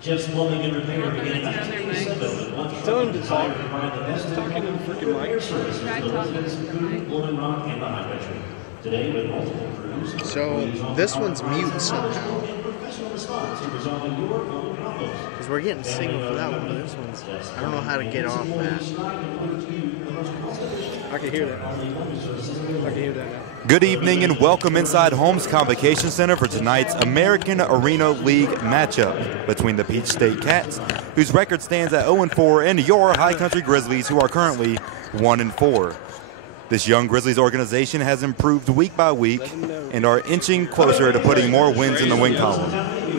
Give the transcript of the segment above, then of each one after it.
Just plumbing and repair began in 1987 with one truck designed to provide the best talking and freaking air services to residents of Coon, Blooming Rock, and the High Country. Today, with multiple crews, so this one's mute somehow. Because we're getting signal for that one, but this one's, I don't know how to get off that. I can hear that. I can hear that now. Good evening and welcome inside Holmes Convocation Center for tonight's American Arena League matchup between the Peach State Cats, whose record stands at 0-4, and your High Country Grizzlies, who are currently 1-4. This young Grizzlies organization has improved week by week and are inching closer to putting more wins in the win column.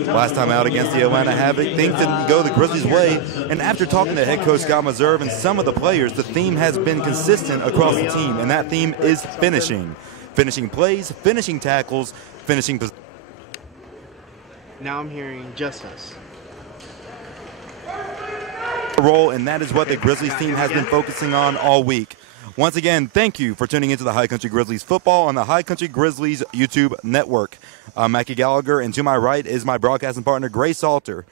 Last time out against the Atlanta Havoc, things didn't go the Grizzlies' way, and after talking to head coach Scott Meserve and some of the players, the theme has been consistent across the team, and that theme is finishing. Finishing plays, finishing tackles, finishing positions. Now I'm hearing just us. Role, and that is what the Grizzlies team has been focusing on all week. Once again, thank you for tuning into the High Country Grizzlies football on the High Country Grizzlies YouTube network. I'm Mackie Gallagher, and to my right is my broadcasting partner, Gray Salter.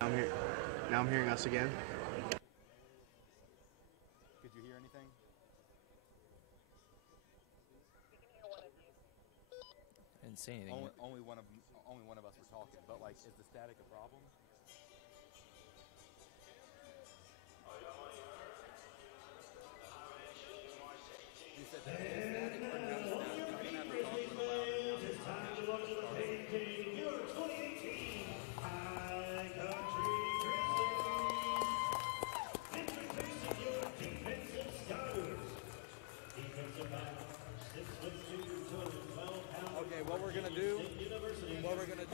Now I'm hearing us again. Could you hear anything? I didn't say anything. Only one of us were talking, but like, is the static a problem? What we're gonna do is we're just going to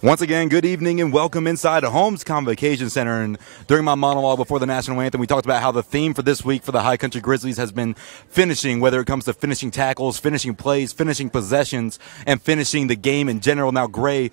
Once again, good evening and welcome inside Holmes Convocation Center. And during my monologue before the national anthem, we talked about how the theme for this week for the High Country Grizzlies has been finishing, whether it comes to finishing tackles, finishing plays, finishing possessions, and finishing the game in general. Now, Gray,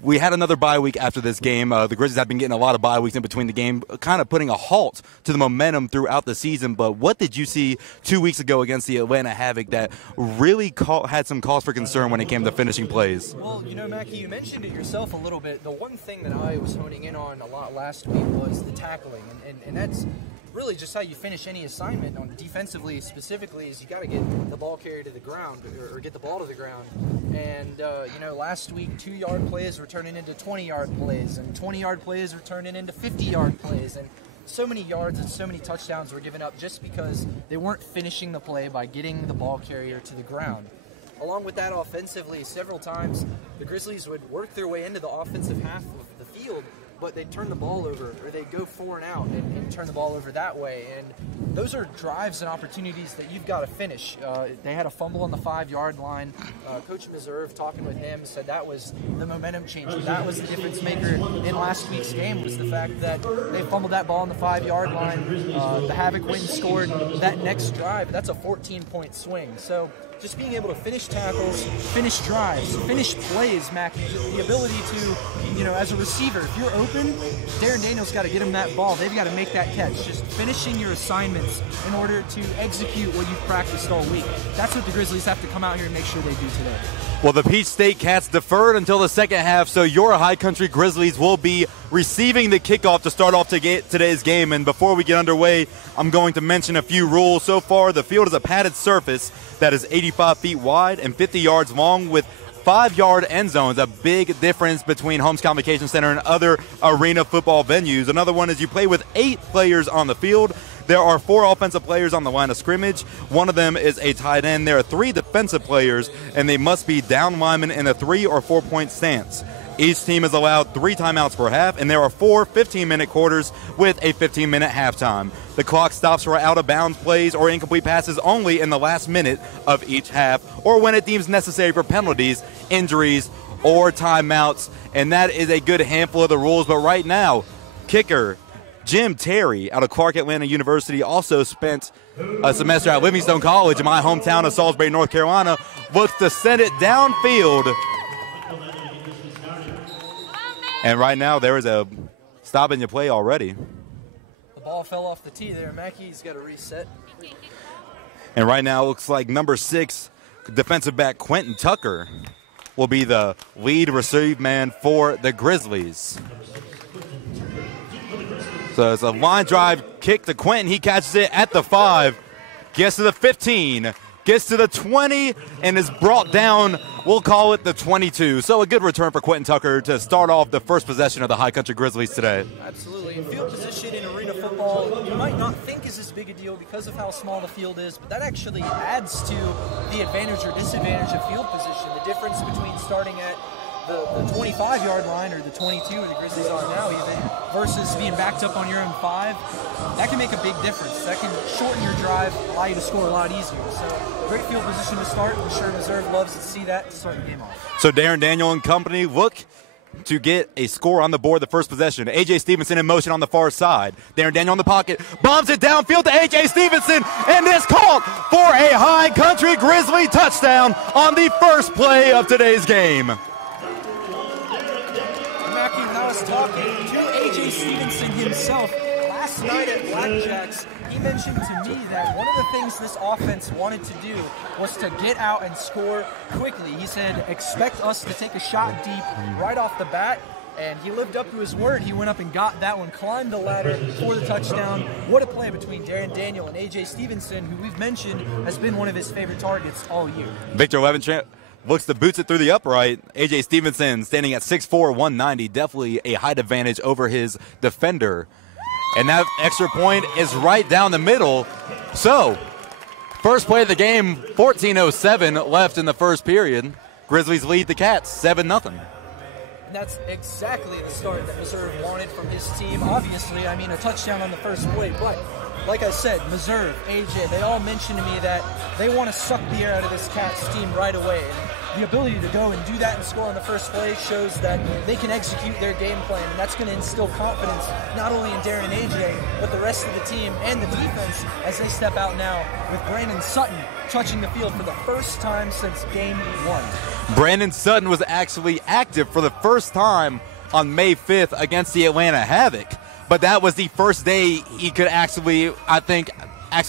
we had another bye week after this game. The Grizzlies have been getting a lot of bye weeks in between the game, kind of putting a halt to the momentum throughout the season. But what did you see 2 weeks ago against the Atlanta Havoc that really had some cause for concern when it came to finishing plays? Well, you know, Mackie, you mentioned it yourself a little bit. The one thing that I was honing in on a lot last week was the tackling, and that's really just how you finish any assignment on defensively specifically is you got to get the ball carried to the ground or get the ball to the ground. And, you know, last week 2-yard plays were turning into 20-yard plays, and 20-yard plays were turning into 50-yard plays. And so many yards and so many touchdowns were given up just because they weren't finishing the play by getting the ball carrier to the ground. Along with that, offensively, several times the Grizzlies would work their way into the offensive half of the field, but they'd turn the ball over, or they'd go 4 and out and turn the ball over that way. And those are drives and opportunities that you've got to finish. They had a fumble on the 5-yard line. Coach Meserve, talking with him, said that was the momentum changer. That was the difference maker in last week's game, was the fact that they fumbled that ball on the 5-yard line. The Havoc went and scored that next drive. That's a 14-point swing. So just being able to finish tackles, finish drives, finish plays, Mac, the ability to, you know, as a receiver, if you're open, Darrin Daniel's got to get him that ball. They've got to make that catch. Just finishing your assignments in order to execute what you've practiced all week. That's what the Grizzlies have to come out here and make sure they do today. Well, the Peach State Cats deferred until the second half, so your High Country Grizzlies will be receiving the kickoff to start off today's game. And before we get underway, I'm going to mention a few rules. So far, the field is a padded surface that is 85 feet wide and 50 yards long with 5-yard end zones, a big difference between Holmes Convocation Center and other arena football venues. Another one is you play with 8 players on the field. There are 4 offensive players on the line of scrimmage. One of them is a tight end. There are 3 defensive players, and they must be down linemen in a 3- or 4-point stance. Each team is allowed 3 timeouts per half, and there are 4 15-minute quarters with a 15-minute halftime. The clock stops for out-of-bounds plays or incomplete passes only in the last minute of each half, or when it deems necessary for penalties, injuries, or timeouts. And that is a good handful of the rules. But right now, kicker Jim Terry out of Clark Atlanta University, also spent a semester at Livingstone College in my hometown of Salisbury, North Carolina, looks to send it downfield. And right now, there is a stop in your play already. The ball fell off the tee there. Mackey's got to reset. And right now, it looks like number 6 defensive back Quentin Tucker will be the lead receive man for the Grizzlies. So it's a line drive kick to Quentin. He catches it at the 5, gets to the 15, gets to the 20, and is brought down, we'll call it the 22. So a good return for Quentin Tucker to start off the first possession of the High Country Grizzlies today. Absolutely. Field position in arena football, you might not think is this big a deal because of how small the field is, but that actually adds to the advantage or disadvantage of field position. The difference between starting at the 25-yard line or the 22 where the Grizzlies are now even versus being backed up on your own 5, that can make a big difference. That can shorten your drive, allow you to score a lot easier. So great field position to start. I'm sure Meserve loves to see that to start the game off. So Darrin Daniel and company look to get a score on the board the first possession. A.J. Stevenson in motion on the far side. Darrin Daniel in the pocket, bombs it downfield to A.J. Stevenson, and is caught for a High Country Grizzly touchdown on the first play of today's game. I was talking to A.J. Stevenson himself last night at Blackjacks. He mentioned to me that one of the things this offense wanted to do was to get out and score quickly. He said, expect us to take a shot deep right off the bat, and he lived up to his word. He went up and got that one, climbed the ladder for the touchdown. What a play between Darrin Daniel and A.J. Stevenson, who we've mentioned has been one of his favorite targets all year. Victor Leventrant looks to boots it through the upright. A.J. Stevenson standing at 6'4", 190, definitely a height advantage over his defender. And that extra point is right down the middle. So, first play of the game, 14:07 left in the first period. Grizzlies lead the Cats 7-0. That's exactly the start that Meserve wanted from his team. Obviously, I mean, a touchdown on the first play, but like I said, Meserve, AJ, they all mentioned to me that they want to suck the air out of this Cats team right away. the ability to go and do that and score on the first play shows that they can execute their game plan, and that's going to instill confidence not only in Darrin and AJ, but the rest of the team and the defense as they step out now with Brandon Sutton touching the field for the first time since game 1. Brandon Sutton was actually active for the first time on May 5th against the Atlanta Havoc, but that was the first day he could actually, I think,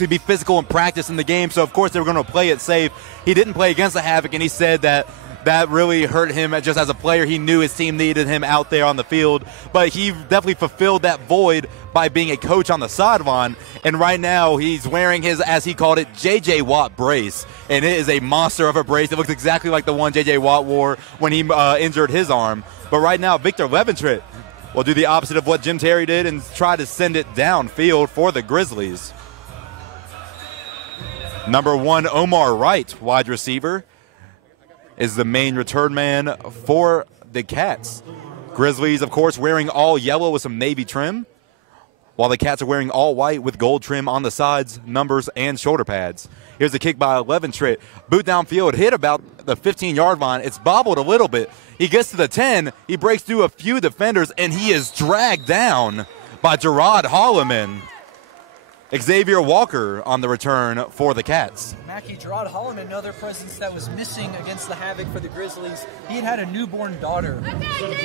be physical in practice in the game, so of course they were going to play it safe. He didn't play against the Havoc, and he said that really hurt him just as a player. He knew his team needed him out there on the field, but he definitely fulfilled that void by being a coach on the sideline, and right now he's wearing his, as he called it, J.J. Watt brace, and it is a monster of a brace. It looks exactly like the one J.J. Watt wore when he injured his arm, but right now Victor Leventritt will do the opposite of what Jim Terry did and try to send it downfield for the Grizzlies. Number 1, Omar Wright, wide receiver, is the main return man for the Cats. Grizzlies, of course, wearing all yellow with some navy trim, while the Cats are wearing all white with gold trim on the sides, numbers, and shoulder pads. Here's a kick by Leventritt. Boot downfield, hit about the 15-yard line. It's bobbled a little bit. He gets to the 10. He breaks through a few defenders, and he is dragged down by Gerard Holloman. Xavier Walker on the return for the Cats. Mackie, Gerard Holloman, another presence that was missing against the Havoc for the Grizzlies. He had a newborn daughter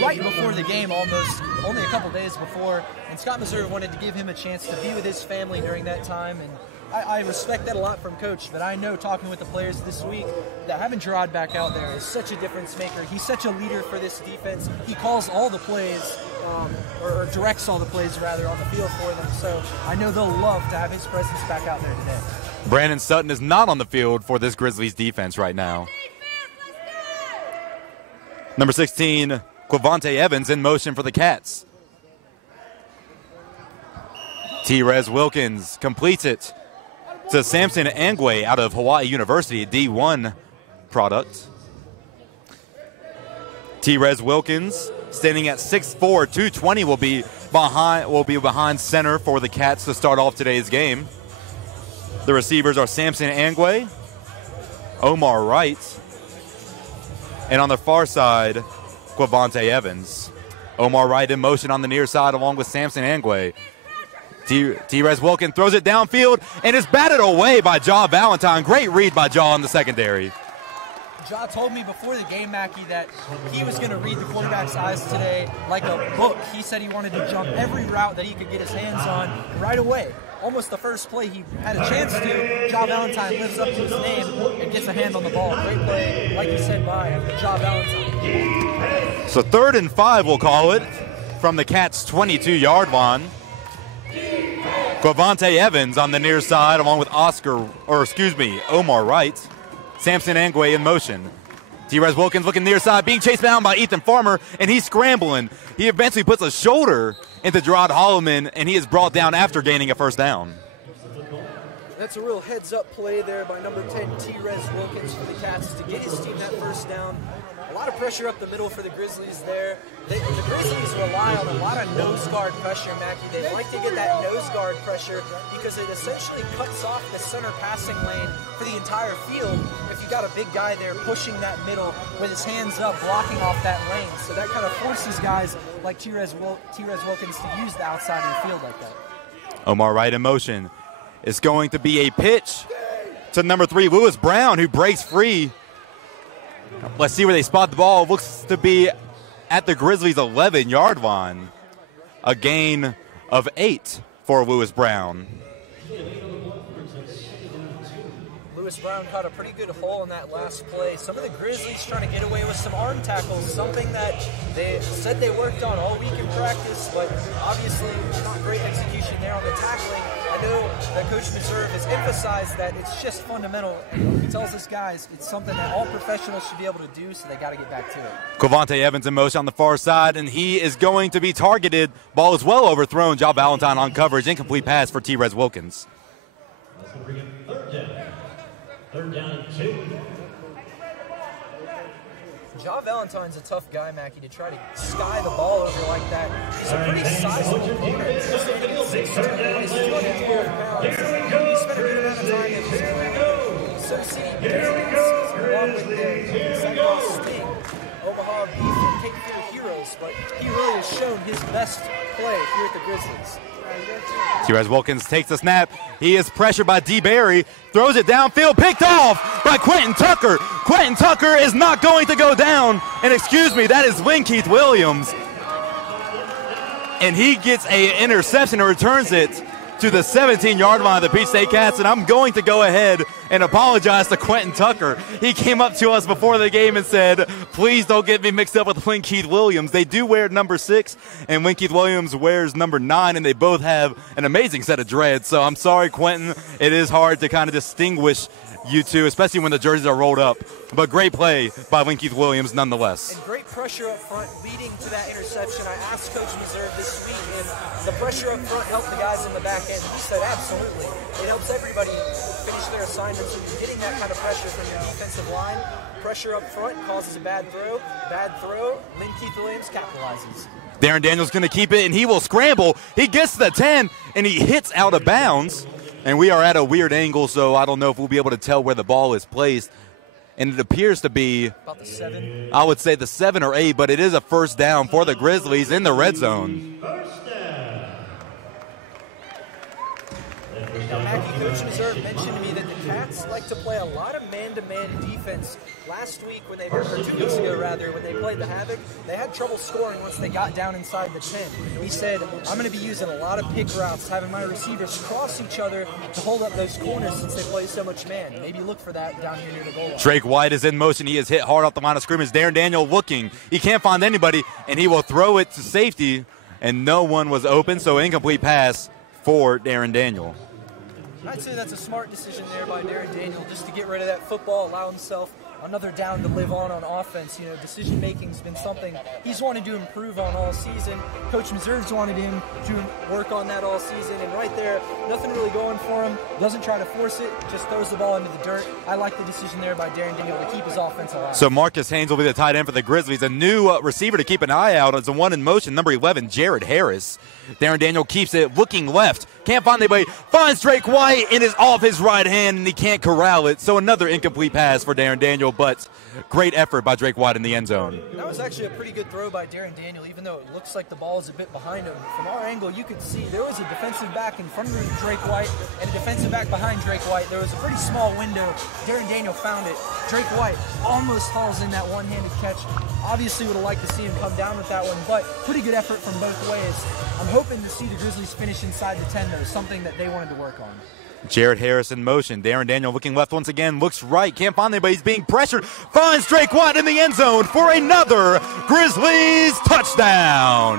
right before the game, almost, only a couple days before, and Scott Missouri wanted to give him a chance to be with his family during that time, and I respect that a lot from Coach, but I know, talking with the players this week, that having Gerard back out there is such a difference maker. He's such a leader for this defense. He calls all the plays, or directs all the plays, rather, on the field for them. So I know they'll love to have his presence back out there today. Brandon Sutton is not on the field for this Grizzlies defense right now. Number 16, Quavante Evans in motion for the Cats. T-Rez Wilkins completes it to Samson Angwe out of Hawaii University, D1 product. T-Rez Wilkins, standing at 6'4", 220, will be behind center for the Cats to start off today's game. The receivers are Samson Angwe, Omar Wright, and on the far side, Quavante Evans. Omar Wright in motion on the near side along with Samson Angwe. T-Rez Wilkins throws it downfield and is batted away by Jaw Valentine. Great read by Jaw in the secondary. Jaw told me before the game, Mackie, that he was going to read the quarterback's eyes today like a book. He said he wanted to jump every route that he could get his hands on right away. Almost the first play he had a chance to, Jaw Valentine lives up to his name and gets a hand on the ball. Great play, like you said, by Jaw Valentine. So 3rd and 5, we'll call it, from the Cats' 22-yard line. Quavante Evans on the near side along with Omar Wright. Samson Angwe in motion. T-Rez Wilkins looking near side, being chased down by Ethan Farmer, and he's scrambling. He eventually puts a shoulder into Gerard Holloman, and he is brought down after gaining a first down. That's a real heads-up play there by number 10, T-Rez Wilkins, for the Cats to get his team that first down. A lot of pressure up the middle for the Grizzlies there. The Grizzlies rely on a lot of nose guard pressure, Mackie. They like to get that nose guard pressure because it essentially cuts off the center passing lane for the entire field if you got a big guy there pushing that middle with his hands up, blocking off that lane. So that kind of forces guys like T-Rez Wilkins to use the outside of the field like that. Omar Wright in motion. It's going to be a pitch to number 3, Lewis Brown, who breaks free. Let's see where they spot the ball. It looks to be at the Grizzlies' 11-yard line. A gain of 8 for Lewis Brown. Lewis Brown caught a pretty good hole in that last play. Some of the Grizzlies trying to get away with some arm tackles, something that they said they worked on all week in practice, but obviously not great execution there on the tackling. I know that Coach Meserve has emphasized that it's just fundamental, and he tells us guys it's something that all professionals should be able to do, so they got to get back to it. Quavante Evans in motion on the far side, and he is going to be targeted. Ball is well overthrown. Jaw Valentine on coverage. Incomplete pass for T-Rez Wilkins. That's going to bring it 3rd down and 2. Jaw Valentine's a tough guy, Mackie, to try to sky the ball over like that. He's a pretty sizable opponent. He's 6'2", he's 212 pounds. He spent a good amount of time in his career associating with along with the Sutton Sting, Omaha Beef, and Cape Fear Heroes, but he really has shown his best play here at the Grizzlies. T-Rez Wilkins takes the snap. He is pressured by D. Barry, throws it downfield, picked off by Quentin Tucker. Quentin Tucker is not going to go down. And excuse me, that is Keith Williams. And he gets an interception and returns it to the 17-yard line of the Peach State Cats, and I'm going to go ahead and apologize to Quentin Tucker. He came up to us before the game and said, please don't get me mixed up with Keith Williams. They do wear number 6, and Keith Williams wears number 9, and they both have an amazing set of dreads. So I'm sorry, Quentin. It is hard to kind of distinguish you two, especially when the jerseys are rolled up. But great play by Keith Williams nonetheless. And great pressure up front leading to that interception. I asked Coach Meserve this week, and the pressure up front helped the guys in the back end. He said absolutely. It helps everybody finish their assignments. When you're getting that kind of pressure from your defensive line, pressure up front causes a bad throw. Keith Williams capitalizes. Darrin Daniels going to keep it, and he will scramble. He gets to the 10, and he hits out of bounds. And we are at a weird angle, so I don't know if we'll be able to tell where the ball is placed. And it appears to be about the 7. I would say the 7 or 8, but it is a first down for the Grizzlies in the red zone. Mackie, Coach Meserve mentioned to me that the Cats like to play a lot of man-to-man defense. Last week, or 2 weeks ago rather, when they played the Havoc, they had trouble scoring once they got down inside the 10. He said, I'm going to be using a lot of pick routes, having my receivers cross each other to hold up those corners since they play so much man. Maybe look for that down here near the goal line. Drake White is in motion. He is hit hard off the line of scrimmage. Darrin Daniel looking. He can't find anybody, and he will throw it to safety, and no one was open, so incomplete pass for Darrin Daniel. I'd say that's a smart decision there by Darrin Daniel, just to get rid of that football, allow himself another down to live on offense. You know, decision-making's been something he's wanted to improve on all season. Coach Meserve's wanted him to work on that all season, and right there, nothing really going for him. Doesn't try to force it, just throws the ball into the dirt. I like the decision there by Darrin Daniel to keep his offense alive. So Marcus Haynes will be the tight end for the Grizzlies. A new receiver to keep an eye out is the one in motion, number 11, Jared Harris. Darrin Daniel keeps it, looking left. Can't find anybody. Finds Drake White, and is off his right hand, and he can't corral it. So another incomplete pass for Darrin Daniel, but great effort by Drake White in the end zone. That was actually a pretty good throw by Darrin Daniel, even though it looks like the ball is a bit behind him. From our angle, you could see there was a defensive back in front of Drake White and a defensive back behind Drake White. There was a pretty small window. Darrin Daniel found it. Drake White almost hauls in that one-handed catch. Obviously would have liked to see him come down with that one, but pretty good effort from both ways. I'm hoping to see the Grizzlies finish inside the 10, though, something that they wanted to work on. Jared Harris in motion. Darrin Daniel looking left once again, looks right, can't find anybody. He's being pressured. Finds Drake White in the end zone for another Grizzlies touchdown.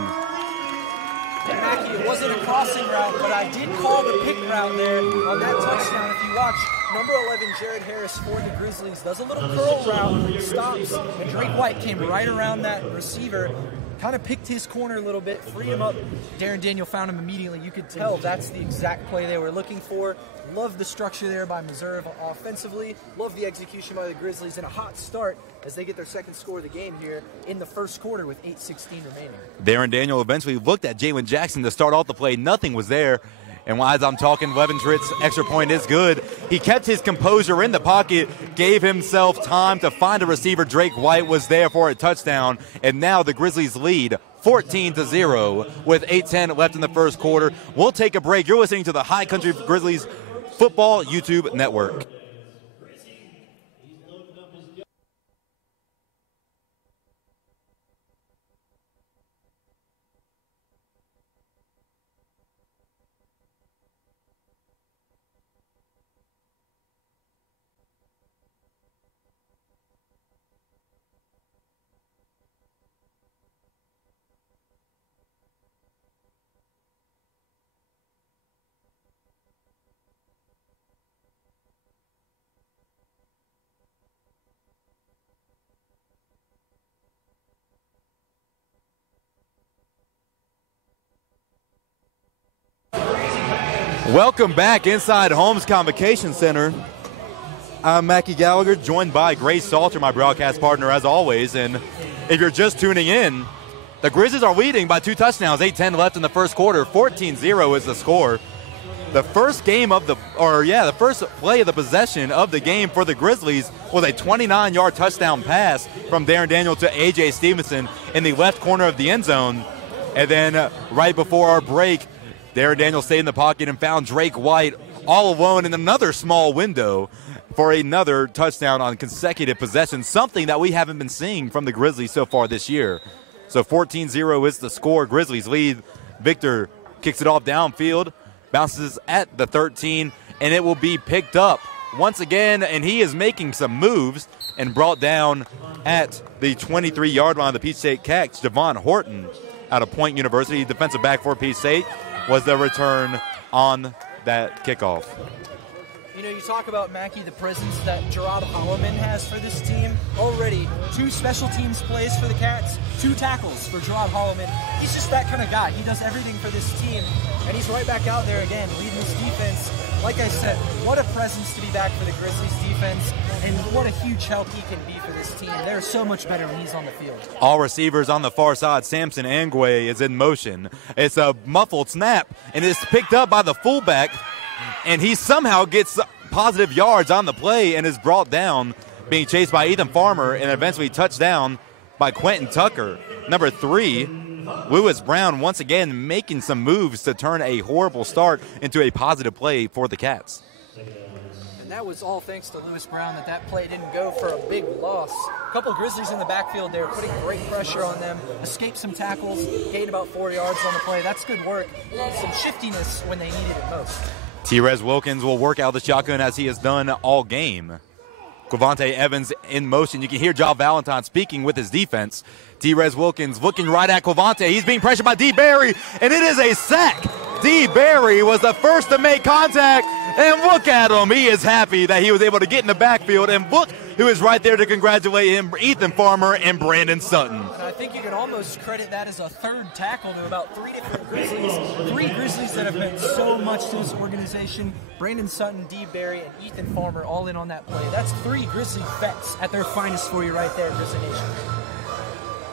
Mackie, it wasn't a crossing route, but I did call the pick route there on that touchdown. If you watch, number 11, Jared Harris for the Grizzlies does a little curl route, stops, and Drake White came right around that receiver, kind of picked his corner a little bit, freed him up. Darrin Daniel found him immediately. You could tell that's the exact play they were looking for. Love the structure there by Meserve offensively. Love the execution by the Grizzlies, and a hot start as they get their second score of the game here in the first quarter with 8:16 remaining. Darrin Daniel eventually looked at Jalen Jackson to start off the play. Nothing was there. And as I'm talking, Leventritt's extra point is good. He kept his composure in the pocket, gave himself time to find a receiver. Drake White was there for a touchdown. And now the Grizzlies lead 14-0 with 8:10 left in the first quarter. We'll take a break. You're listening to the High Country Grizzlies Football YouTube Network. Welcome back inside Holmes Convocation Center. I'm Mackie Gallagher, joined by Grace Salter, my broadcast partner, as always. And if you're just tuning in, the Grizzlies are leading by 2 touchdowns, 8:10 left in the first quarter. 14-0 is the score. the first game of the first play of the possession of the game for the Grizzlies was a 29-yard touchdown pass from Darrin Daniel to A.J. Stevenson in the left corner of the end zone. And then right before our break, Darrin Daniel stayed in the pocket and found Drake White all alone in another small window for another touchdown on consecutive possessions, something that we haven't been seeing from the Grizzlies so far this year. So 14-0 is the score. Grizzlies lead. Victor kicks it off downfield, bounces at the 13, and it will be picked up once again, and he is making some moves and brought down at the 23-yard line of the Peach State Cats. Javon Horton out of Point University, defensive back for Peach State, was the return on that kickoff. You know, you talk about, Mackey, the presence that Gerard Holloman has for this team. Already 2 special teams plays for the Cats, 2 tackles for Gerard Holloman. He's just that kind of guy. He does everything for this team, and he's right back out there again, leading this defense. Like I said, what a presence to be back for the Grizzlies defense, and what a huge help he can be for this team. They're so much better when he's on the field. All receivers on the far side. Samson Angwe is in motion. It's a muffled snap, and it's picked up by the fullback, and he somehow gets positive yards on the play and is brought down, being chased by Ethan Farmer and eventually touched down by Quentin Tucker. Number 3, Lewis Brown once again making some moves to turn a horrible start into a positive play for the Cats. And that was all thanks to Lewis Brown that play didn't go for a big loss. A couple Grizzlies in the backfield there putting great pressure on them, escaped some tackles, gained about 4 yards on the play. That's good work. Some shiftiness when they needed it most. T-Rez Wilkins will work out the shotgun as he has done all game. Quavante Evans in motion. You can hear John Valentine speaking with his defense. T-Rez Wilkins looking right at Quavante. He's being pressured by D. Barry, and it is a sack. D. Barry was the first to make contact, and look at him. He is happy that he was able to get in the backfield, and look who is right there to congratulate him, Ethan Farmer and Brandon Sutton. And I think you can almost credit that as a third tackle to about 3 different Grizzlies. 3 Grizzlies that have meant so much to this organization. Brandon Sutton, D. Barry, and Ethan Farmer all in on that play. That's 3 Grizzly vets at their finest for you right there, Grizzly Nation.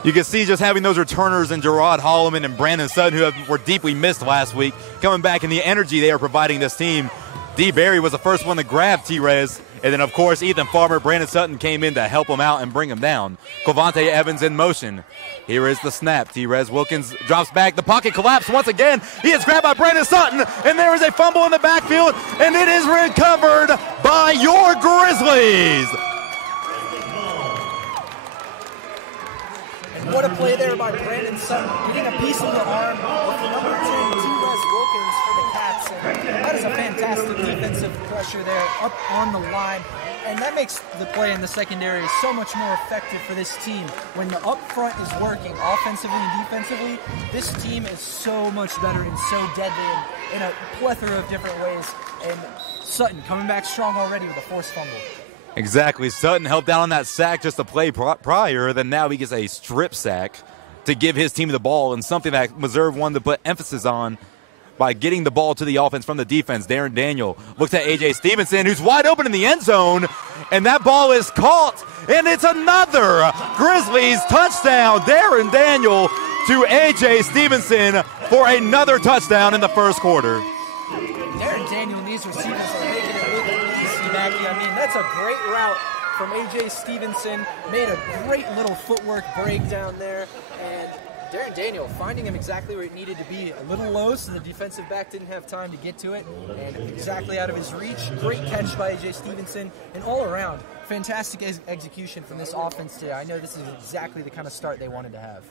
You can see just having those returners in Gerard Holloman and Brandon Sutton, who were deeply missed last week, coming back in the energy they are providing this team. D. Barry was the first one to grab T-Rez. And then, of course, Ethan Farmer, Brandon Sutton came in to help him out and bring him down. Quavante Evans in motion. Here is the snap. T-Rez Wilkins drops back. The pocket collapsed once again. He is grabbed by Brandon Sutton, and there is a fumble in the backfield, and it is recovered by your Grizzlies. And what a play there by Brandon Sutton, getting a piece of the arm of the number 10, T-Rez Wilkins for the Cats. And that is a fantastic defensive pressure there up on the line. And that makes the play in the secondary so much more effective for this team. When the up front is working offensively and defensively, this team is so much better and so deadly in a plethora of different ways. And Sutton coming back strong already with a forced fumble. Exactly. Sutton helped out on that sack just a play prior, then now he gets a strip sack to give his team the ball, and something that Meserve wanted to put emphasis on by getting the ball to the offense from the defense. Darrin Daniel looks at A.J. Stevenson, who's wide open in the end zone, and that ball is caught, and it's another Grizzlies touchdown. Darrin Daniel to A.J. Stevenson for another touchdown in the first quarter. Darrin Daniel and these receivers are making it look easy, Mackie. I mean, that's a great route from A.J. Stevenson. Made a great little footwork breakdown there, and Darrin Daniel finding him exactly where it needed to be. A little low, so the defensive back didn't have time to get to it, and exactly out of his reach. Great catch by A.J. Stevenson, and all around, fantastic execution from this offense today. I know this is exactly the kind of start they wanted to have.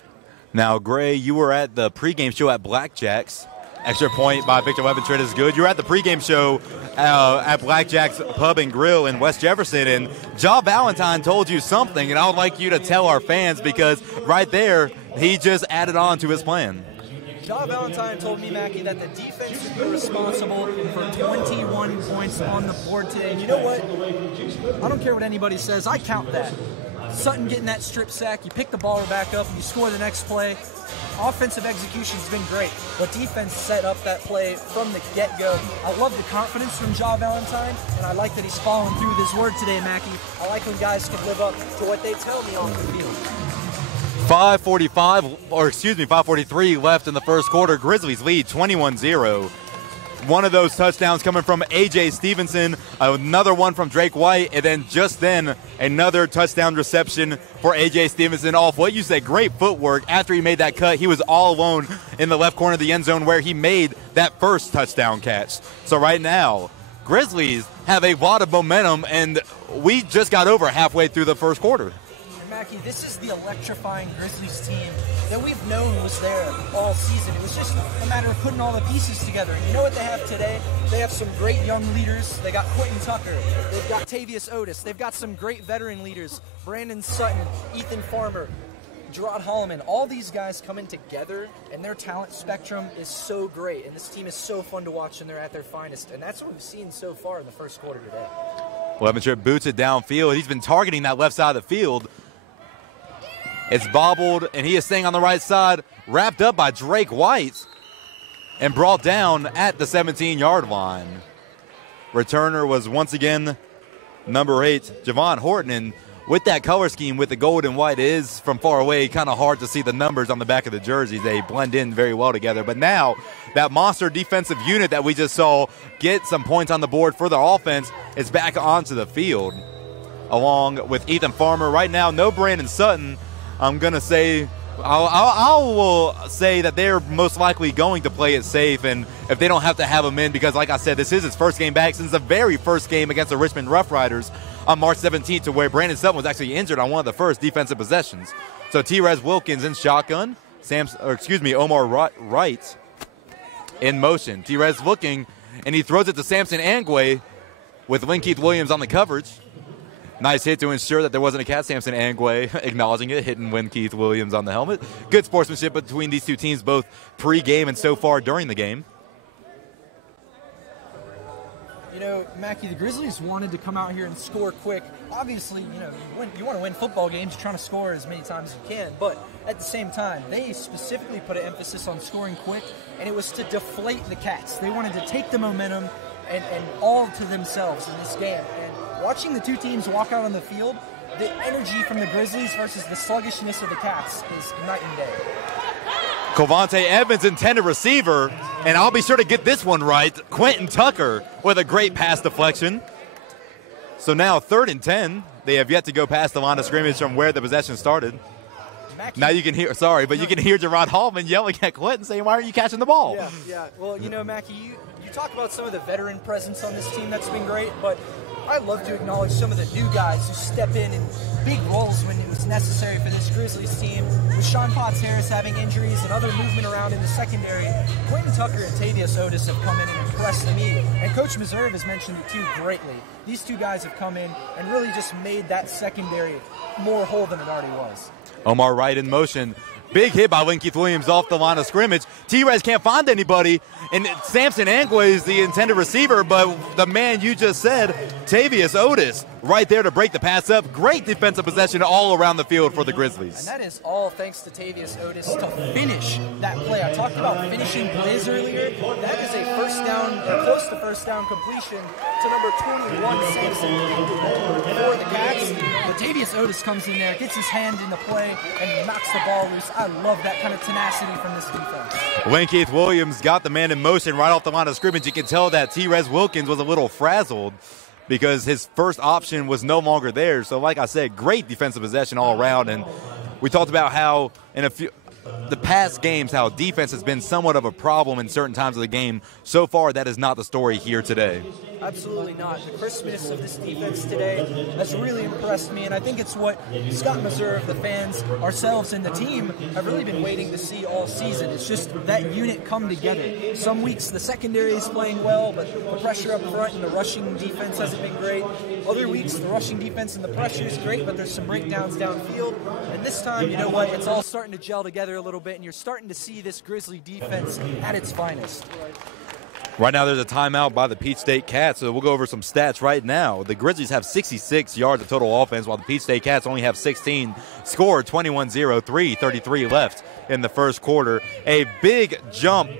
Now, Gray, you were at the pregame show at Blackjack's. Extra point by Victor Leventritt is good. You were at the pregame show at Blackjack's Pub and Grill in West Jefferson, and John Valentine told you something, and I would like you to tell our fans, because right there, he just added on to his plan. John Valentine told me, Mackie, that the defense would be responsible for 21 points on the board today. And you know what? I don't care what anybody says. I count that. Sutton getting that strip sack, you pick the ball back up, and you score the next play. Offensive execution's been great, but defense set up that play from the get-go. I love the confidence from Ja Valentine, and I like that he's following through with his word today, Mackie. I like when guys can live up to what they tell me on the field. 5:43 left in the first quarter. Grizzlies lead 21-0. one of those touchdowns coming from A.J. Stevenson, another one from Drake White, and then just then another touchdown reception for A.J. Stevenson off what you said, great footwork. After he made that cut, he was all alone in the left corner of the end zone where he made that first touchdown catch. So right now, Grizzlies have a lot of momentum, and we just got over halfway through the first quarter. Mackie, this is the electrifying Grizzlies team that we've known was there all season. It was just a matter of putting all the pieces together. And you know what they have today? They have some great young leaders. They got Quentin Tucker. They've got Tavius Otis. They've got some great veteran leaders. Brandon Sutton, Ethan Farmer, Gerard Holloman. All these guys coming together, and their talent spectrum is so great. And this team is so fun to watch, and they're at their finest. And that's what we've seen so far in the first quarter today. Levenshire boots it downfield. He's been targeting that left side of the field. It's bobbled, and he is staying on the right side, wrapped up by Drake White, and brought down at the 17-yard line. Returner was once again number 8, Javon Horton. And with that color scheme, with the gold and white, it is from far away kind of hard to see the numbers on the back of the jerseys. They blend in very well together. But now that monster defensive unit that we just saw get some points on the board for the offense is back onto the field, along with Ethan Farmer. Right now, no Brandon Sutton. I'm going to say, I will say that they're most likely going to play it safe, and if they don't have to have him in, because like I said, this is his first game back since the very first game against the Richmond Rough Riders on March 17th, to where Brandon Sutton was actually injured on one of the first defensive possessions. So T-Rez Wilkins in shotgun, Omar Wright in motion. T-Rez looking, and he throws it to Samson Angway with Linkeith Williams on the coverage. Nice hit to ensure that there wasn't a cat. Samson Angway acknowledging it, hitting Keith Williams on the helmet. Good sportsmanship between these two teams, both pre-game and so far during the game. You know, Mackie, the Grizzlies wanted to come out here and score quick. Obviously, you know, you want to win football games, you're trying to score as many times as you can. But at the same time, they specifically put an emphasis on scoring quick, and it was to deflate the Cats. They wanted to take the momentum and all to themselves in this game. And watching the two teams walk out on the field, the energy from the Grizzlies versus the sluggishness of the Cats is night and day. Covante Evans, intended receiver, and I'll be sure to get this one right. Quentin Tucker with a great pass deflection. So now 3rd and 10. They have yet to go past the line of scrimmage from where the possession started. Mackie, now you can hear, you can hear Gerard Hallman yelling at Quentin saying, "Why aren't you catching the ball?" Yeah. Well, you know, Mackie, you talk about some of the veteran presence on this team that's been great, but I'd love to acknowledge some of the new guys who step in big roles when it was necessary for this Grizzlies team. With Sean Potts-Harris having injuries and other movement around in the secondary, Quentin Tucker and Tavius Otis have come in and impressed me. And Coach Meserve has mentioned it too greatly. These two guys have come in and really just made that secondary more whole than it already was. Omar Wright in motion. Big hit by Linkeith Williams off the line of scrimmage. T-Rez can't find anybody, and Samson Angway is the intended receiver, but the man you just said, Tavius Otis, right there to break the pass up. Great defensive possession all around the field for the Grizzlies. And that is all thanks to Tavius Otis to finish that play. I talked about finishing plays earlier. That is a first down, or close to first down completion to number 21, Samson for the Cats. But Tavius Otis comes in there, gets his hand in the play, and knocks the ball loose. I love that kind of tenacity from this defense. Linkeith Williams got the man in motion right off the line of scrimmage. You can tell that T-Rez Wilkins was a little frazzled because his first option was no longer there. So like I said, great defensive possession all around. And we talked about how in the past games, how defense has been somewhat of a problem in certain times of the game. So far, that is not the story here today. Absolutely not. The crispness of this defense today has really impressed me, and I think it's what Scott Meserve, the fans, ourselves, and the team have really been waiting to see all season. It's just that unit come together. Some weeks the secondary is playing well, but the pressure up front and the rushing defense hasn't been great. Other weeks the rushing defense and the pressure is great, but there's some breakdowns downfield. And this time, you know what, it's all starting to gel together a little bit, and you're starting to see this Grizzly defense at its finest. Right now there's a timeout by the Peach State Cats, so we'll go over some stats right now. The Grizzlies have 66 yards of total offense, while the Peach State Cats only have 16. Score 21-0, 3:33 left in the first quarter. A big jump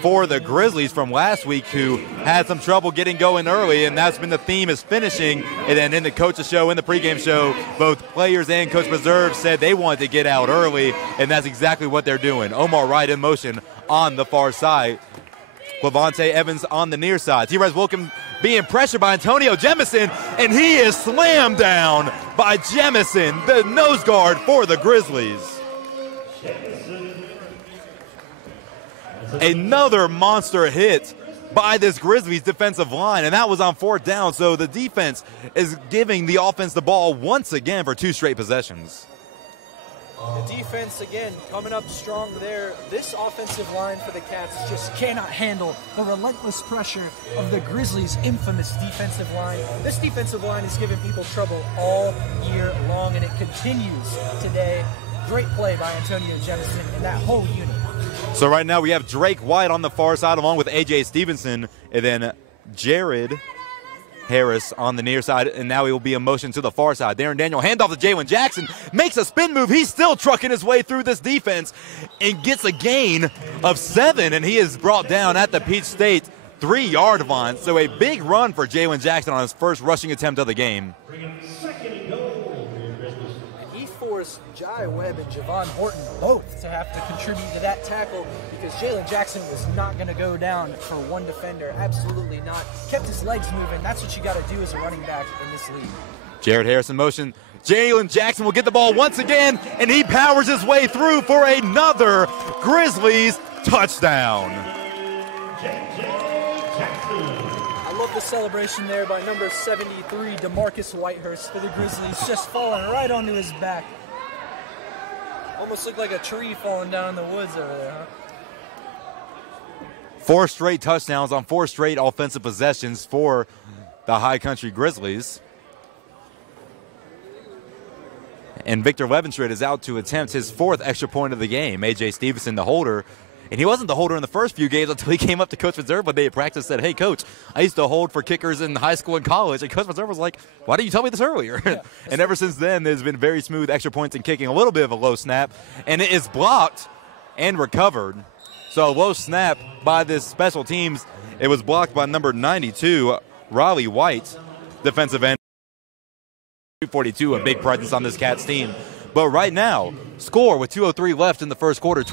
for the Grizzlies from last week, who had some trouble getting going early, and that's been the theme, is finishing. And then in the coach's show, in the pregame show, both players and Coach Meserve said they wanted to get out early, and that's exactly what they're doing. Omar Wright in motion on the far side. Clavante Evans on the near side. T-Rez Wilkin being pressured by Antonio Jemison, and he is slammed down by Jemison, the nose guard for the Grizzlies. Another monster hit by this Grizzlies defensive line, and that was on 4th down, so the defense is giving the offense the ball once again for 2 straight possessions. The defense, again, coming up strong there. This offensive line for the Cats just cannot handle the relentless pressure of the Grizzlies' infamous defensive line. This defensive line is giving people trouble all year long, and it continues today. Great play by Antonio Jemison and that whole unit. So right now we have Drake White on the far side along with A.J. Stevenson, and then Jared Harris on the near side, and now he will be in motion to the far side. Darrin Daniel, handoff to Jalen Jackson, makes a spin move. He's still trucking his way through this defense and gets a gain of 7, and he is brought down at the Peach State 3-yard line. So a big run for Jalen Jackson on his first rushing attempt of the game. He forced Jai Webb and Javon Horton both to have to contribute to that tackle because Jalen Jackson was not going to go down for one defender. Absolutely not. Kept his legs moving. That's what you got to do as a running back in this league. Jared Harris in motion. Jalen Jackson will get the ball once again, and he powers his way through for another Grizzlies touchdown. I love the celebration there by number 73, DeMarcus Whitehurst for the Grizzlies, just falling right onto his back. Almost looked like a tree falling down in the woods over there, huh? 4 straight touchdowns on 4 straight offensive possessions for the High Country Grizzlies. And Victor Levenstrid is out to attempt his 4th extra point of the game. A.J. Stevenson, the holder. And he wasn't the holder in the first few games until he came up to Coach Reserve one day at practice and said, "Hey, Coach, I used to hold for kickers in high school and college." And Coach Reserve was like, "Why didn't you tell me this earlier?" Yeah. And ever since then, there's been very smooth extra points and kicking. A little bit of a low snap. And it is blocked and recovered. So a low snap by this special teams. It was blocked by number 92, Raleigh White, defensive end. 242, a big presence on this Cats team. But right now, score with 2:03 left in the first quarter.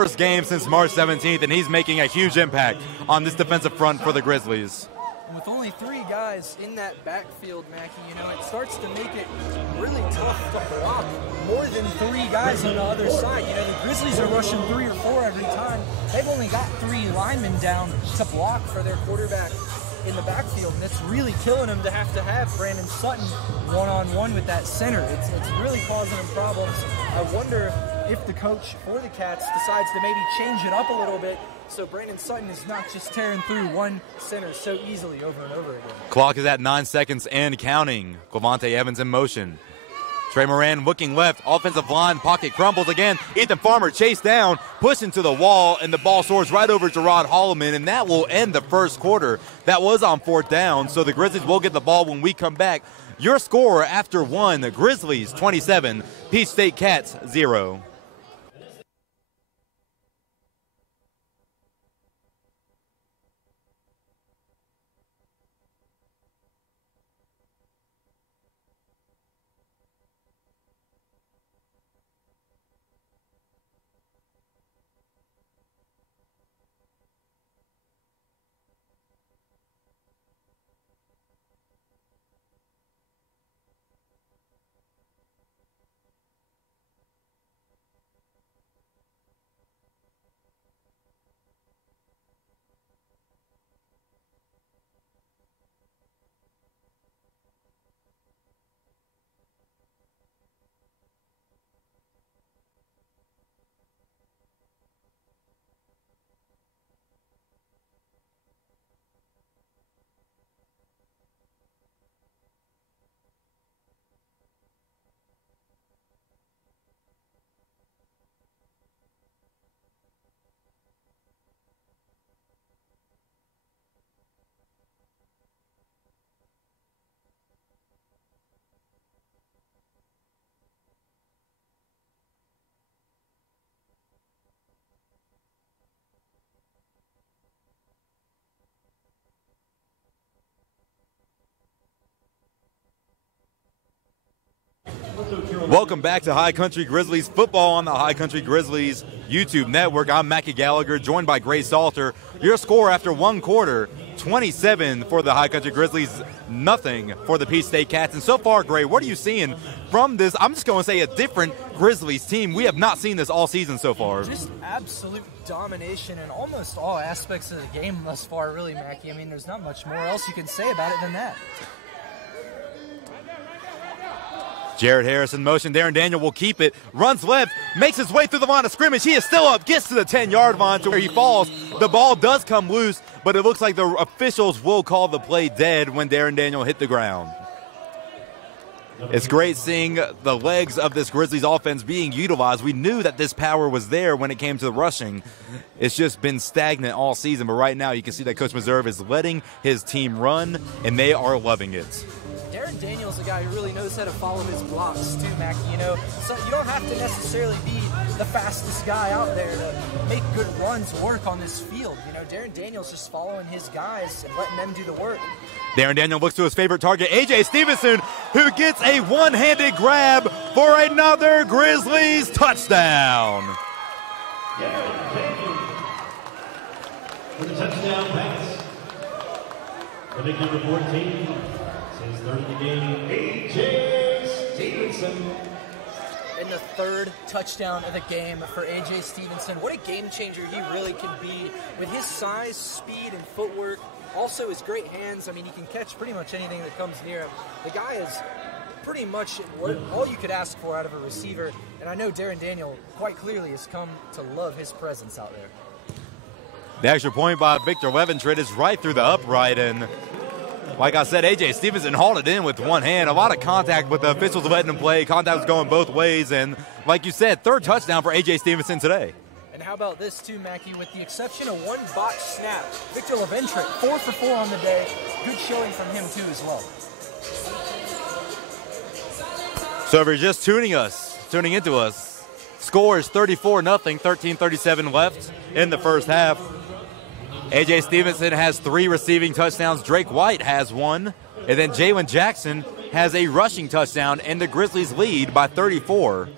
first game since March 17th, and he's making a huge impact on this defensive front for the Grizzlies. With only 3 guys in that backfield, Mackie, it starts to make it really tough to block more than 3 guys on the other side. The Grizzlies are rushing 3 or 4 every time. They've only got 3 linemen down to block for their quarterback in the backfield, and it's really killing them to have Brandon Sutton one-on-one with that center. It's really causing them problems. I wonder if the coach for the Cats decides to maybe change it up a little bit so Brandon Sutton is not just tearing through one center so easily over and over again. Clock is at 9 seconds and counting. Clavante Evans in motion. Trey Moran looking left. Offensive line pocket crumbles again. Ethan Farmer chased down, pushing to the wall, and the ball soars right over Gerard Holloman, and that will end the first quarter. That was on 4th down, so the Grizzlies will get the ball when we come back. Your score after 1, the Grizzlies 27, Peach State Cats 0. Welcome back to High Country Grizzlies football on the High Country Grizzlies YouTube network. I'm Mackie Gallagher, joined by Gray Salter. Your score after 1 quarter, 27 for the High Country Grizzlies, nothing for the Peach State Cats. And so far, Gray, what are you seeing from this? I'm just going to say a different Grizzlies team. We have not seen this all season so far. Just absolute domination in almost all aspects of the game thus far, really, Mackie. I mean, there's not much more else you can say about it than that. Jared Harris in motion. Darrin Daniel will keep it. Runs left. Makes his way through the line of scrimmage. He is still up. Gets to the 10-yard line to where he falls. The ball does come loose, but it looks like the officials will call the play dead when Darrin Daniel hit the ground. It's great seeing the legs of this Grizzlies offense being utilized. We knew that this power was there when it came to the rushing. It's just been stagnant all season, but right now you can see that Coach Meserve is letting his team run, and they are loving it. Darrin Daniel's a guy who really knows how to follow his blocks too, Mackie. So you don't have to necessarily be the fastest guy out there to make good runs work on this field. Darrin Daniel's just following his guys and letting them do the work. Darrin Daniel looks to his favorite target, A.J. Stevenson, who gets a one-handed grab for another Grizzlies touchdown. For the touchdown pass. For the number 14. His third of the game, A.J. Stevenson. And the third touchdown of the game for A.J. Stevenson. What a game changer he really can be with his size, speed, and footwork. Also his great hands. I mean, he can catch pretty much anything that comes near him. The guy is pretty much all you could ask for out of a receiver. And I know Darrin Daniel quite clearly has come to love his presence out there. The extra point by Victor Leventritt is right through the upright, and like I said, A.J. Stevenson hauled it in with one hand. A lot of contact with the officials letting him play. Contact was going both ways, and like you said, third touchdown for A.J. Stevenson today. And how about this too, Mackie? With the exception of one botched snap, Victor Leventritt, 4 for 4 on the day. Good showing from him too as well. So if you're just tuning into us, score is 34-0, 13:37 left in the first half. A.J. Stevenson has 3 receiving touchdowns. Drake White has 1. And then Jalen Jackson has a rushing touchdown, and the Grizzlies lead by 34.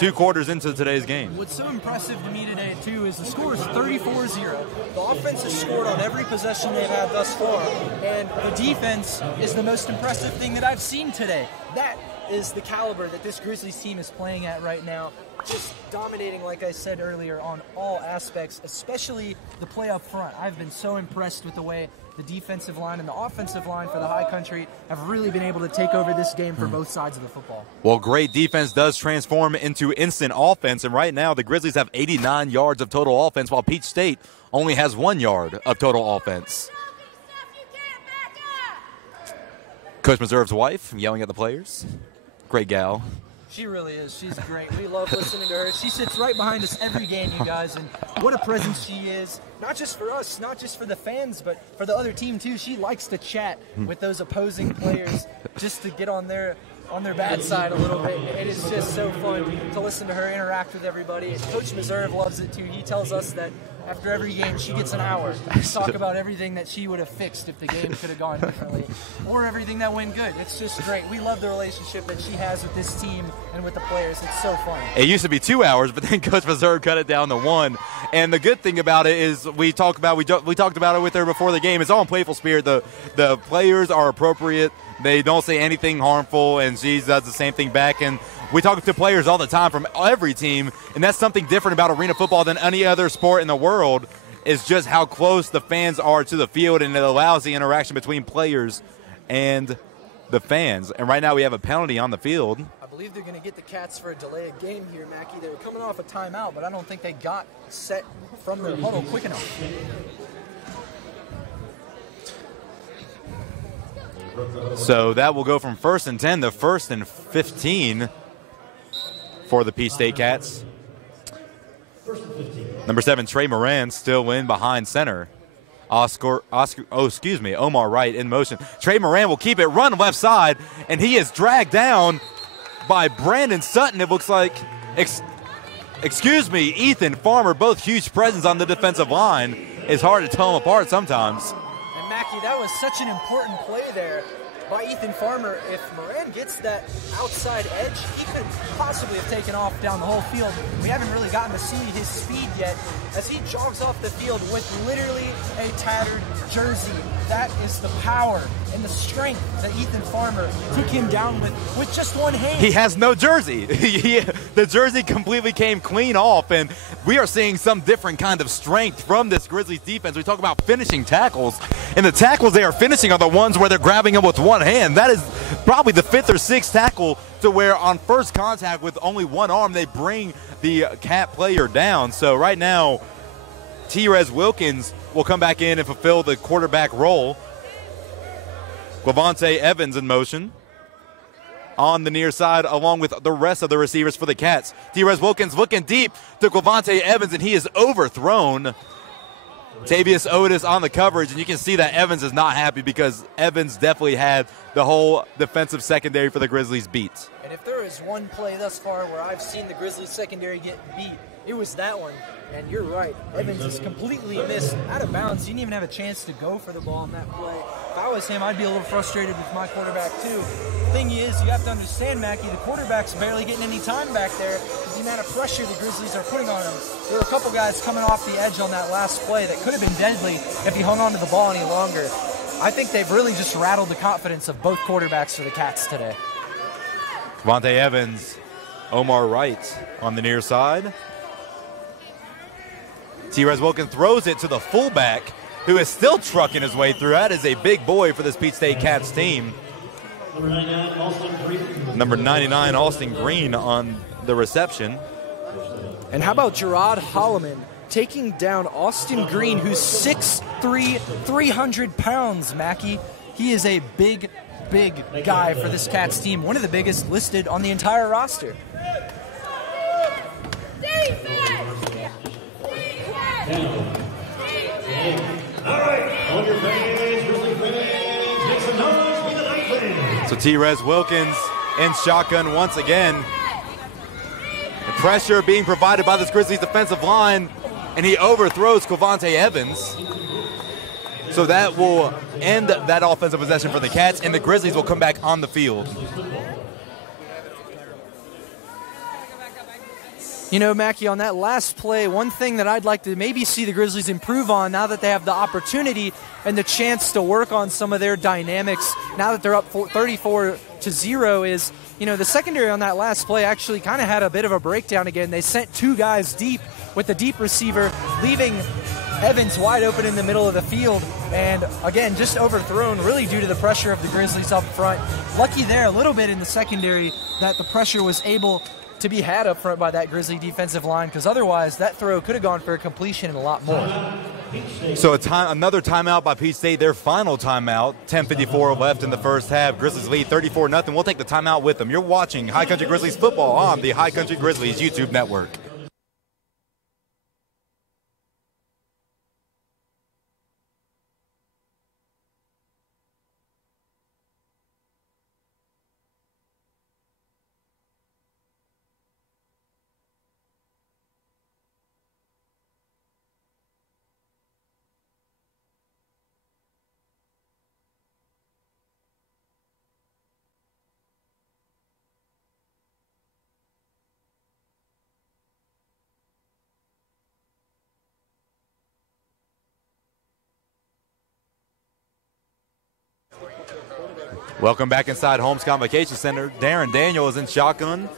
2 quarters into today's game. What's so impressive to me today, too, is the score is 34-0. The offense has scored on every possession they've had thus far, and the defense is the most impressive thing that I've seen today. That is the caliber that this Grizzlies team is playing at right now. Just dominating, like I said earlier, on all aspects, especially the play up front. I've been so impressed with the way the defensive line and the offensive line for the High Country have really been able to take over this game for both sides of the football. Well, great defense does transform into instant offense, and right now the Grizzlies have 89 yards of total offense, while Peach State only has 1 yard of total offense. Coach Meserve's wife yelling at the players. Great gal. She really is. She's great. We love listening to her. She sits right behind us every game, you guys, and what a presence she is. Not just for us, not just for the fans, but for the other team, too. She likes to chat with those opposing players just to get on their bad side a little bit. It is just so fun to listen to her interact with everybody. Coach Meserve loves it, too. He tells us that after every game, she gets an hour to talk about everything that she would have fixed if the game could have gone differently, or everything that went good. It's just great. We love the relationship that she has with this team and with the players. It's so fun. It used to be 2 hours, but then Coach Meserve cut it down to 1. And the good thing about it is we talked about it with her before the game. It's all in playful spirit. The players are appropriate. They don't say anything harmful, and she does the same thing back. And we talk to players all the time from every team, and that's something different about arena football than any other sport in the world, is just how close the fans are to the field, and it allows the interaction between players and the fans. And right now we have a penalty on the field. I believe they're going to get the Cats for a delay of game here, Mackie. They were coming off a timeout, but I don't think they got set from their huddle quick enough. So that will go from 1st and 10 to 1st and 15 for the Peach State Cats. Number 7, Trey Moran, still in behind center. Omar Wright in motion. Trey Moran will keep it, run left side, and he is dragged down by Brandon Sutton. It looks like, Ethan Farmer, both huge presence on the defensive line. It's hard to tell them apart sometimes. And Mackie, that was such an important play there by Ethan Farmer. If Moran gets that outside edge, he could possibly have taken off down the whole field. We haven't really gotten to see his speed yet as he jogs off the field with literally a tattered jersey. That is the power and the strength that Ethan Farmer took him down with just one hand. He has no jersey. The jersey completely came clean off, and we are seeing some different kind of strength from this Grizzlies defense. We talk about finishing tackles, and the tackles they are finishing are the ones where they're grabbing them with one hand. That is probably the 5th or 6th tackle to where on first contact with only one arm, they bring the Cat player down. So right now, T-Rez Wilkins will come back in and fulfill the quarterback role. Clavante Evans in motion on the near side along with the rest of the receivers for the Cats. T-Rez Wilkins looking deep to Clavante Evans, and he is overthrown. Tavius Otis on the coverage, and you can see that Evans is not happy because Evans definitely had the whole defensive secondary for the Grizzlies beat. And if there is one play thus far where I've seen the Grizzlies secondary get beat, it was that one. And you're right, Evans is completely missed out of bounds. He didn't even have a chance to go for the ball in that play. If I was him, I'd be a little frustrated with my quarterback too. The thing is, you have to understand, Mackie, the quarterback's barely getting any time back there with the amount of pressure the Grizzlies are putting on him. There were a couple guys coming off the edge on that last play that could have been deadly if he hung on to the ball any longer. I think they've really just rattled the confidence of both quarterbacks for the Cats today. Clavante Evans, Omar Wright on the near side. T-Rez Wilkins throws it to the fullback, who is still trucking his way through. That is a big boy for this Peach State Cats team. Number 99, Austin Green on the reception. And how about Gerard Holloman taking down Austin Green, who's 6'3", 300 pounds, Mackie. He is a big guy for this Cats team, one of the biggest listed on the entire roster. So T-Rez Wilkins in shotgun once again. The pressure being provided by this Grizzlies defensive line, and he overthrows Clavante Evans. So that will end that offensive possession for the Cats, and the Grizzlies will come back on the field. You know, Mackie, on that last play, one thing that I'd like to maybe see the Grizzlies improve on now that they have the opportunity and the chance to work on some of their dynamics now that they're up 34-0 is, you know, the secondary on that last play actually kind of had a bit of a breakdown again. They sent 2 guys deep with the deep receiver, leaving Evans wide open in the middle of the field, and again, just overthrown really due to the pressure of the Grizzlies up front. Lucky there a little bit in the secondary that the pressure was able to be had up front by that Grizzly defensive line, because otherwise that throw could have gone for a completion and a lot more. So another timeout by Peach State, their final timeout. 10:54 left in the first half. Grizzlies lead 34-0. We'll take the timeout with them. You're watching High Country Grizzlies football on the High Country Grizzlies YouTube network. Welcome back inside Holmes Convocation Center. Darrin Daniel is in shotgun.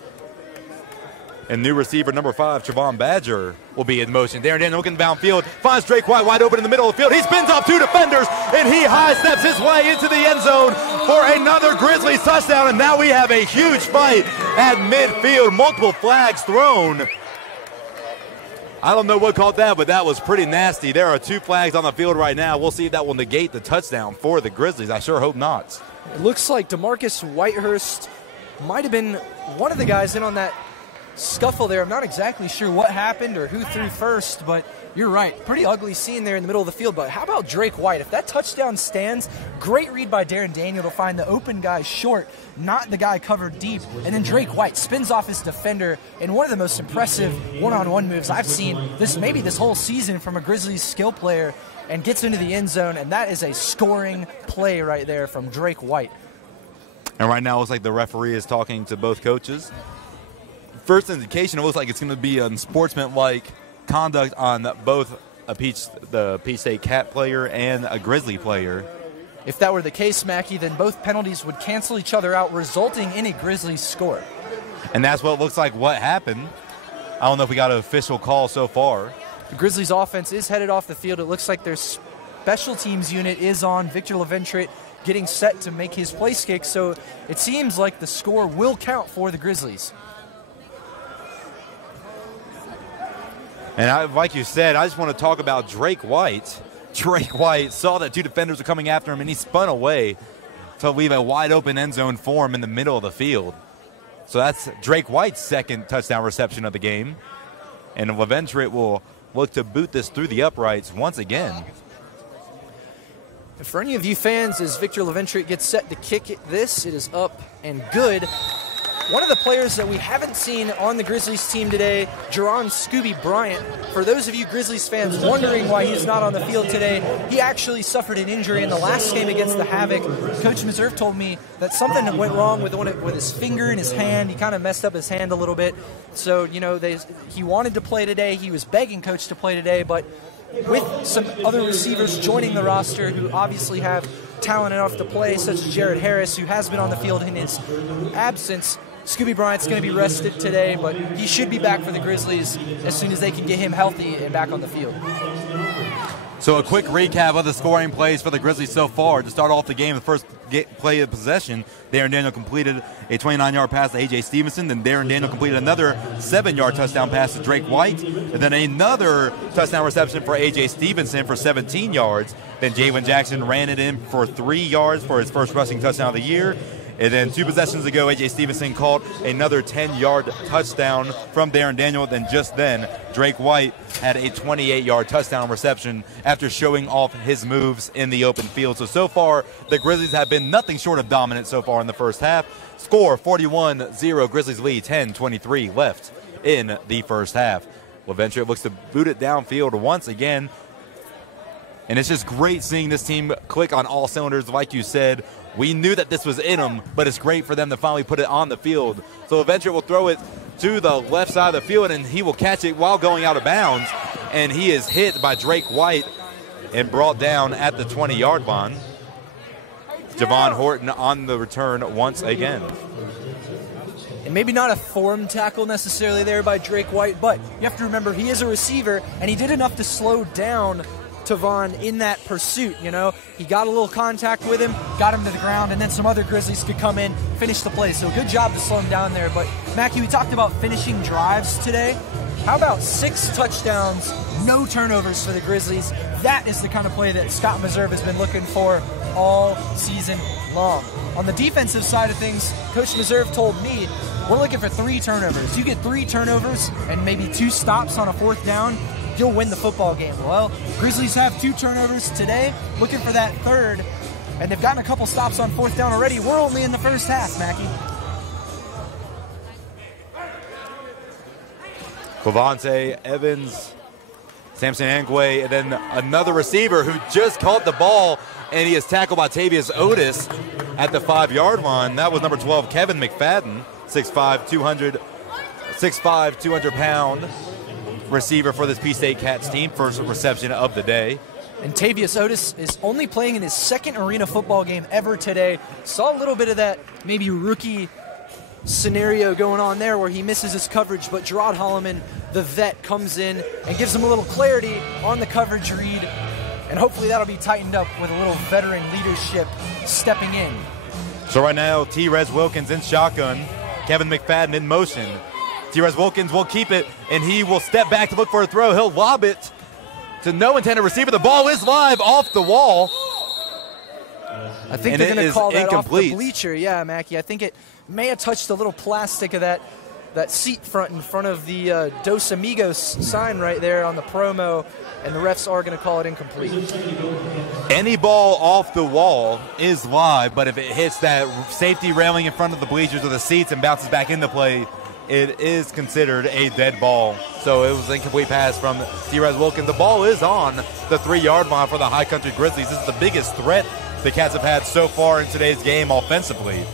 And new receiver number 5, Javon Badger, will be in motion. Darrin Daniel looking downfield, finds Drake White wide open in the middle of the field. He spins off 2 defenders, and he high steps his way into the end zone for another Grizzlies touchdown. And now we have a huge fight at midfield. Multiple flags thrown. I don't know what called that, but that was pretty nasty. There are 2 flags on the field right now. We'll see if that will negate the touchdown for the Grizzlies. I sure hope not. It looks like DeMarcus Whitehurst might have been one of the guys in on that scuffle there. I'm not exactly sure what happened or who threw first, but you're right. Pretty ugly scene there in the middle of the field. But how about Drake White? If that touchdown stands, great read by Darrin Daniel to find the open guy short, not the guy covered deep. And then Drake White spins off his defender in one of the most impressive one-on-one moves I've seen maybe this whole season from a Grizzlies skill player, and gets into the end zone, and that is a scoring play right there from Drake White. And right now it looks like the referee is talking to both coaches. First indication, it looks like it's going to be unsportsmanlike conduct on both the Peach State Cat player and a Grizzly player. If that were the case, Mackie, then both penalties would cancel each other out, resulting in a Grizzlies score. And that's what looks like what happened. I don't know if we got an official call so far. The Grizzlies offense is headed off the field. It looks like their special teams unit is on. Victor LeVentre getting set to make his place kick, so it seems like the score will count for the Grizzlies. And like you said, I just want to talk about Drake White. Drake White saw that 2 defenders were coming after him, and he spun away to leave a wide open end zone for him in the middle of the field. So that's Drake White's 2nd touchdown reception of the game. And LeVentre will look to boot this through the uprights once again. For any of you fans, as Victor LeVentre gets set to kick this, it is up and good. One of the players that we haven't seen on the Grizzlies team today, Jerron Scooby Bryant. For those of you Grizzlies fans wondering why he's not on the field today, he actually suffered an injury in the last game against the Havoc. Coach Meserve told me that something went wrong with his finger and his hand. He kind of messed up his hand a little bit. So, you know, he wanted to play today. He was begging Coach to play today, but with some other receivers joining the roster who obviously have talent enough to play, such as Jared Harris, who has been on the field in his absence, Scooby Bryant's going to be rested today, but he should be back for the Grizzlies as soon as they can get him healthy and back on the field. So a quick recap of the scoring plays for the Grizzlies so far. To start off the game, the first play of possession, Darrin Daniel completed a 29-yard pass to A.J. Stevenson. Then Darrin Daniel completed another 7-yard touchdown pass to Drake White. And then another touchdown reception for A.J. Stevenson for 17 yards. Then Jalen Jackson ran it in for 3 yards for his first rushing touchdown of the year. And then 2 possessions ago, A.J. Stevenson caught another 10-yard touchdown from Darrin Daniel. Then just then, Drake White had a 28-yard touchdown reception after showing off his moves in the open field. So far, the Grizzlies have been nothing short of dominant so far in the first half. Score 41-0, Grizzlies lead, 10:23 left in the first half. LeVentre looks to boot it downfield once again. And it's just great seeing this team click on all cylinders, like you said. We knew that this was in them, but it's great for them to finally put it on the field. So LeVentre will throw it to the left side of the field, and he will catch it while going out of bounds. And he is hit by Drake White and brought down at the 20-yard line. Javon Horton on the return once again. And maybe not a form tackle necessarily there by Drake White, but you have to remember he is a receiver, and he did enough to slow down Tavon in that pursuit. You know, he got a little contact with him, got him to the ground, and then some other Grizzlies could come in, finish the play. So good job to slow him down there. But Mackie, we talked about finishing drives today. How about 6 touchdowns, no turnovers for the Grizzlies? That is the kind of play that Scott Meserve has been looking for all season long. On the defensive side of things, Coach Meserve told me, we're looking for 3 turnovers. You get 3 turnovers and maybe 2 stops on a 4th down, you'll win the football game. Well, Grizzlies have 2 turnovers today, looking for that 3rd, and they've gotten a couple stops on 4th down already. We're only in the first half, Mackie. Clavante, Evans, Samson Angway, and then another receiver who just caught the ball, and he is tackled by Tavius Otis at the 5-yard line. That was number 12, Kevin McFadden, 6'5", 200-pound receiver for this P-State Cats team. First reception of the day. And Tavius Otis is only playing in his 2nd arena football game ever today. Saw a little bit of that maybe rookie scenario going on there where he misses his coverage, but Gerard Holloman, the vet, comes in and gives him a little clarity on the coverage read, and hopefully that'll be tightened up with a little veteran leadership stepping in. So right now, T-Rez Wilkins in shotgun, Kevin McFadden in motion. T-Rez Wilkins will keep it, and he will step back to look for a throw. He'll lob it to no intended receiver. The ball is live off the wall. I think they're going to call that incomplete. Off the bleacher. Yeah, Mackie. I think it may have touched a little plastic of that seat front in front of the Dos Amigos sign right there on the promo, and the refs are going to call it incomplete. Any ball off the wall is live, but if it hits that safety railing in front of the bleachers or the seats and bounces back into play, it is considered a dead ball. So it was an incomplete pass from T-Rez Wilkins. The ball is on the 3-yard line for the High Country Grizzlies. This is the biggest threat the Cats have had so far in today's game offensively.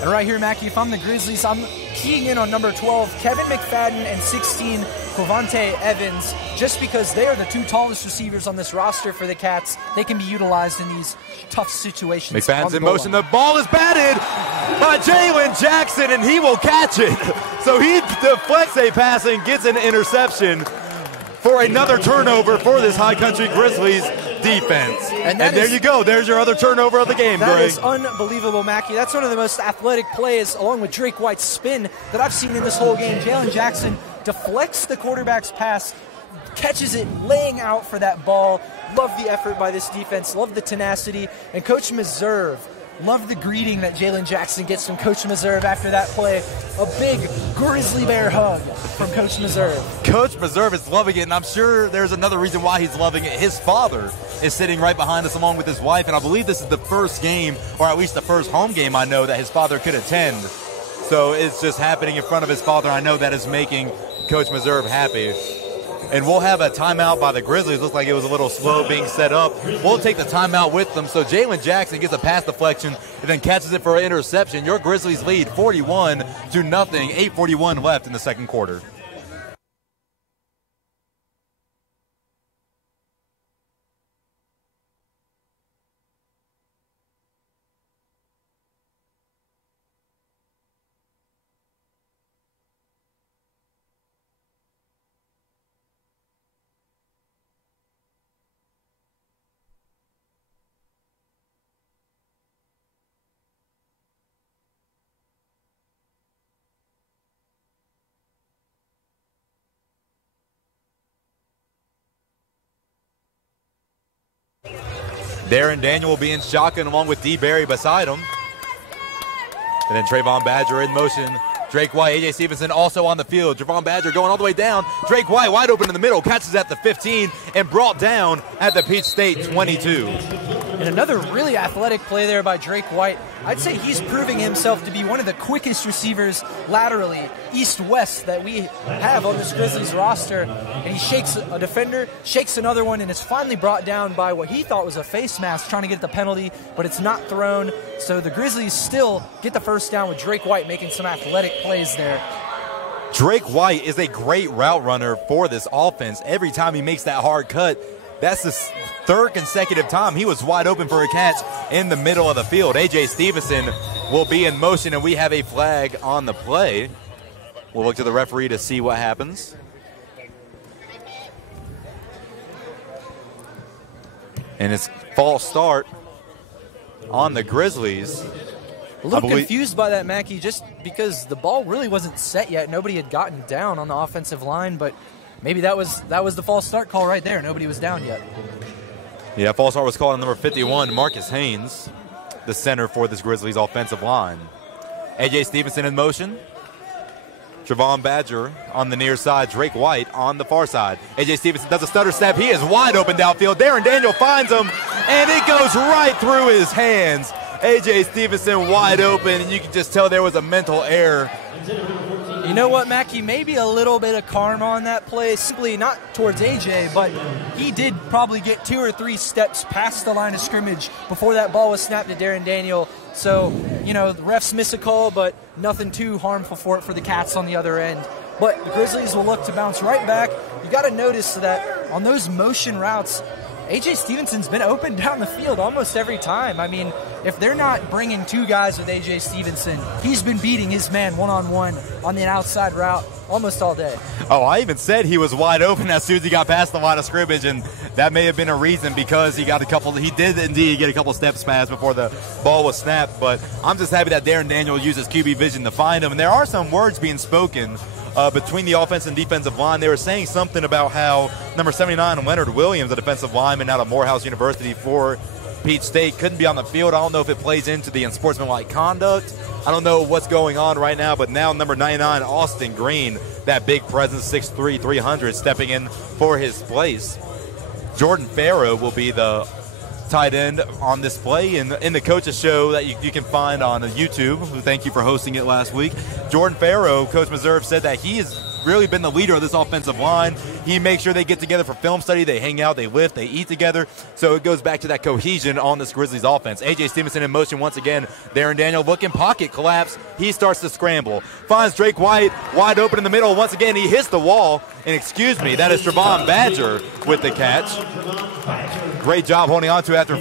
And right here, Mackie, if I'm the Grizzlies, I'm keying in on number 12, Kevin McFadden, and 16, Clavante Evans, just because they are the 2 tallest receivers on this roster for the Cats. They can be utilized in these tough situations. McFadden's in motion. The ball is batted by Jalen Jackson, and he will catch it. So he deflects a pass and gets an interception for another turnover for this High Country Grizzlies defense. And there you go. There's your other turnover of the game, Greg. That is unbelievable, Mackie. That's one of the most athletic plays, along with Drake White's spin, that I've seen in this whole game. Jalen Jackson deflects the quarterback's pass, catches it, laying out for that ball. Love the effort by this defense. Love the tenacity. And Coach Meserve, love the greeting that Jalen Jackson gets from Coach Meserve after that play. A big grizzly bear hug from Coach Meserve. Coach Meserve is loving it, and I'm sure there's another reason why he's loving it. His father is sitting right behind us along with his wife, and I believe this is the first game, or at least the first home game I know that his father could attend. So it's just happening in front of his father. I know that is making Coach Meserve happy. And we'll have a timeout by the Grizzlies. Looks like it was a little slow being set up. We'll take the timeout with them. So Jalen Jackson gets a pass deflection and then catches it for an interception. Your Grizzlies lead 41-0. 8:41 left in the second quarter. Darrin Daniel will be in shotgun along with D. Berry beside him. And then Trayvon Badger in motion. Drake White, A.J. Stevenson also on the field. Javon Badger going all the way down. Drake White wide open in the middle, catches at the 15 and brought down at the Peach State 22. And another really athletic play there by Drake White. I'd say he's proving himself to be one of the quickest receivers laterally, east-west, that we have on this Grizzlies roster. And he shakes a defender, shakes another one, and is finally brought down by what he thought was a face mask, trying to get the penalty, but it's not thrown. So the Grizzlies still get the first down with Drake White making some athletic plays there. Drake White is a great route runner for this offense. Every time he makes that hard cut, that's the third consecutive time he was wide open for a catch in the middle of the field. A.J. Stevenson will be in motion, and we have a flag on the play. We'll look to the referee to see what happens. And it's false start on the Grizzlies. A little confused by that, Mackey, just because the ball really wasn't set yet. Nobody had gotten down on the offensive line, but maybe that was the false start call right there. Nobody was down yet. Yeah, false start was called on number 51, Marcus Haynes, the center for this Grizzlies offensive line. A.J. Stevenson in motion. Javon Badger on the near side. Drake White on the far side. A.J. Stevenson does a stutter step. He is wide open downfield. Darrin Daniel finds him, and it goes right through his hands. A.J. Stevenson wide open, and you can just tell there was a mental error. You know what, Mackey? Maybe a little bit of karma on that play. Simply not towards A.J., but he did probably get 2 or 3 steps past the line of scrimmage before that ball was snapped to Darrin Daniel. So, you know, the refs miss a call, but nothing too harmful for it for the Cats on the other end. But the Grizzlies will look to bounce right back. You got to notice that on those motion routes, A.J. Stevenson's been open down the field almost every time. I mean, if they're not bringing 2 guys with A.J. Stevenson, he's been beating his man one-on-one on the outside route almost all day. Oh, I even said he was wide open as soon as he got past the line of scrimmage, and that may have been a reason because he did indeed get a couple steps past before the ball was snapped. But I'm just happy that Darrin Daniel uses QB vision to find him. And there are some words being spoken between the offense and defensive line. They were saying something about how number 79, Leonard Williams, a defensive lineman out of Morehouse University for Peach State, couldn't be on the field. I don't know if it plays into the unsportsmanlike conduct. I don't know what's going on right now, but now number 99, Austin Green, that big presence, 6'3", 300, stepping in for his place. Jordan Farrow will be the tight end on this play in the coach's show that you can find on YouTube. Thank you for hosting it last week. Jordan Farrow, Coach Meserve, said that he has really been the leader of this offensive line. He makes sure they get together for film study. They hang out, they lift, they eat together. So it goes back to that cohesion on this Grizzlies offense. A.J. Stevenson in motion once again. Darrin Daniel looking, pocket collapse. He starts to scramble. Finds Drake White wide open in the middle. Once again, he hits the wall. And excuse me, that is Javon Badger with the catch. Great job holding on to after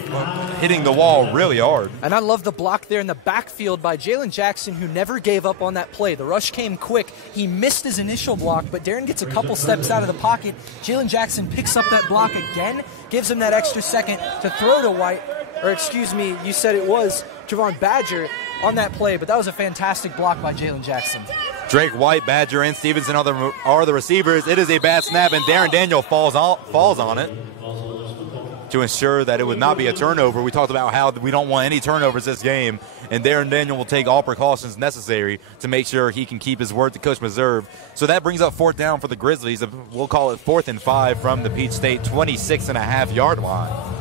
hitting the wall really hard. And I love the block there in the backfield by Jalen Jackson, who never gave up on that play. The rush came quick. He missed his initial block, but Darrin gets a couple steps out of the pocket. Jalen Jackson picks up that block again, gives him that extra second to throw to White, or excuse me, you said it was Javon Badger on that play, but that was a fantastic block by Jalen Jackson. Drake White, Badger, and Stevenson are the receivers. It is a bad snap, and Darrin Daniel falls on it to ensure that it would not be a turnover. We talked about how we don't want any turnovers this game, and Darrin Daniel will take all precautions necessary to make sure he can keep his word to Coach Meserve. So that brings up 4th down for the Grizzlies. We'll call it 4th and 5 from the Peach State 26.5-yard line.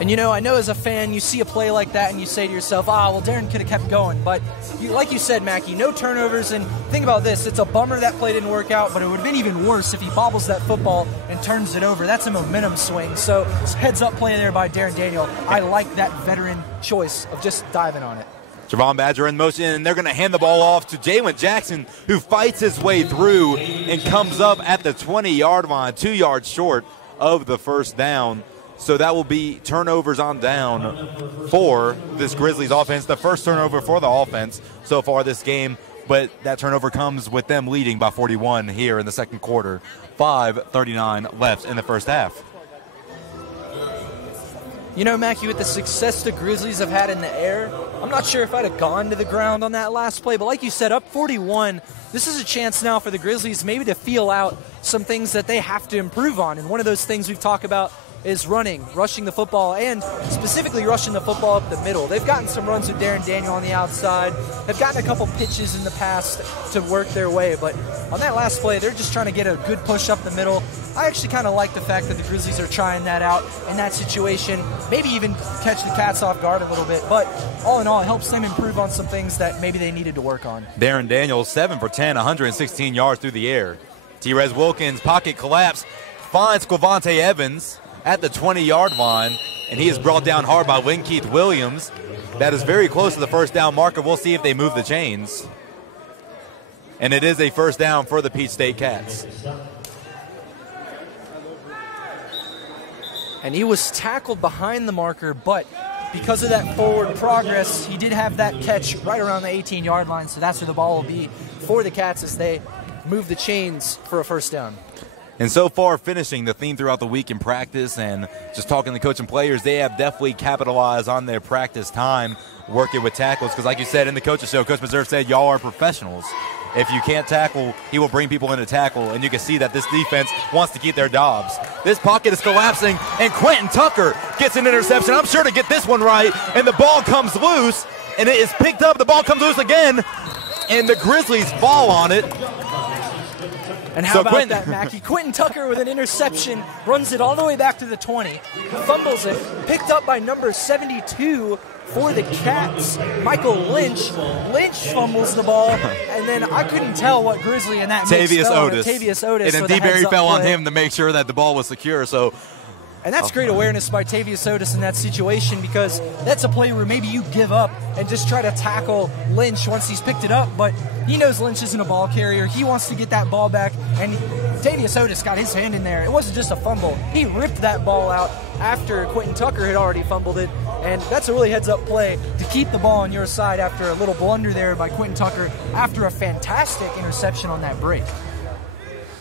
And, you know, I know as a fan, you see a play like that and you say to yourself, well, Darrin could have kept going. But like you said, Mackey, no turnovers. And think about this. It's a bummer that play didn't work out, but it would have been even worse if he bobbles that football and turns it over. That's a momentum swing. So heads-up play there by Darrin Daniel. I like that veteran choice of just diving on it. Javon Badger in motion, and they're going to hand the ball off to Jalen Jackson, who fights his way through and comes up at the 20-yard line, 2 yards short of the first down. So that will be turnovers on down for this Grizzlies offense. The first turnover for the offense so far this game, but that turnover comes with them leading by 41 here in the second quarter. 5:39 left in the first half. You know, Mackey, with the success the Grizzlies have had in the air, I'm not sure if I'd have gone to the ground on that last play, but like you said, up 41, this is a chance now for the Grizzlies maybe to feel out some things that they have to improve on. And one of those things we've talked about is rushing the football, and specifically rushing the football up the middle. They've gotten some runs with Darrin Daniel on the outside. They've gotten a couple pitches in the past to work their way, but on that last play, they're just trying to get a good push up the middle. I actually kind of like the fact that the Grizzlies are trying that out in that situation, maybe even catch the Cats off guard a little bit, but all in all, it helps them improve on some things that maybe they needed to work on. Darrin Daniel, 7 for 10, 116 yards through the air. T-Rez Wilkins, pocket collapse, finds Quavante Evans at the 20-yard line, and he is brought down hard by Linkeith Williams. That is very close to the first down marker. We'll see if they move the chains. and it is a first down for the Peach State Cats. And he was tackled behind the marker, but because of that forward progress, he did have that catch right around the 18-yard line, so that's where the ball will be for the Cats as they move the chains for a first down. And so far, finishing the theme throughout the week in practice and just talking to coach and players, they have definitely capitalized on their practice time working with tackles. Because like you said in the coaches show, Coach Meserve said, y'all are professionals. If you can't tackle, he will bring people in to tackle, and you can see that this defense wants to keep their jobs. This pocket is collapsing, and Quentin Tucker gets an interception. I'm sure to get this one right, and the ball comes loose, and it is picked up. The ball comes loose again, and the Grizzlies fall on it. And how about that, Mackie? Quentin Tucker with an interception, runs it all the way back to the 20, fumbles it, picked up by number 72 for the Cats, Michael Lynch. Lynch fumbles the ball, and then I couldn't tell what Grizzly in that mix fell. Tavius Otis. And then D-Berry fell on him to make sure that the ball was secure. So. And that's great awareness by Tavius Otis in that situation, because that's a play where maybe you give up and just try to tackle Lynch once he's picked it up, but he knows Lynch isn't a ball carrier. He wants to get that ball back, and Tavius Otis got his hand in there. It wasn't just a fumble. He ripped that ball out after Quentin Tucker had already fumbled it, and that's a really heads-up play to keep the ball on your side after a little blunder there by Quentin Tucker after a fantastic interception on that break.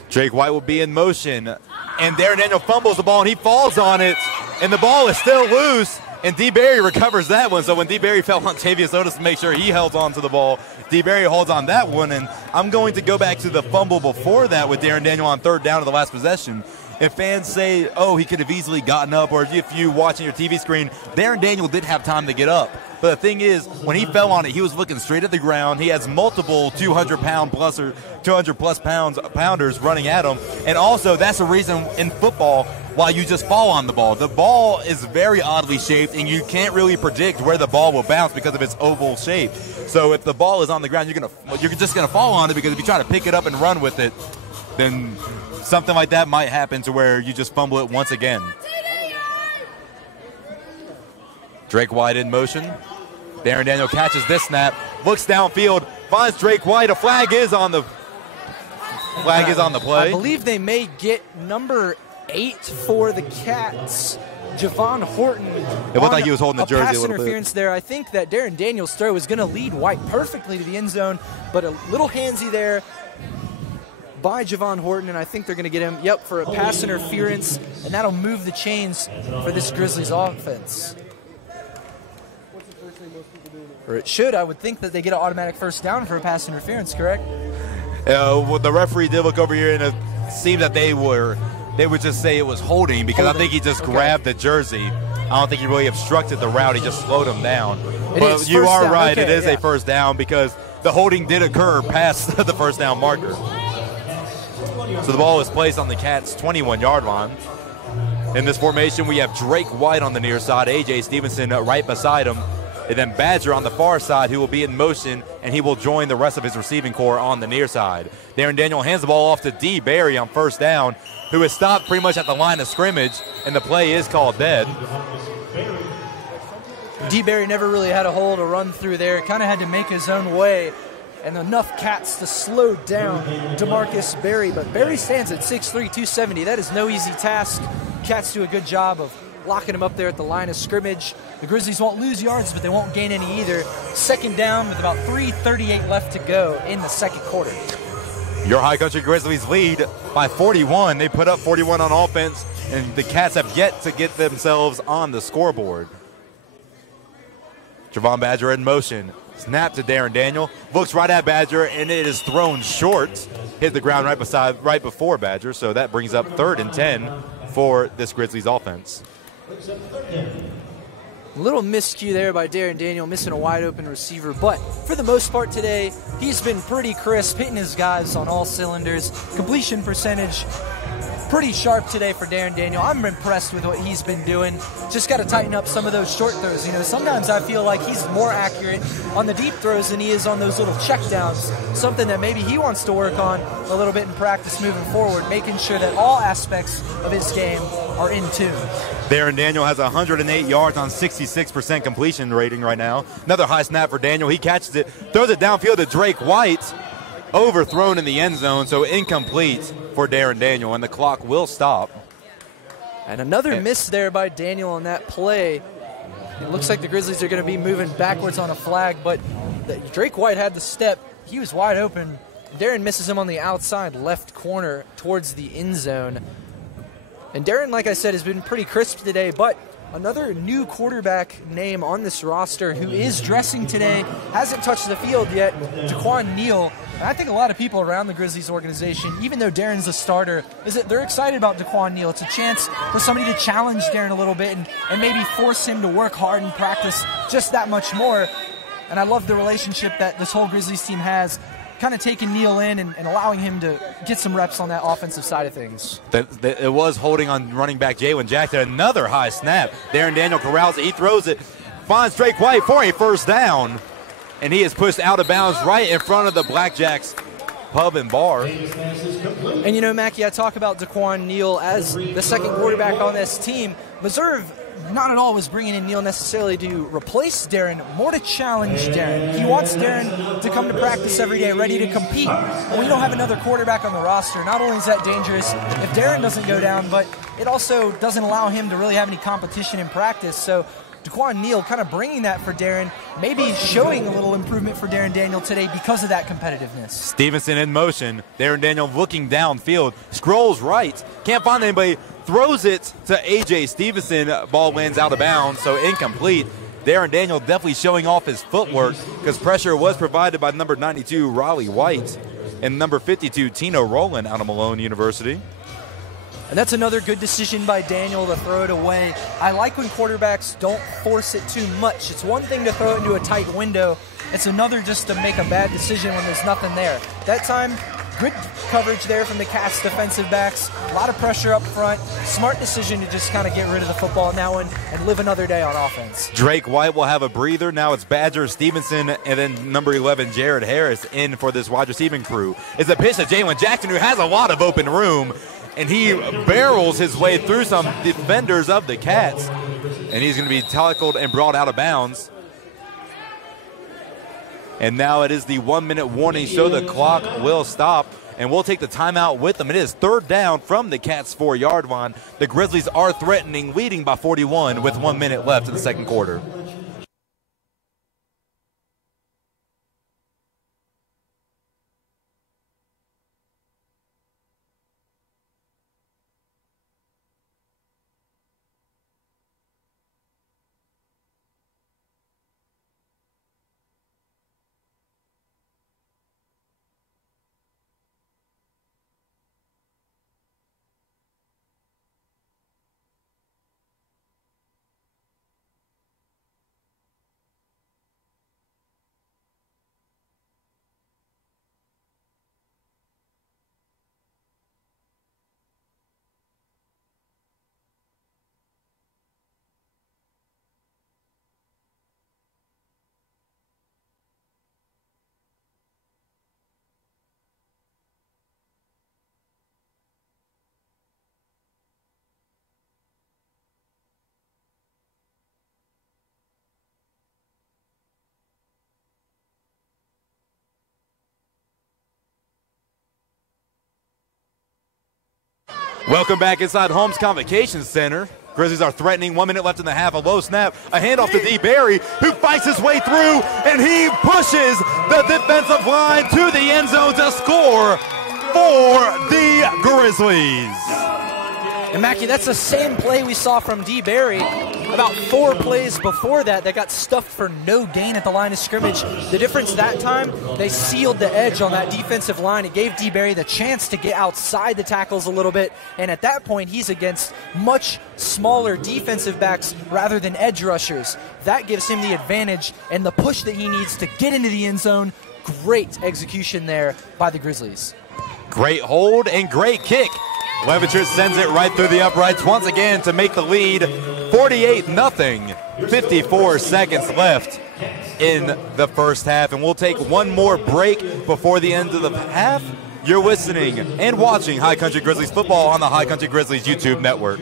Drake White will be in motion, and Darrin Daniel fumbles the ball, and he falls on it, and the ball is still loose, and D-Berry recovers that one. So when D-Berry fell on Tavius Otis to make sure he held on to the ball, D-Berry holds on that one, and I'm going to go back to the fumble before that with Darrin Daniel on third down of the last possession. If fans say, oh, he could have easily gotten up, or if you watching your TV screen, Darrin Daniel did have time to get up. But the thing is, when he fell on it, he was looking straight at the ground. He has multiple 200-plus pounders running at him. And also, that's the reason in football why you just fall on the ball. The ball is very oddly shaped, and you can't really predict where the ball will bounce because of its oval shape. So if the ball is on the ground, you're just going to fall on it, because if you try to pick it up and run with it, then something like that might happen to where you just fumble it once again. Drake White in motion. Darrin Daniel catches this snap, looks downfield, finds Drake White. A flag is on the play. I believe they may get number 8 for the Cats, Javon Horton. It looked like he was holding the jersey a little bit. Interference there. I think that Darrin Daniel's throw is going to lead White perfectly to the end zone, but a little handsy there by Javon Horton, and I think they're going to get him, for a pass interference, and that'll move the chains for this Grizzlies offense. Or it should. I would think that they get an automatic first down for a pass interference, correct? Well, the referee did look over here, and it seemed that they would just say it was holding, because I think he just grabbed the jersey. I don't think he really obstructed the route. He just slowed him down. But you are right. It is a first down, because the holding did occur past the first down marker. So the ball is placed on the Cats' 21-yard line. In this formation, we have Drake White on the near side, A.J. Stevenson right beside him, and then Badger on the far side, who will be in motion, and he will join the rest of his receiving core on the near side. Darrin Daniel hands the ball off to D-Berry on first down, who is stopped pretty much at the line of scrimmage, and the play is called dead. D-Berry never really had a hole to run through there. Kind of had to make his own way, and enough Cats to slow down DeMarcus Berry. But Berry stands at 6'3", 270. That is no easy task. Cats do a good job of locking him up there at the line of scrimmage. The Grizzlies won't lose yards, but they won't gain any either. Second down with about 3:38 left to go in the second quarter. Your High Country Grizzlies lead by 41. They put up 41 on offense, and the Cats have yet to get themselves on the scoreboard. Javon Badger in motion. Snap to Darrin Daniel. Looks right at Badger, and it is thrown short. Hit the ground right before Badger, so that brings up 3rd and 10 for this Grizzlies offense. A little miscue there by Darrin Daniel, missing a wide-open receiver. But for the most part today, he's been pretty crisp, hitting his guys on all cylinders. Completion percentage pretty sharp today for Darrin Daniel. I'm impressed with what he's been doing. Just got to tighten up some of those short throws. Sometimes I feel like he's more accurate on the deep throws than he is on those little checkdowns. Something that maybe he wants to work on a little bit in practice moving forward, making sure that all aspects of his game are in tune. Darrin Daniel has 108 yards on 66% completion rating right now. Another high snap for Daniel. He catches it, throws it downfield to Drake White. overthrown in the end zone, so incomplete for Darrin Daniel, and the clock will stop. And another miss there by Daniel on that play. It looks like the Grizzlies are going to be moving backwards on a flag, but Drake White had the step. He was wide open. Darrin misses him on the outside left corner towards the end zone. And Darrin, like I said, has been pretty crisp today, but another new quarterback name on this roster who is dressing today, hasn't touched the field yet, Daquan Neil. And I think a lot of people around the Grizzlies organization, even though Darrin's a starter, is that they're excited about Daquan Neil. It's a chance for somebody to challenge Darrin a little bit and maybe force him to work hard and practice just that much more. And I love the relationship that this whole Grizzlies team has, kind of taking Neil in and allowing him to get some reps on that offensive side of things. It was holding on running back Javon Jackson. Another high snap. Darrin Daniel corrals it. He throws it. Finds Drake White for a first down. And he is pushed out of bounds right in front of the Blackjacks Pub and Bar. And, you know, Mackie, I talk about Daquan Neil as the second quarterback on this team. Meserve not at all was bringing in Neil necessarily to replace Darrin, more to challenge Darrin. He wants Darrin to come to practice every day ready to compete. When we don't have another quarterback on the roster, not only is that dangerous if Darrin doesn't go down, but it also doesn't allow him to really have any competition in practice. So Daquan Neil kind of bringing that for Darrin, maybe showing a little improvement for Darrin Daniel today because of that competitiveness. Stevenson in motion. Darrin Daniel looking downfield. Scrolls right. Can't find anybody. Throws it to A.J. Stevenson. Ball lands out of bounds, so incomplete. Darrin Daniel definitely showing off his footwork because pressure was provided by number 92, Raleigh White, and number 52, Tino Rowland out of Malone University. And that's another good decision by Daniel to throw it away. I like when quarterbacks don't force it too much. It's one thing to throw it into a tight window. It's another just to make a bad decision when there's nothing there. That time, good coverage there from the Cats defensive backs. A lot of pressure up front. Smart decision to just kind of get rid of the football on that one and live another day on offense. Drake White will have a breather. Now it's Badger, Stevenson, and then number 11, Jared Harris in for this wide receiving crew. It's a pitch to Jalen Jackson, who has a lot of open room, and he barrels his way through some defenders of the Cats, and he's going to be tackled and brought out of bounds. And now it is the 1 minute warning, so the clock will stop, and we'll take the timeout with them. It is third down from the Cats' 4-yard line. The Grizzlies are threatening, leading by 41 with 1 minute left in the second quarter. Welcome back inside Holmes Convocation Center. Grizzlies are threatening, 1 minute left in the half, a low snap, a handoff to D. Barry, who fights his way through, and he pushes the defensive line to the end zone to score for the Grizzlies. And Mackie, that's the same play we saw from D. Barry about 4 plays before that got stuffed for no gain at the line of scrimmage. The difference that time, they sealed the edge on that defensive line. It gave D. Barry the chance to get outside the tackles a little bit, and at that point, he's against much smaller defensive backs rather than edge rushers. That gives him the advantage and the push that he needs to get into the end zone. Great execution there by the Grizzlies. Great hold and great kick. Levinger sends it right through the uprights once again to make the lead 48-0. 54 seconds left in the first half, and we'll take one more break before the end of the half. You're listening and watching High Country Grizzlies football on the High Country Grizzlies YouTube network.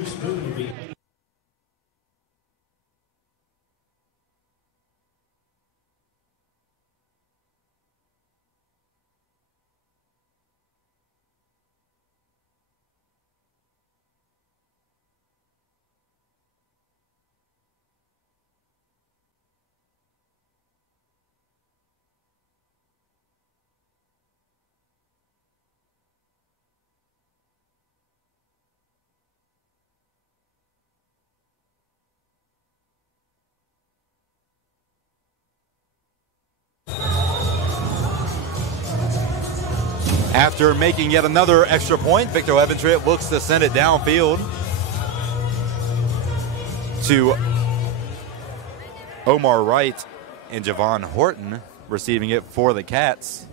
After making yet another extra point, Victor Eventritt looks to send it downfield to Omar Wright and Javon Horton receiving it for the Cats.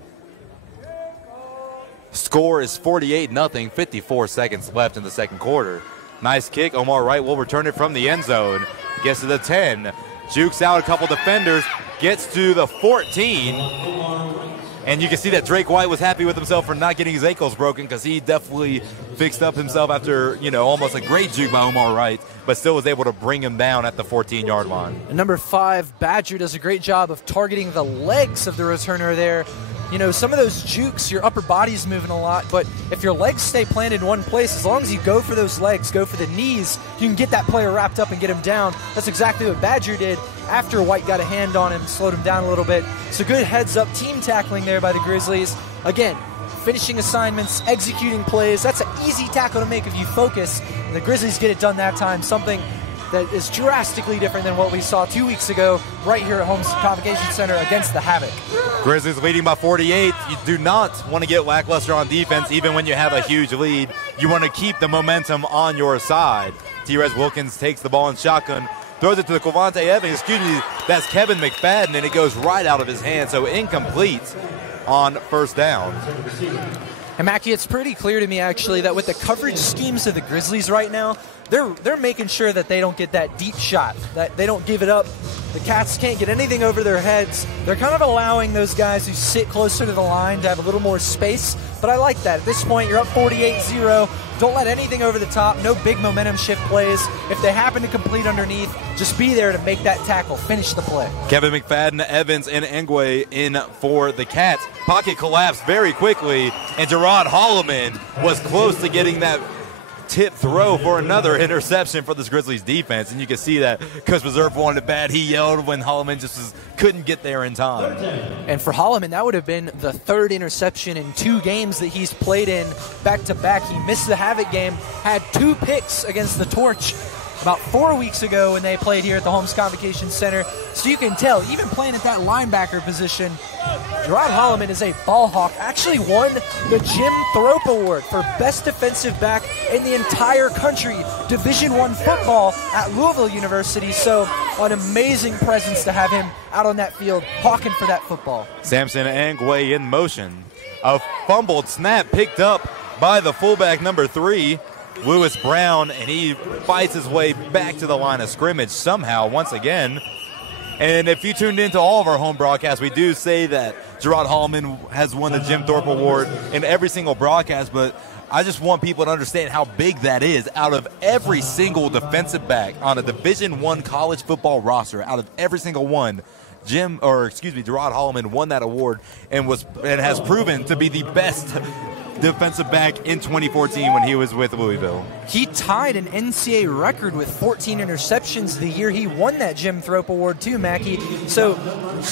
Score is 48-0, 54 seconds left in the second quarter. Nice kick. Omar Wright will return it from the end zone. Gets to the 10. Jukes out a couple defenders. Gets to the 14. And you can see that Drake White was happy with himself for not getting his ankles broken, because he definitely fixed up himself after, almost a great juke by Omar Wright, but still was able to bring him down at the 14-yard line. And number 5, Badger, does a great job of targeting the legs of the returner there. Some of those jukes, your upper body's moving a lot, but if your legs stay planted in one place, as long as you go for those legs, go for the knees, you can get that player wrapped up and get him down. That's exactly what Badger did after White got a hand on him, slowed him down a little bit. So good heads-up team tackling there by the Grizzlies. Again, finishing assignments, executing plays. That's an easy tackle to make if you focus. And the Grizzlies get it done that time, something that is drastically different than what we saw 2 weeks ago right here at Holmes Convocation Center against the Havoc. Grizzlies leading by 48. You do not want to get lackluster on defense even when you have a huge lead. You want to keep the momentum on your side. T-Rez Wilkins takes the ball in shotgun, throws it to the Covante Evans. That's Kevin McFadden, and it goes right out of his hand, so incomplete on first down. And Mackie, it's pretty clear to me actually that with the coverage schemes of the Grizzlies right now, they're making sure that they don't get that deep shot, that they don't give it up. The Cats can't get anything over their heads. They're kind of allowing those guys who sit closer to the line to have a little more space, but I like that. At this point, you're up 48-0. Don't let anything over the top. No big momentum shift plays. If they happen to complete underneath, just be there to make that tackle. Finish the play. Kevin McFadden, Evans, and Ngwe in for the Cats. Pocket collapsed very quickly, and Gerard Holloman was close to getting that tip throw for another interception for this Grizzlies defense. And you can see that because Reserve wanted it bad. He yelled when Holloman just couldn't get there in time. And for Holloman, that would have been the 3rd interception in 2 games that he's played in back-to-back. He missed the Havoc game, had 2 picks against the Torch about 4 weeks ago when they played here at the Holmes Convocation Center. So you can tell, even playing at that linebacker position, Gerard Holloman is a ball hawk. Actually won the Jim Thrope Award for best defensive back in the entire country, Division I football at Louisville University. So an amazing presence to have him out on that field hawking for that football. Samson Ngwe in motion. A fumbled snap picked up by the fullback number 3, Lewis Brown, and he fights his way back to the line of scrimmage somehow once again. And if you tuned into all of our home broadcasts, we do say that Gerard Holloman has won the Jim Thorpe Award in every single broadcast, but I just want people to understand how big that is. Out of every single defensive back on a Division I college football roster, out of every single one, Gerard Holloman won that award and has proven to be the best defensive back in 2014 when he was with Louisville. He tied an NCAA record with 14 interceptions the year he won that Jim Thrope Award too, Mackie. So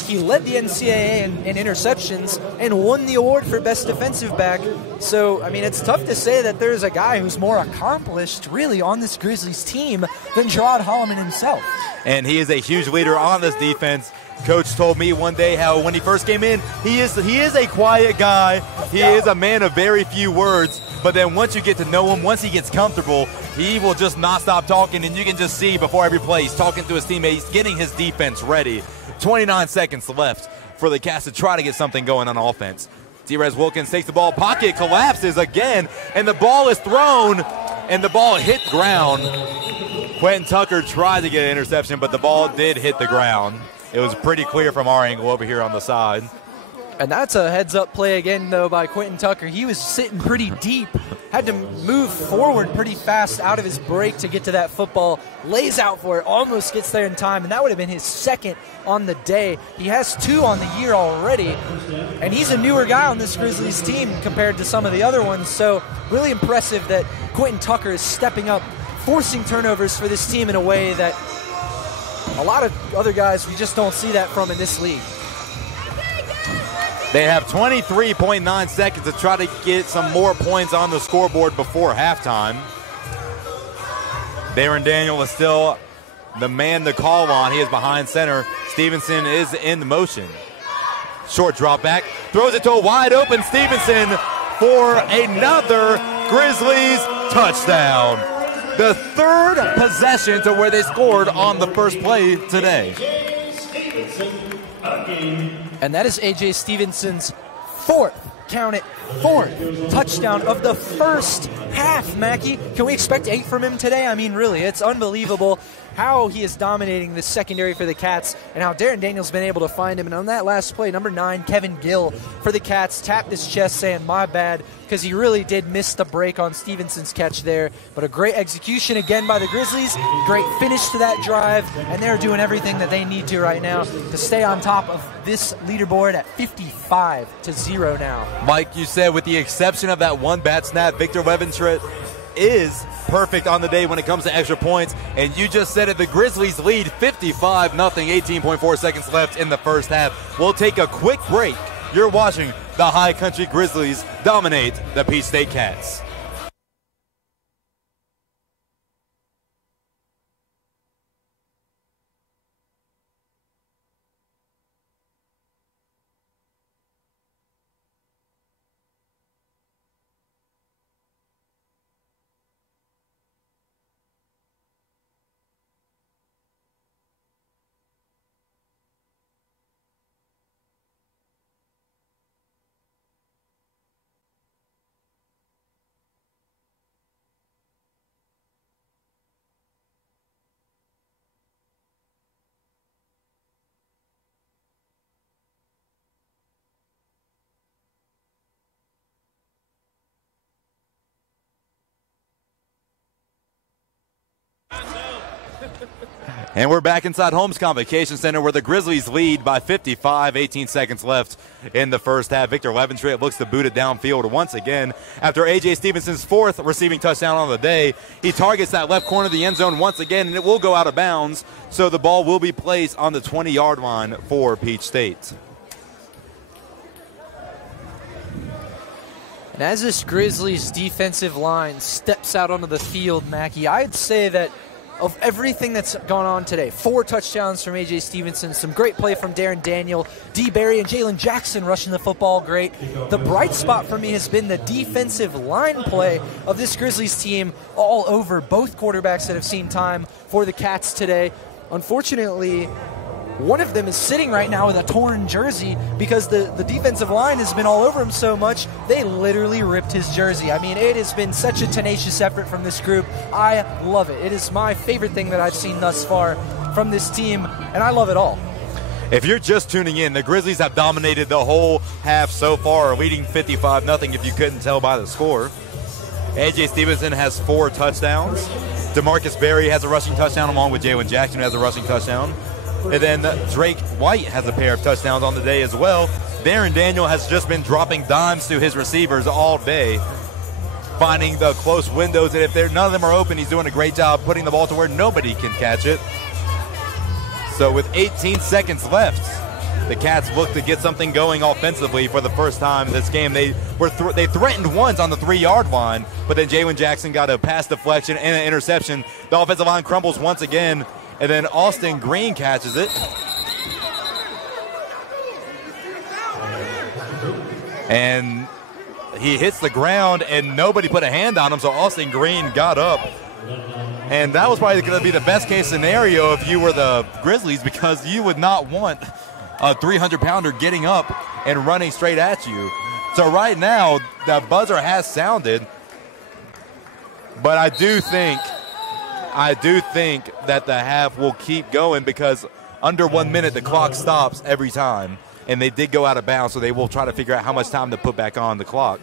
he led the NCAA in interceptions and won the award for best defensive back. So, I mean, it's tough to say that there's a guy who's more accomplished really on this Grizzlies team than Gerard Holloman himself. And he is a huge leader on this defense. Coach told me one day how when he first came in, he is a quiet guy. He is a man of very few words. But then once you get to know him, once he gets comfortable, he will just not stop talking. And you can just see before every play, he's talking to his teammates, getting his defense ready. 29 seconds left for the Cats to try to get something going on offense. T-Rez Wilkins takes the ball, pocket collapses again, and the ball is thrown, and the ball hit the ground. Quentin Tucker tried to get an interception, but the ball did hit the ground. It was pretty clear from our angle over here on the side. And that's a heads-up play again, though, by Quentin Tucker. He was sitting pretty deep, had to move forward pretty fast out of his break to get to that football, lays out for it, almost gets there in time, and that would have been his 2nd on the day. He has 2 on the year already, and he's a newer guy on this Grizzlies team compared to some of the other ones, so really impressive that Quentin Tucker is stepping up, forcing turnovers for this team in a way that a lot of other guys, we just don't see that from in this league. They have 23.9 seconds to try to get some more points on the scoreboard before halftime. Darrin Daniel is still the man to call on. He is behind center. Stevenson is in motion. Short drop back. Throws it to a wide open Stevenson. for another Grizzlies touchdown. The third possession to where they scored on the first play today. And that is A.J. Stevenson's fourth, count it, fourth touchdown of the first half, Mackie. Can we expect 8 from him today? I mean, really, it's unbelievable how he is dominating the secondary for the Cats and how Darrin Daniels been able to find him. And on that last play, number 9, Kevin Gill for the Cats tapped his chest saying, my bad, because he really did miss the break on Stevenson's catch there. But a great execution again by the Grizzlies, great finish to that drive, and they're doing everything that they need to right now to stay on top of this leaderboard at 55-0 now. Mike, you said with the exception of that one bad snap, Victor Leventritt is perfect on the day when it comes to extra points, and you just said it, the Grizzlies lead 55-0, 18.4 seconds left in the first half. We'll take a quick break. You're watching the High Country Grizzlies dominate the Peach State Cats. And we're back inside Holmes Convocation Center where the Grizzlies lead by 55, 18 seconds left in the first half. Victor Leventritt looks to boot it downfield once again. After A.J. Stevenson's fourth receiving touchdown on the day, he targets that left corner of the end zone once again, and it will go out of bounds. So the ball will be placed on the 20-yard line for Peach State. And as this Grizzlies defensive line steps out onto the field, Mackie, I'd say that of everything that's gone on today, 4 touchdowns from A.J. Stevenson, some great play from Darrin Daniel, D. Barry and Jalen Jackson rushing the football great. The bright spot for me has been the defensive line play of this Grizzlies team all over both quarterbacks that have seen time for the Cats today. Unfortunately, one of them is sitting right now with a torn jersey because the defensive line has been all over him so much, they literally ripped his jersey. I mean, it has been such a tenacious effort from this group. I love it. It is my favorite thing that I've seen thus far from this team, and I love it all. If you're just tuning in, the Grizzlies have dominated the whole half so far, leading 55-0 if you couldn't tell by the score. A.J. Stevenson has 4 touchdowns. DeMarcus Berry has a rushing touchdown along with Jalen Jackson, who has a rushing touchdown. And then Drake White has a pair of touchdowns on the day as well. Darrin Daniel has just been dropping dimes to his receivers all day, finding the close windows. And if none of them are open, he's doing a great job putting the ball to where nobody can catch it. So with 18 seconds left, the Cats look to get something going offensively for the first time this game. They threatened once on the 3-yard line, but then Jalen Jackson got a pass deflection and an interception. The offensive line crumbles once again. And then Austin Green catches it. And he hits the ground, and nobody put a hand on him, so Austin Green got up. And that was probably going to be the best-case scenario if you were the Grizzlies, because you would not want a 300-pounder getting up and running straight at you. So right now, the buzzer has sounded, but I do think that the half will keep going because under 1 minute the clock stops every time, and they did go out of bounds, so they will try to figure out how much time to put back on the clock.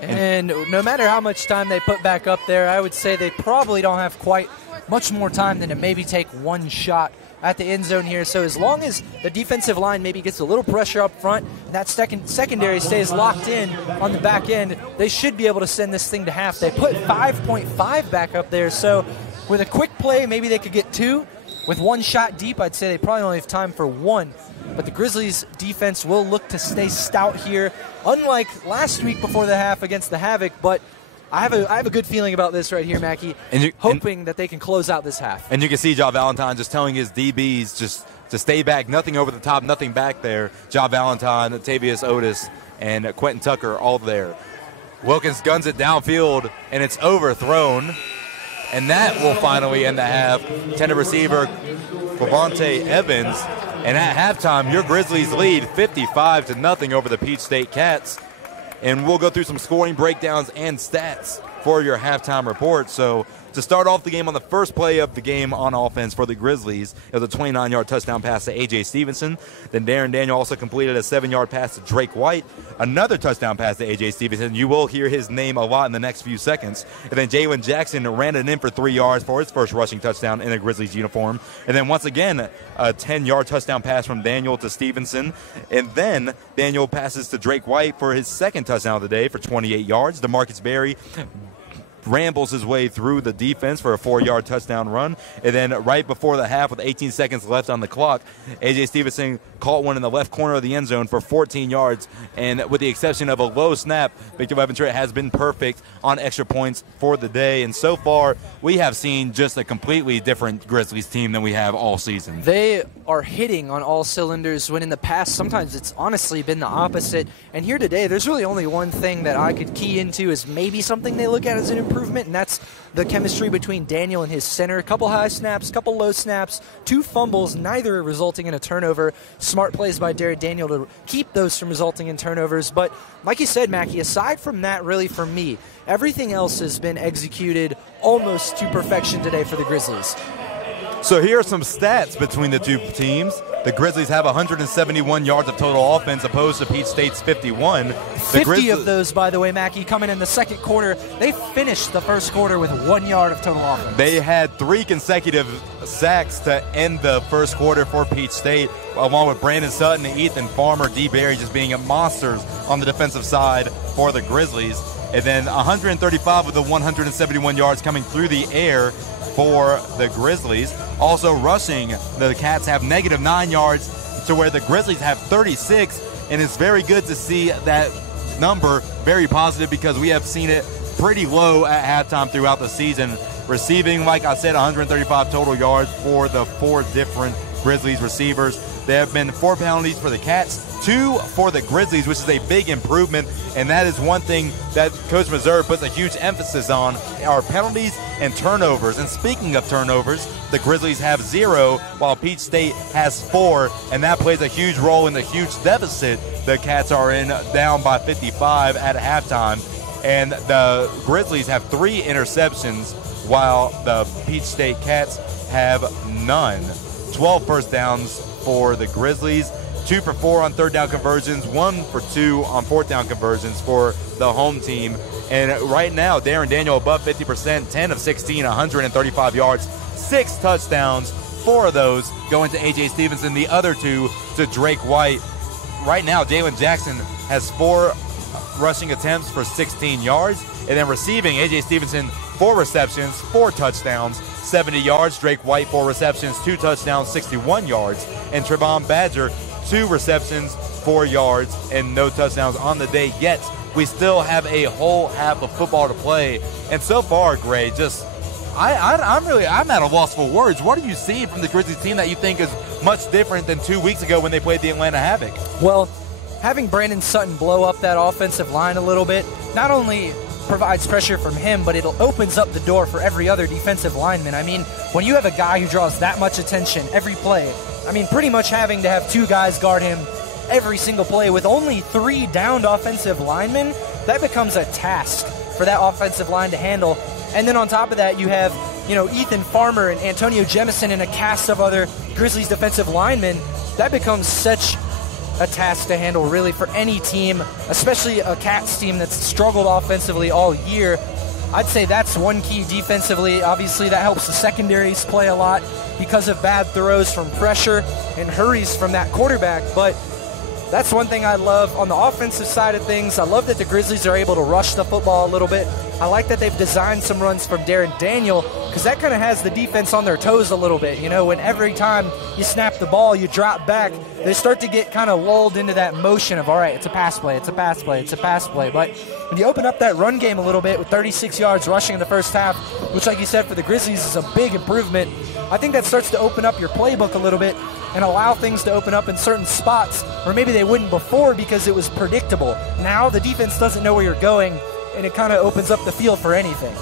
And no matter how much time they put back up there, I would say they probably don't have quite much more time than to maybe take one shot at the end zone here. So as long as the defensive line maybe gets a little pressure up front and that secondary stays locked in on the back end, they should be able to send this thing to half. They put 5.5 back up there, so with a quick play, maybe they could get 2. With one shot deep, I'd say they probably only have time for 1. But the Grizzlies defense will look to stay stout here, unlike last week before the half against the Havoc. But I have a good feeling about this right here, Mackie, hoping that they can close out this half. And you can see Ja Valentine just telling his DBs just to stay back, nothing over the top, nothing back there. Ja Valentine, Tavius Otis, and Quentin Tucker all there. Wilkins guns it downfield, and it's overthrown. And that will finally end the half. Tender receiver, Clavante Evans. And at halftime, your Grizzlies lead 55-0 over the Peach State Cats. And we'll go through some scoring breakdowns and stats for your halftime report. So to start off the game on the first play of the game on offense for the Grizzlies, it was a 29-yard touchdown pass to A.J. Stevenson. Then Darrin Daniel also completed a 7-yard pass to Drake White. Another touchdown pass to A.J. Stevenson. You will hear his name a lot in the next few seconds. And then Jalen Jackson ran it in for 3 yards for his first rushing touchdown in a Grizzlies uniform. And then once again, a 10-yard touchdown pass from Daniel to Stevenson. And then Daniel passes to Drake White for his second touchdown of the day for 28 yards. DeMarcus Berry rambles his way through the defense for a 4-yard touchdown run. And then right before the half with 18 seconds left on the clock, A.J. Stevenson caught one in the left corner of the end zone for 14 yards. And with the exception of a low snap, Victor Leventre has been perfect on extra points for the day. And so far, we have seen just a completely different Grizzlies team than we have all season. They are hitting on all cylinders when in the past, sometimes it's honestly been the opposite. And here today, there's really only one thing that I could key into is maybe something they look at as an improvement, and that's the chemistry between Daniel and his center. A couple high snaps, couple low snaps, 2 fumbles, neither resulting in a turnover. Smart plays by Darrin Daniel to keep those from resulting in turnovers. But like you said, Mackie, aside from that, really for me, everything else has been executed almost to perfection today for the Grizzlies. So here are some stats between the two teams. The Grizzlies have 171 yards of total offense opposed to Peach State's 51. 50 of those, by the way, Mackie, coming in the second quarter. They finished the first quarter with 1 yard of total offense. They had 3 consecutive sacks to end the first quarter for Peach State, along with Brandon Sutton, Ethan Farmer, D. Berry just being monsters on the defensive side for the Grizzlies. And then 135 of the 171 yards coming through the air for the Grizzlies. Also rushing, the Cats have -9 yards to where the Grizzlies have 36, and it's very good to see that number very positive because we have seen it pretty low at halftime throughout the season. Receiving, like I said, 135 total yards for the 4 different Grizzlies receivers. There have been 4 penalties for the Cats, 2 for the Grizzlies, which is a big improvement, and that is one thing that Coach Meserve puts a huge emphasis on, are penalties and turnovers. And speaking of turnovers, the Grizzlies have 0, while Peach State has 4, and that plays a huge role in the huge deficit the Cats are in, down by 55 at halftime. And the Grizzlies have 3 interceptions, while the Peach State Cats have none. 12 first downs for the Grizzlies, 2 for 4 on third down conversions, 1 for 2 on fourth down conversions for the home team. And right now, Darrin Daniel above 50%, 10 of 16, 135 yards, 6 touchdowns, 4 of those going to A.J. Stevenson, the other 2 to Drake White. Right now, Jalen Jackson has 4 rushing attempts for 16 yards. And then receiving, A.J. Stevenson, 4 receptions, 4 touchdowns, 70 yards. Drake White, 4 receptions, 2 touchdowns, 61 yards. And Trevon Badger, 2 receptions, 4 yards, and no touchdowns on the day yet. We still have a whole half of football to play. And so far, Gray, I'm at a loss for words. What are you seeing from the Grizzlies team that you think is much different than 2 weeks ago when they played the Atlanta Havoc? Well, having Brandon Sutton blow up that offensive line a little bit, not only provides pressure from him, but it opens up the door for every other defensive lineman. I mean, when you have a guy who draws that much attention every play, I mean, pretty much having to have 2 guys guard him every single play with only 3 downed offensive linemen, that becomes a task for that offensive line to handle. And then on top of that, you have, Ethan Farmer and Antonio Jemison and a cast of other Grizzlies defensive linemen. That becomes such a task to handle, really, for any team, especially a Cats team that's struggled offensively all year. I'd say that's one key defensively. Obviously, that helps the secondaries play a lot because of bad throws from pressure and hurries from that quarterback. But that's one thing I love on the offensive side of things. I love that the Grizzlies are able to rush the football a little bit. I like that they've designed some runs from Darrin Daniel because that kind of has the defense on their toes a little bit. When every time you snap the ball, you drop back, they start to get kind of lulled into that motion of, all right, it's a pass play, it's a pass play, it's a pass play. But when you open up that run game a little bit with 36 yards rushing in the first half, which, like you said, for the Grizzlies is a big improvement, I think that starts to open up your playbook a little bit and allow things to open up in certain spots where maybe they wouldn't before because it was predictable. Now the defense doesn't know where you're going, and it kind of opens up the field for anything.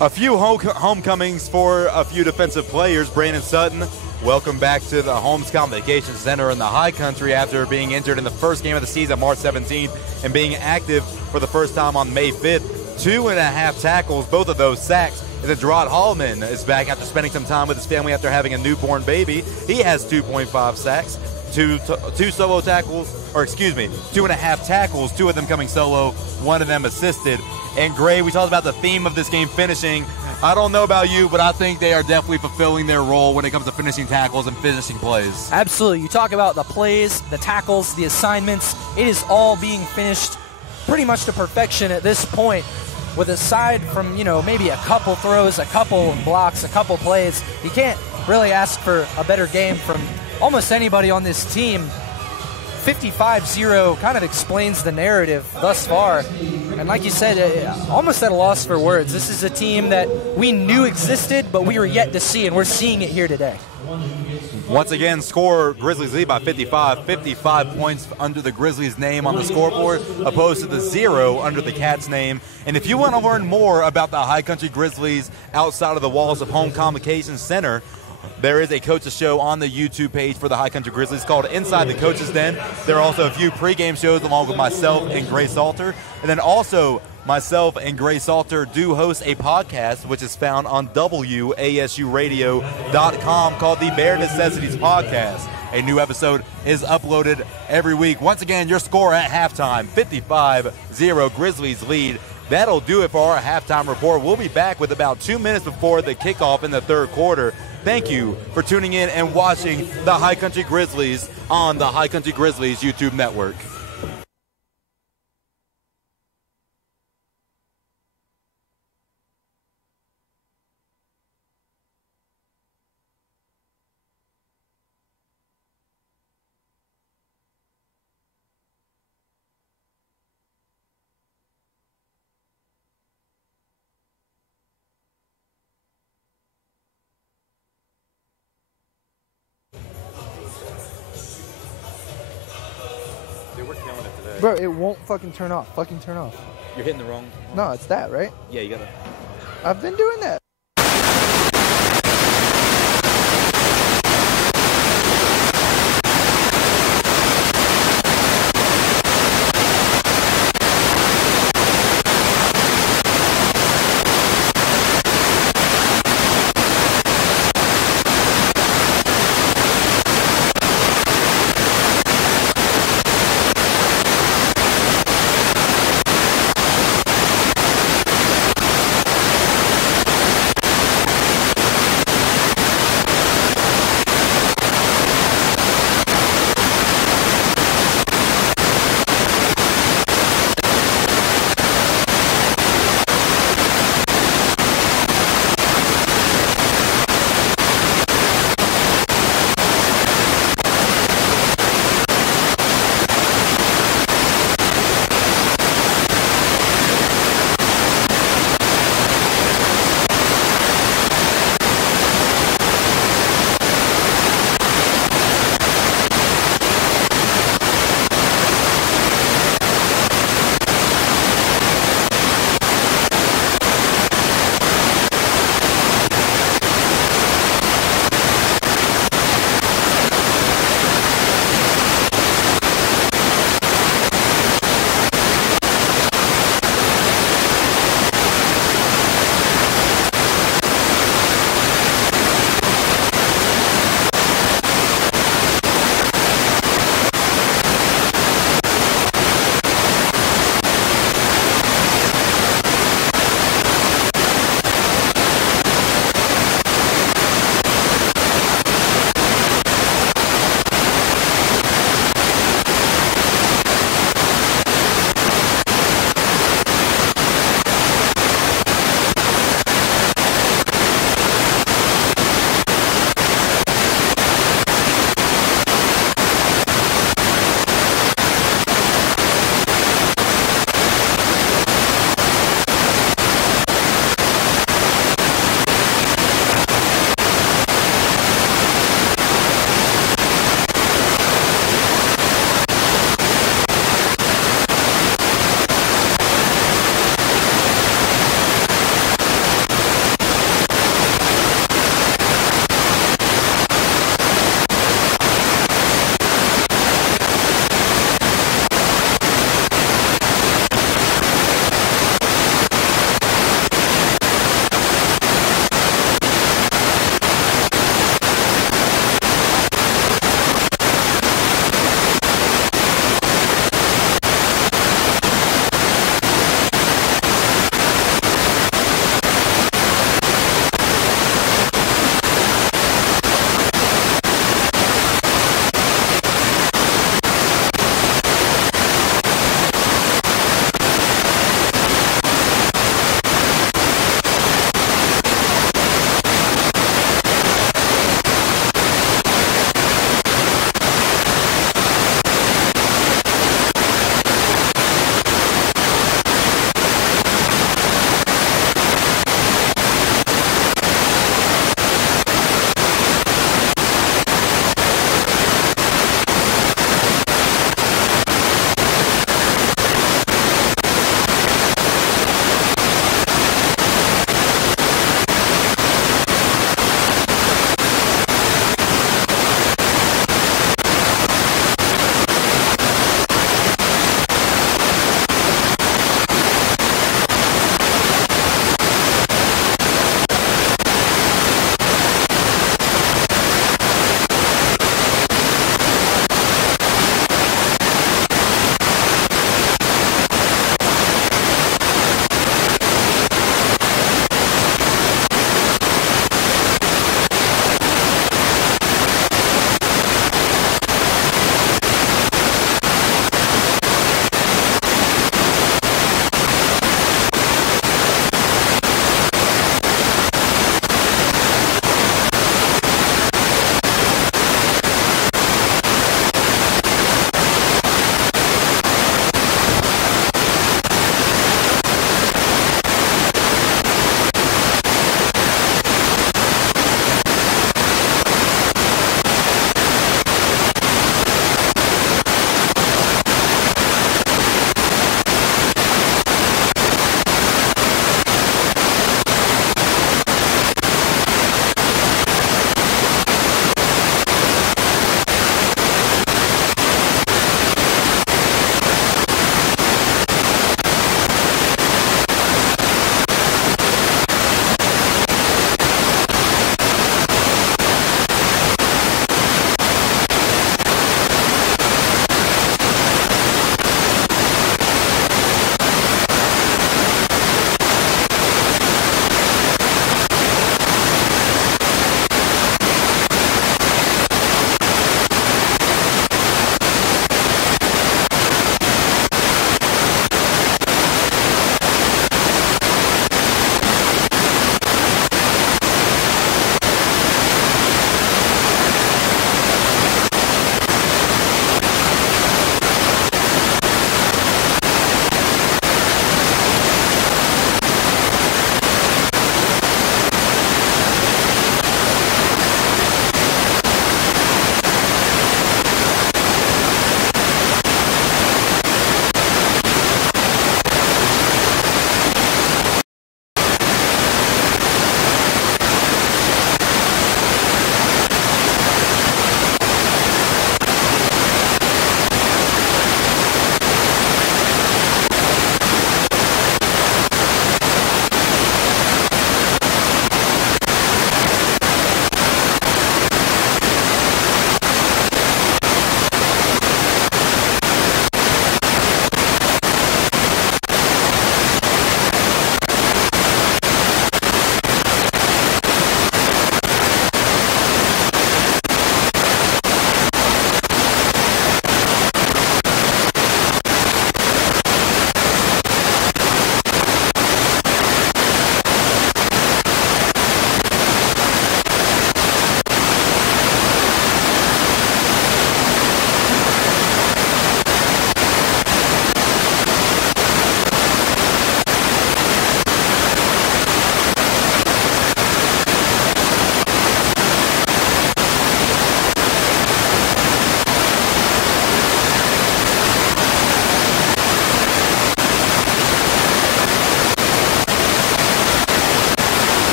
A few homecomings for a few defensive players. Brandon Sutton, welcome back to the Holmes Convocation Center in the High Country after being injured in the first game of the season, March 17th, and being active for the first time on May 5th. 2.5 tackles, both of those sacks. And then Gerard Hallman is back after spending some time with his family after having a newborn baby. He has 2.5 sacks, two solo tackles, or excuse me, 2.5 tackles, 2 of them coming solo, 1 of them assisted. And Gray, we talked about the theme of this game finishing. I don't know about you, but I think they are definitely fulfilling their role when it comes to finishing tackles and finishing plays. Absolutely. You talk about the plays, the tackles, the assignments. It is all being finished pretty much to perfection at this point. With aside from, maybe a couple throws, a couple blocks, a couple plays, you can't really ask for a better game from almost anybody on this team. 55-0 kind of explains the narrative thus far. And like you said, almost at a loss for words. This is a team that we knew existed, but we were yet to see, and we're seeing it here today. Once again, score Grizzlies lead by 55. 55 points under the Grizzlies' name on the scoreboard, opposed to the 0 under the Cats' name. And if you want to learn more about the High Country Grizzlies outside of the walls of Home Convocation Center, there is a coaches show on the YouTube page for the High Country Grizzlies called Inside the Coaches Den. There are also a few pregame shows along with myself and Gray Salter. And then also myself and Gray Salter do host a podcast which is found on WASUradio.com called the Bare Necessities Podcast. A new episode is uploaded every week. Once again, your score at halftime, 55-0 Grizzlies lead. That'll do it for our halftime report. We'll be back with about 2 minutes before the kickoff in the third quarter. Thank you for tuning in and watching the High Country Grizzlies on the High Country Grizzlies YouTube network. Bro, it won't fucking turn off. Fucking turn off. You're hitting the wrong one. No, it's that, right? Yeah, you gotta. I've been doing that.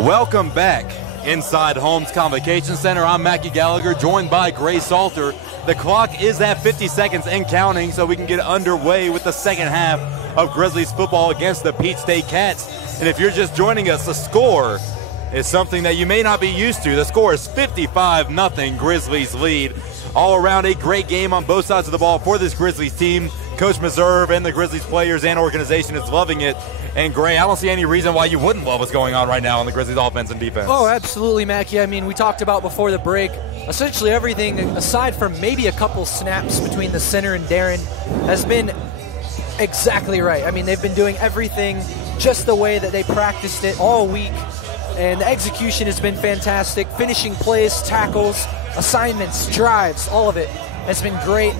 Welcome back inside Holmes Convocation Center. I'm Mackie Gallagher, joined by Gray Salter. The clock is at 50 seconds and counting, so we can get underway with the second half of Grizzlies football against the Peach State Cats. And if you're just joining us, the score is something that you may not be used to. The score is 55-0 Grizzlies lead. All around a great game on both sides of the ball for this Grizzlies team. Coach Meserve and the Grizzlies players and organization is loving it. And Gray, I don't see any reason why you wouldn't love what's going on right now on the Grizzlies offense and defense. Oh, absolutely, Mackie. I mean, we talked about before the break, essentially everything, aside from maybe a couple snaps between the center and Darrin, has been exactly right. I mean, they've been doing everything just the way that they practiced it all week. And the execution has been fantastic. Finishing plays, tackles, assignments, drives, all of it has been great.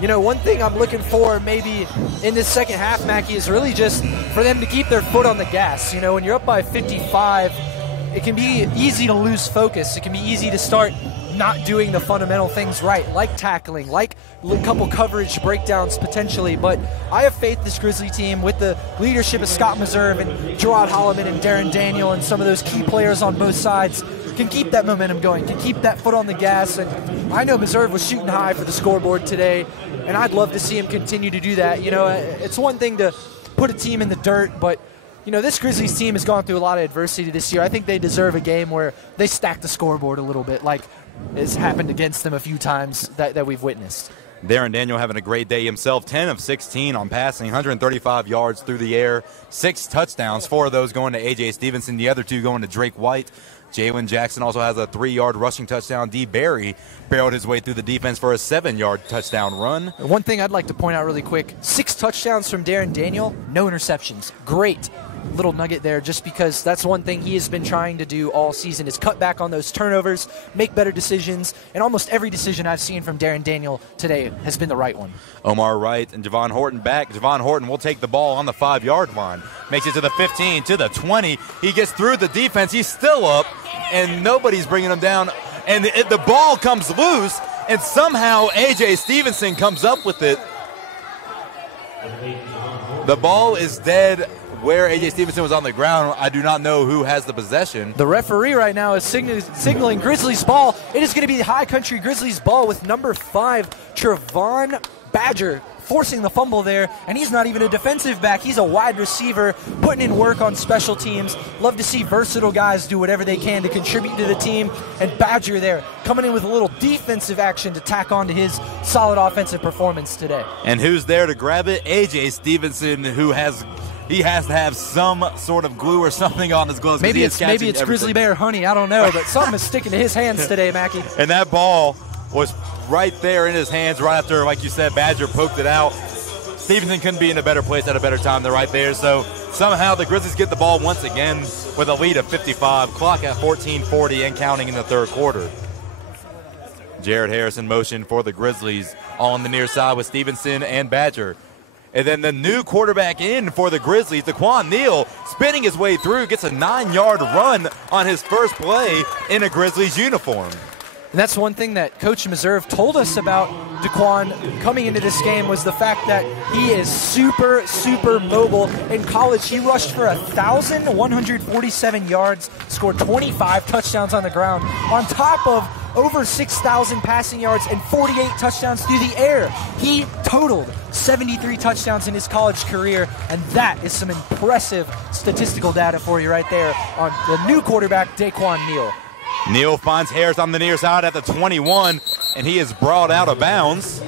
You know, one thing I'm looking for maybe in this second half, Mackie, is really just for them to keep their foot on the gas. You know, when you're up by 55, it can be easy to lose focus. It can be easy to start not doing the fundamental things right, like tackling, like a couple coverage breakdowns potentially. But I have faith this Grizzly team, with the leadership of Scott Meserve and Gerard Holloman and Darrin Daniel and some of those key players on both sides, can keep that momentum going, can keep that foot on the gas. And I know Meserve was shooting high for the scoreboard today, and I'd love to see him continue to do that. You know, it's one thing to put a team in the dirt, but you know, this Grizzlies team has gone through a lot of adversity this year. I think they deserve a game where they stack the scoreboard a little bit, like it's happened against them a few times that we've witnessed. Darrin Daniel having a great day himself, 10 of 16 on passing, 135 yards through the air, 6 touchdowns, 4 of those going to A.J. Stevenson, the other 2 going to Drake White. Jalen Jackson also has a 3-yard rushing touchdown. D. Barry barreled his way through the defense for a 7-yard touchdown run. One thing I'd like to point out really quick, 6 touchdowns from Darrin Daniel, no interceptions. Great little nugget there, just because that's one thing he has been trying to do all season, is cut back on those turnovers, make better decisions, and almost every decision I've seen from Darrin Daniel today has been the right one. Omar Wright and Javon Horton back. Javon Horton will take the ball on the 5-yard line. Makes it to the 15, to the 20. He gets through the defense. He's still up, and nobody's bringing him down. And the ball comes loose, and somehow A.J. Stevenson comes up with it. The ball is dead where A.J. Stevenson was on the ground. I do not know who has the possession. The referee right now is signaling Grizzlies ball. It is going to be the High Country Grizzlies ball, with number 5, Trevon Badger, forcing the fumble there, and he's not even a defensive back. He's a wide receiver, putting in work on special teams. Love to see versatile guys do whatever they can to contribute to the team, and Badger there coming in with a little defensive action to tack on to his solid offensive performance today. And who's there to grab it? A.J. Stevenson, who has to have some sort of glue or something on his gloves. Maybe it's Grizzly Bear honey, I don't know, but something is sticking to his hands today, Mackie. And that ball was right there in his hands right after, like you said, Badger poked it out. Stevenson couldn't be in a better place at a better time than right there. So somehow the Grizzlies get the ball once again with a lead of 55. Clock at 14:40 and counting in the third quarter. Jared Harris in motion for the Grizzlies, all on the near side with Stevenson and Badger. And then the new quarterback in for the Grizzlies, Daquan Neil, spinning his way through, gets a 9-yard run on his first play in a Grizzlies uniform. And that's one thing that Coach Meserve told us about Daquan coming into this game, was the fact that he is super, super mobile. In college, he rushed for 1,147 yards, scored 25 touchdowns on the ground, on top of over 6,000 passing yards and 48 touchdowns through the air. He totaled 73 touchdowns in his college career, and that is some impressive statistical data for you right there on the new quarterback, Daquan Neil. Neil finds Harris on the near side at the 21, and he is brought out of bounds.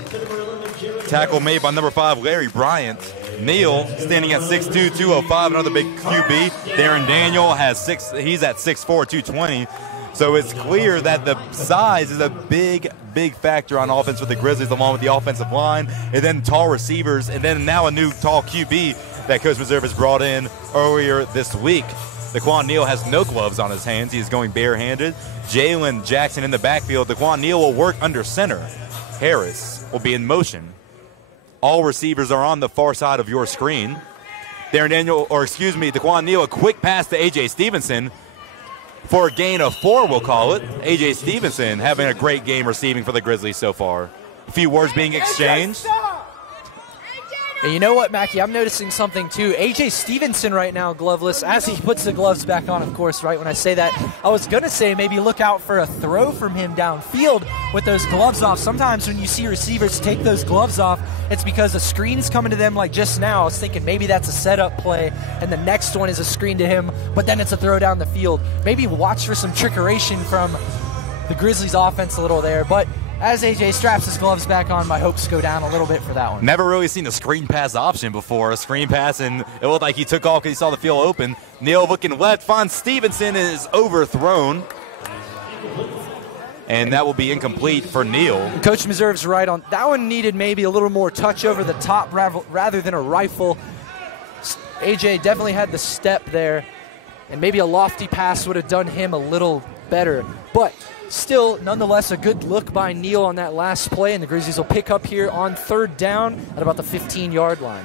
Tackle made by number 5, Larry Bryant. Neil standing at 6'2", 205, another big QB. Darrin Daniel he's at 6'4", 220. So it's clear that the size is a big, big factor on offense for the Grizzlies, along with the offensive line, and then tall receivers, and then now a new tall QB that Coach Meserve has brought in earlier this week. Daquan Neil has no gloves on his hands. He is going barehanded. Jalen Jackson in the backfield. Daquan Neil will work under center. Harris will be in motion. All receivers are on the far side of your screen. Daquan Neil, a quick pass to A.J. Stevenson for a gain of 4, we'll call it. A.J. Stevenson having a great game receiving for the Grizzlies so far. A few words being exchanged. And you know what, Mackie? I'm noticing something too. A.J. Stevenson right now gloveless as he puts the gloves back on, of course, right when I say that. I was going to say maybe look out for a throw from him downfield with those gloves off. Sometimes when you see receivers take those gloves off, it's because a screen's coming to them like just now. I was thinking maybe that's a setup play, and the next one is a screen to him, but then it's a throw down the field. Maybe watch for some trickeration from the Grizzlies offense a little there, but as AJ straps his gloves back on, my hopes go down a little bit for that one. Never really seen a screen pass option before. A screen pass, and it looked like he took off because he saw the field open. Neil looking left, finds Stevenson, is overthrown. And that will be incomplete for Neil. Coach Meserve's right on. That one needed maybe a little more touch over the top rather than a rifle. AJ definitely had the step there, and maybe a lofty pass would have done him a little better. But still, nonetheless, a good look by Neil on that last play, and the Grizzlies will pick up here on 3rd down at about the 15-yard line.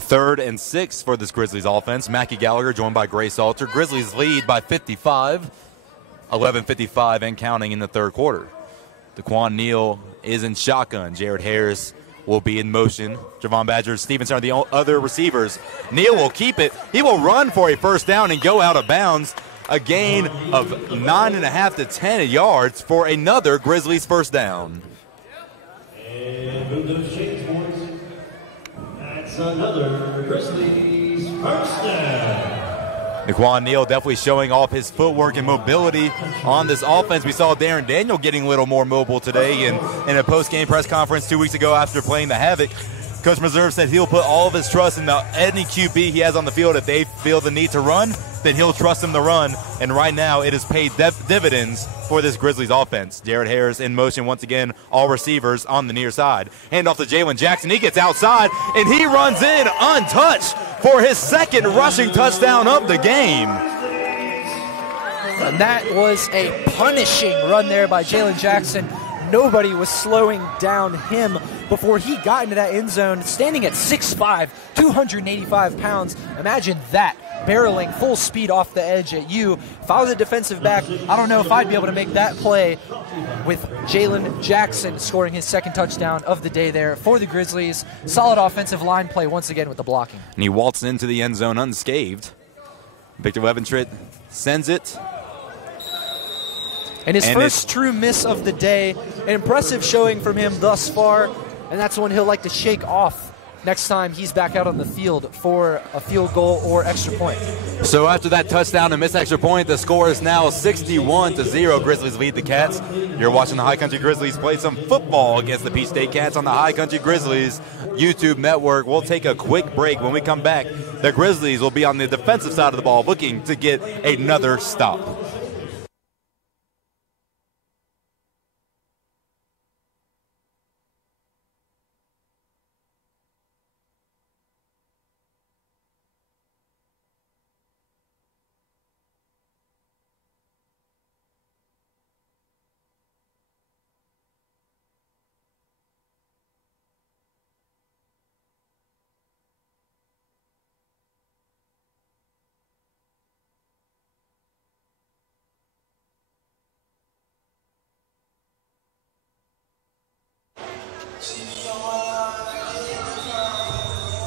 3rd and 6 for this Grizzlies offense. Mackie Gallagher joined by Gray Salter. Grizzlies lead by 55, 11:55 and counting in the 3rd quarter. Daquan Neil is in shotgun. Jared Harris will be in motion. Javon Badger, Stevenson are the other receivers. Neil will keep it. He will run for a 1st down and go out of bounds. A gain of 9.5 to 10 yards for another Grizzlies 1st down. And move those chains, boys. That's another Grizzlies 1st down. Daquan Neil definitely showing off his footwork and mobility on this offense. We saw Darrin Daniel getting a little more mobile today in a post-game press conference 2 weeks ago after playing the Havoc. Coach Meserve said he'll put all of his trust in any QB he has on the field. If they feel the need to run, then he'll trust them to run. And right now, it has paid dividends for this Grizzlies offense. Jared Harris in motion once again, all receivers on the near side. Hand off to Jalen Jackson. He gets outside, and he runs in untouched for his 2nd rushing touchdown of the game. And that was a punishing run there by Jalen Jackson. Nobody was slowing down him before he got into that end zone, standing at 6'5", 285 pounds. Imagine that, barreling full speed off the edge at you. If I was a defensive back, I don't know if I'd be able to make that play with Jalen Jackson scoring his 2nd touchdown of the day there for the Grizzlies. Solid offensive line play once again with the blocking. And he waltzed into the end zone unscathed. Victor Leventritt sends it. And his first true miss of the day. An impressive showing from him thus far, and that's one he'll like to shake off next time he's back out on the field for a field goal or extra point. So after that touchdown and missed extra point, the score is now 61-0. Grizzlies lead the Cats. You're watching the High Country Grizzlies play some football against the Peach State Cats on the High Country Grizzlies YouTube network. We'll take a quick break. When we come back, the Grizzlies will be on the defensive side of the ball looking to get another stop.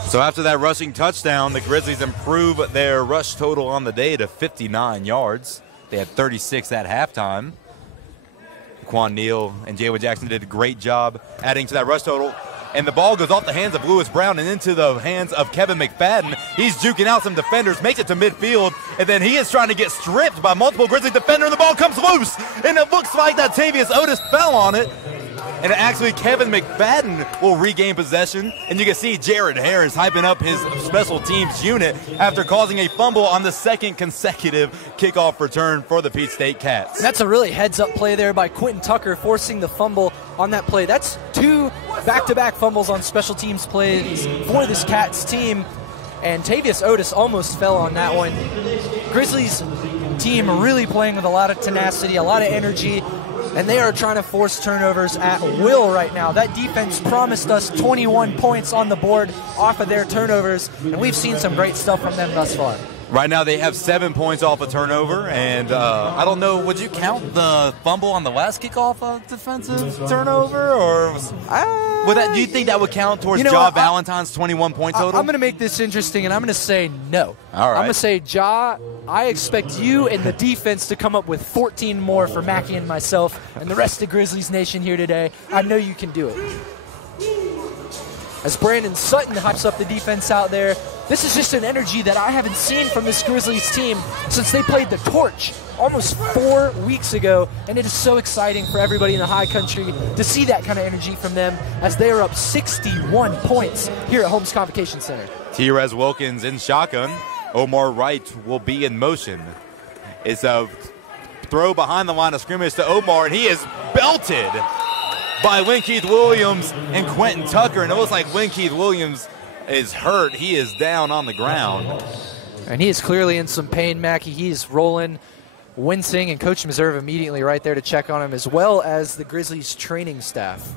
So after that rushing touchdown, the Grizzlies improve their rush total on the day to 59 yards. They had 36 at halftime. Daquan Neil and Jalen Jackson did a great job adding to that rush total. And the ball goes off the hands of Lewis Brown and into the hands of Kevin McFadden. He's juking out some defenders, makes it to midfield, and then he is trying to get stripped by multiple Grizzly defenders, and the ball comes loose. And it looks like that Tavius Otis fell on it. And actually, Kevin McFadden will regain possession. And you can see Jared Harris hyping up his special teams unit after causing a fumble on the 2nd consecutive kickoff return for the Peach State Cats. That's a really heads-up play there by Quentin Tucker, forcing the fumble on that play. That's 2 back-to-back fumbles on special teams plays for this Cats team. And Tavius Otis almost fell on that one. Grizzlies team really playing with a lot of tenacity, a lot of energy. And they are trying to force turnovers at will right now. That defense promised us 21 points on the board off of their turnovers, and we've seen some great stuff from them thus far. Right now they have 7 points off a turnover, and I don't know, would you count the fumble on the last kickoff a defensive turnover? Or do you think that would count towards Ja Valentine's 21-point total? I'm going to make this interesting, and I'm going to say no. All right. I'm going to say, Ja, I expect you and the defense to come up with 14 more for Mackey and myself and the rest of Grizzlies Nation here today. I know you can do it. As Brandon Sutton hypes up the defense out there, this is just an energy that I haven't seen from this Grizzlies team since they played the Torch almost 4 weeks ago, and it is so exciting for everybody in the high country to see that kind of energy from them as they are up 61 points here at Holmes Convocation Center. T-Rez Wilkins in shotgun. Omar Wright will be in motion. It's a throw behind the line of scrimmage to Omar, and he is belted by Winkeith Williams and Quentin Tucker, and it looks like Winkeith Williams is hurt. He is down on the ground. And he is clearly in some pain, Mackey. He's rolling, wincing, and Coach Meserve immediately right there to check on him, as well as the Grizzlies training staff.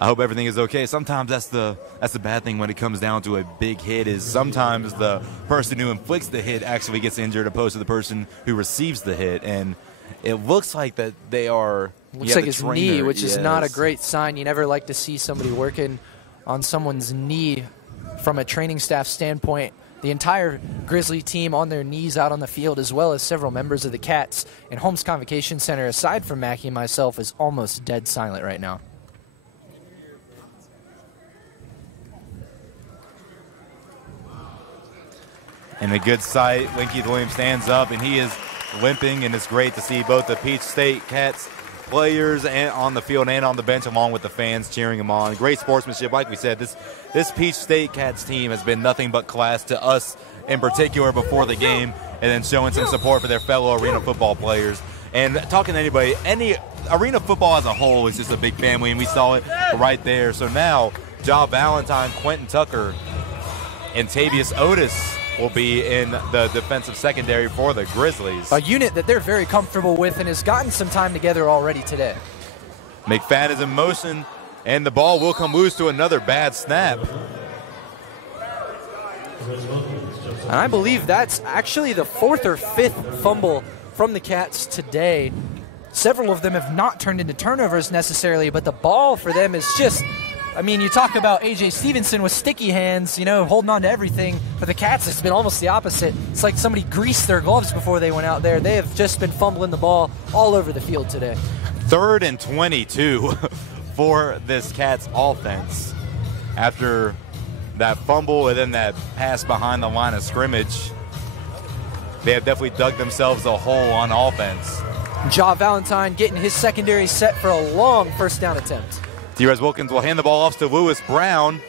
I hope everything is okay. Sometimes that's the bad thing when it comes down to a big hit, is sometimes the person who inflicts the hit actually gets injured opposed to the person who receives the hit. And it looks like that they are. Looks like his knee, which is not a great sign. You never like to see somebody working on someone's knee from a training staff standpoint. The entire Grizzly team on their knees out on the field, as well as several members of the Cats. And Holmes Convocation Center, aside from Mackey and myself, is almost dead silent right now. And a good sight, Winkeith Williams stands up, and he is limping, and it's great to see both the Peach State Cats players and on the field and on the bench, along with the fans cheering him on. Great sportsmanship. Like we said, this Peach State Cats team has been nothing but class to us in particular before the game, and then showing some support for their fellow arena football players. And talking to anybody, any arena football as a whole is just a big family, and we saw it right there. So now, Ja Valentine, Quentin Tucker, and Tavius Otis will be in the defensive secondary for the Grizzlies. A unit that they're very comfortable with and has gotten some time together already today. McFadden is in motion, and the ball will come loose to another bad snap. And I believe that's actually the 4th or 5th fumble from the Cats today. Several of them have not turned into turnovers necessarily, but the ball for them is just, I mean, you talk about A.J. Stevenson with sticky hands, you know, holding on to everything. For the Cats, it's been almost the opposite. It's like somebody greased their gloves before they went out there. They have just been fumbling the ball all over the field today. 3rd and 22 for this Cats offense. After that fumble and then that pass behind the line of scrimmage, they have definitely dug themselves a hole on offense. Ja Valentine getting his secondary set for a long first down attempt. T-Rez Wilkins will hand the ball off to Lewis Brown,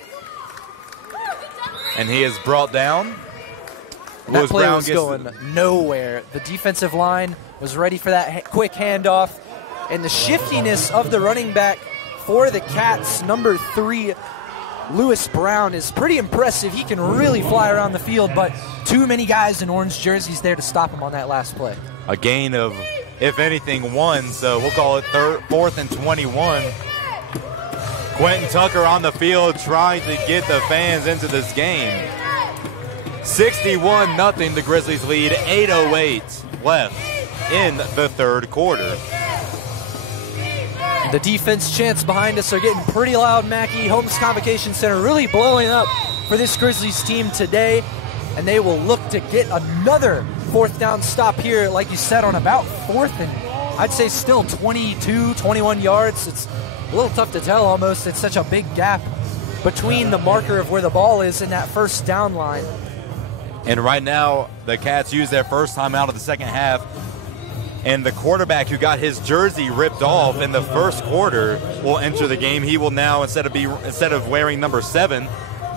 and he is brought down. That play was going nowhere. The defensive line was ready for that quick handoff, and the shiftiness of the running back for the Cats, number 3, Lewis Brown, is pretty impressive. He can really fly around the field, but too many guys in orange jerseys there to stop him on that last play. A gain of, if anything, 1, so we'll call it 4th and 21. Quentin Tucker on the field trying to get the fans into this game. 61-0, the Grizzlies lead, 8:08 left in the 3rd quarter. The defense chants behind us are getting pretty loud, Mackey. Holmes Convocation Center really blowing up for this Grizzlies team today, and they will look to get another 4th down stop here, like you said, on about 4th and I'd say still 22, 21 yards. It's a little tough to tell almost. It's such a big gap between the marker of where the ball is and that first down line. And right now, the Cats use their first time out of the second half. And the quarterback who got his jersey ripped off in the first quarter will enter the game. He will now, instead of wearing number 7,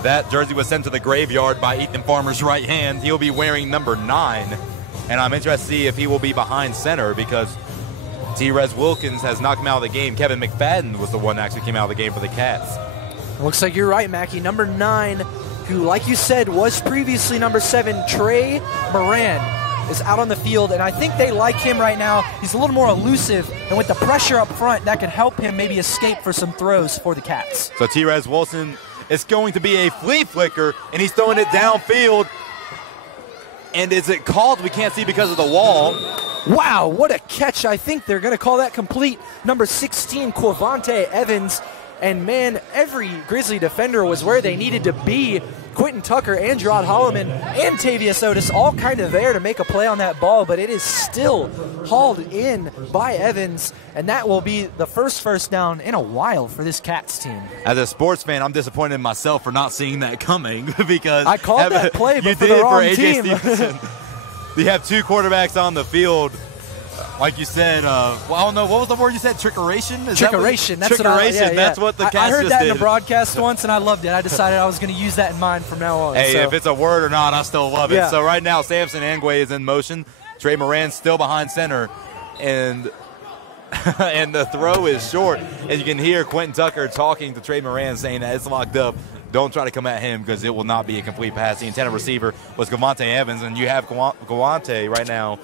that jersey was sent to the graveyard by Ethan Farmer's right hand. He'll be wearing number 9. And I'm interested to see if he will be behind center, because T-Rez Wilkins has knocked him out of the game. Kevin McFadden was the one that actually came out of the game for the Cats. Looks like you're right, Mackey. Number 9, who, like you said, was previously number 7, Trey Moran, is out on the field, and I think they like him right now. He's a little more elusive, and with the pressure up front, that could help him maybe escape for some throws for the Cats. So T-Rez Wilson is going to be a flea flicker, and he's throwing it downfield. And is it called? We can't see because of the wall. Wow, what a catch. I think they're going to call that complete. Number 16, Quavante Evans. And, man, every Grizzly defender was where they needed to be. Quentin Tucker, Gerard Holloman, and Tavius Otis all kind of there to make a play on that ball, but it is still hauled in by Evans, and that will be the first down in a while for this Cats team. As a sports fan, I'm disappointed in myself for not seeing that coming because I called that play, but you for did the it wrong for AJ team. Stevenson. You have two quarterbacks on the field. Like you said, well, I don't know, what was the word you said? Trickeration? Trickeration. That's what the Cats I heard just that did. in a broadcast once, and I loved it. I decided I was going to use that in mind from now on. Hey, so. if it's a word or not, I still love it. Yeah. So right now, Samson Angway is in motion. Trey Moran still behind center, and and the throw is short. And you can hear Quentin Tucker talking to Trey Moran saying that it's locked up. Don't try to come at him because it will not be a complete pass. The intended receiver was Quavante Evans, and you have Quavante right now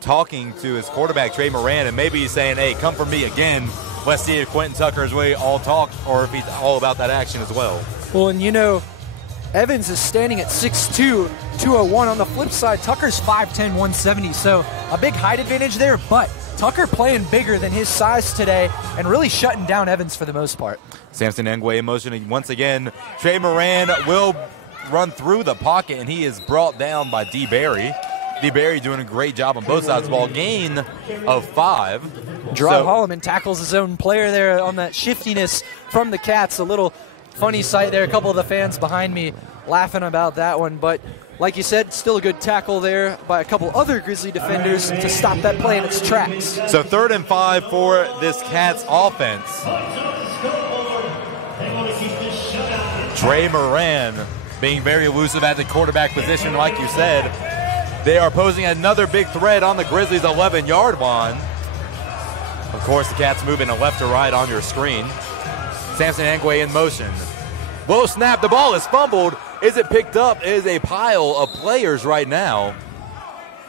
talking to his quarterback, Trey Moran, and maybe he's saying, hey, come for me again. Let's see if Quentin Tucker is really all talk or if he's all about that action as well. Well, and you know, Evans is standing at 6'2", 201. On the flip side, Tucker's 5'10", 170, so a big height advantage there, but Tucker playing bigger than his size today and really shutting down Evans for the most part. Samson Angway in motion once again. Trey Moran will run through the pocket, and he is brought down by D. Barry. D. Barry doing a great job on both sides of the ball. Gain of 5. Gerard Holloman tackles his own player there on that shiftiness from the Cats. A little funny sight there. A couple of the fans behind me laughing about that one. But like you said, still a good tackle there by a couple other Grizzly defenders to stop that play in its tracks. So 3rd and 5 for this Cats offense. Trey Moran being very elusive at the quarterback position, like you said. They are posing another big threat on the Grizzlies' 11-yard line. Of course, the Cats moving to left to right on your screen. Samson Angway in motion. Low snap, the ball is fumbled. Is it picked up? It is a pile of players right now.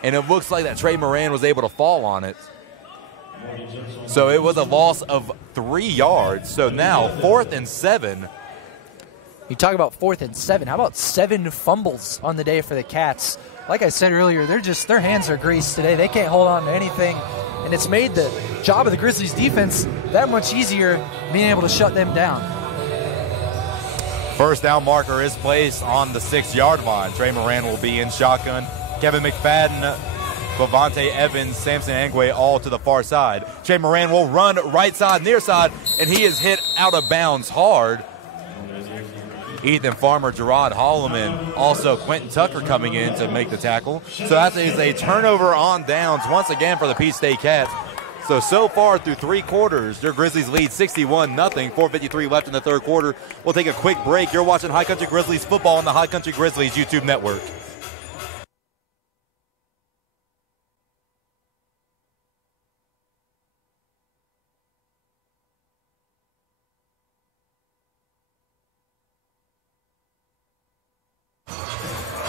And it looks like that Trey Moran was able to fall on it. So it was a loss of 3 yards. So now 4th and 7. You talk about 4th and 7. How about 7 fumbles on the day for the Cats? Like I said earlier, their hands are greased today. They can't hold on to anything, and it's made the job of the Grizzlies defense that much easier, being able to shut them down. First down marker is placed on the 6-yard line. Trey Moran will be in shotgun. Kevin McFadden, Quavante Evans, Samson Angway all to the far side. Trey Moran will run right side, near side, and he is hit out of bounds hard. Ethan Farmer, Gerard Holloman, also Quentin Tucker coming in to make the tackle. So that is a turnover on downs once again for the Peach State Cats. So far through 3 quarters, your Grizzlies lead 61-0, 4:53 left in the 3rd quarter. We'll take a quick break. You're watching High Country Grizzlies football on the High Country Grizzlies YouTube network.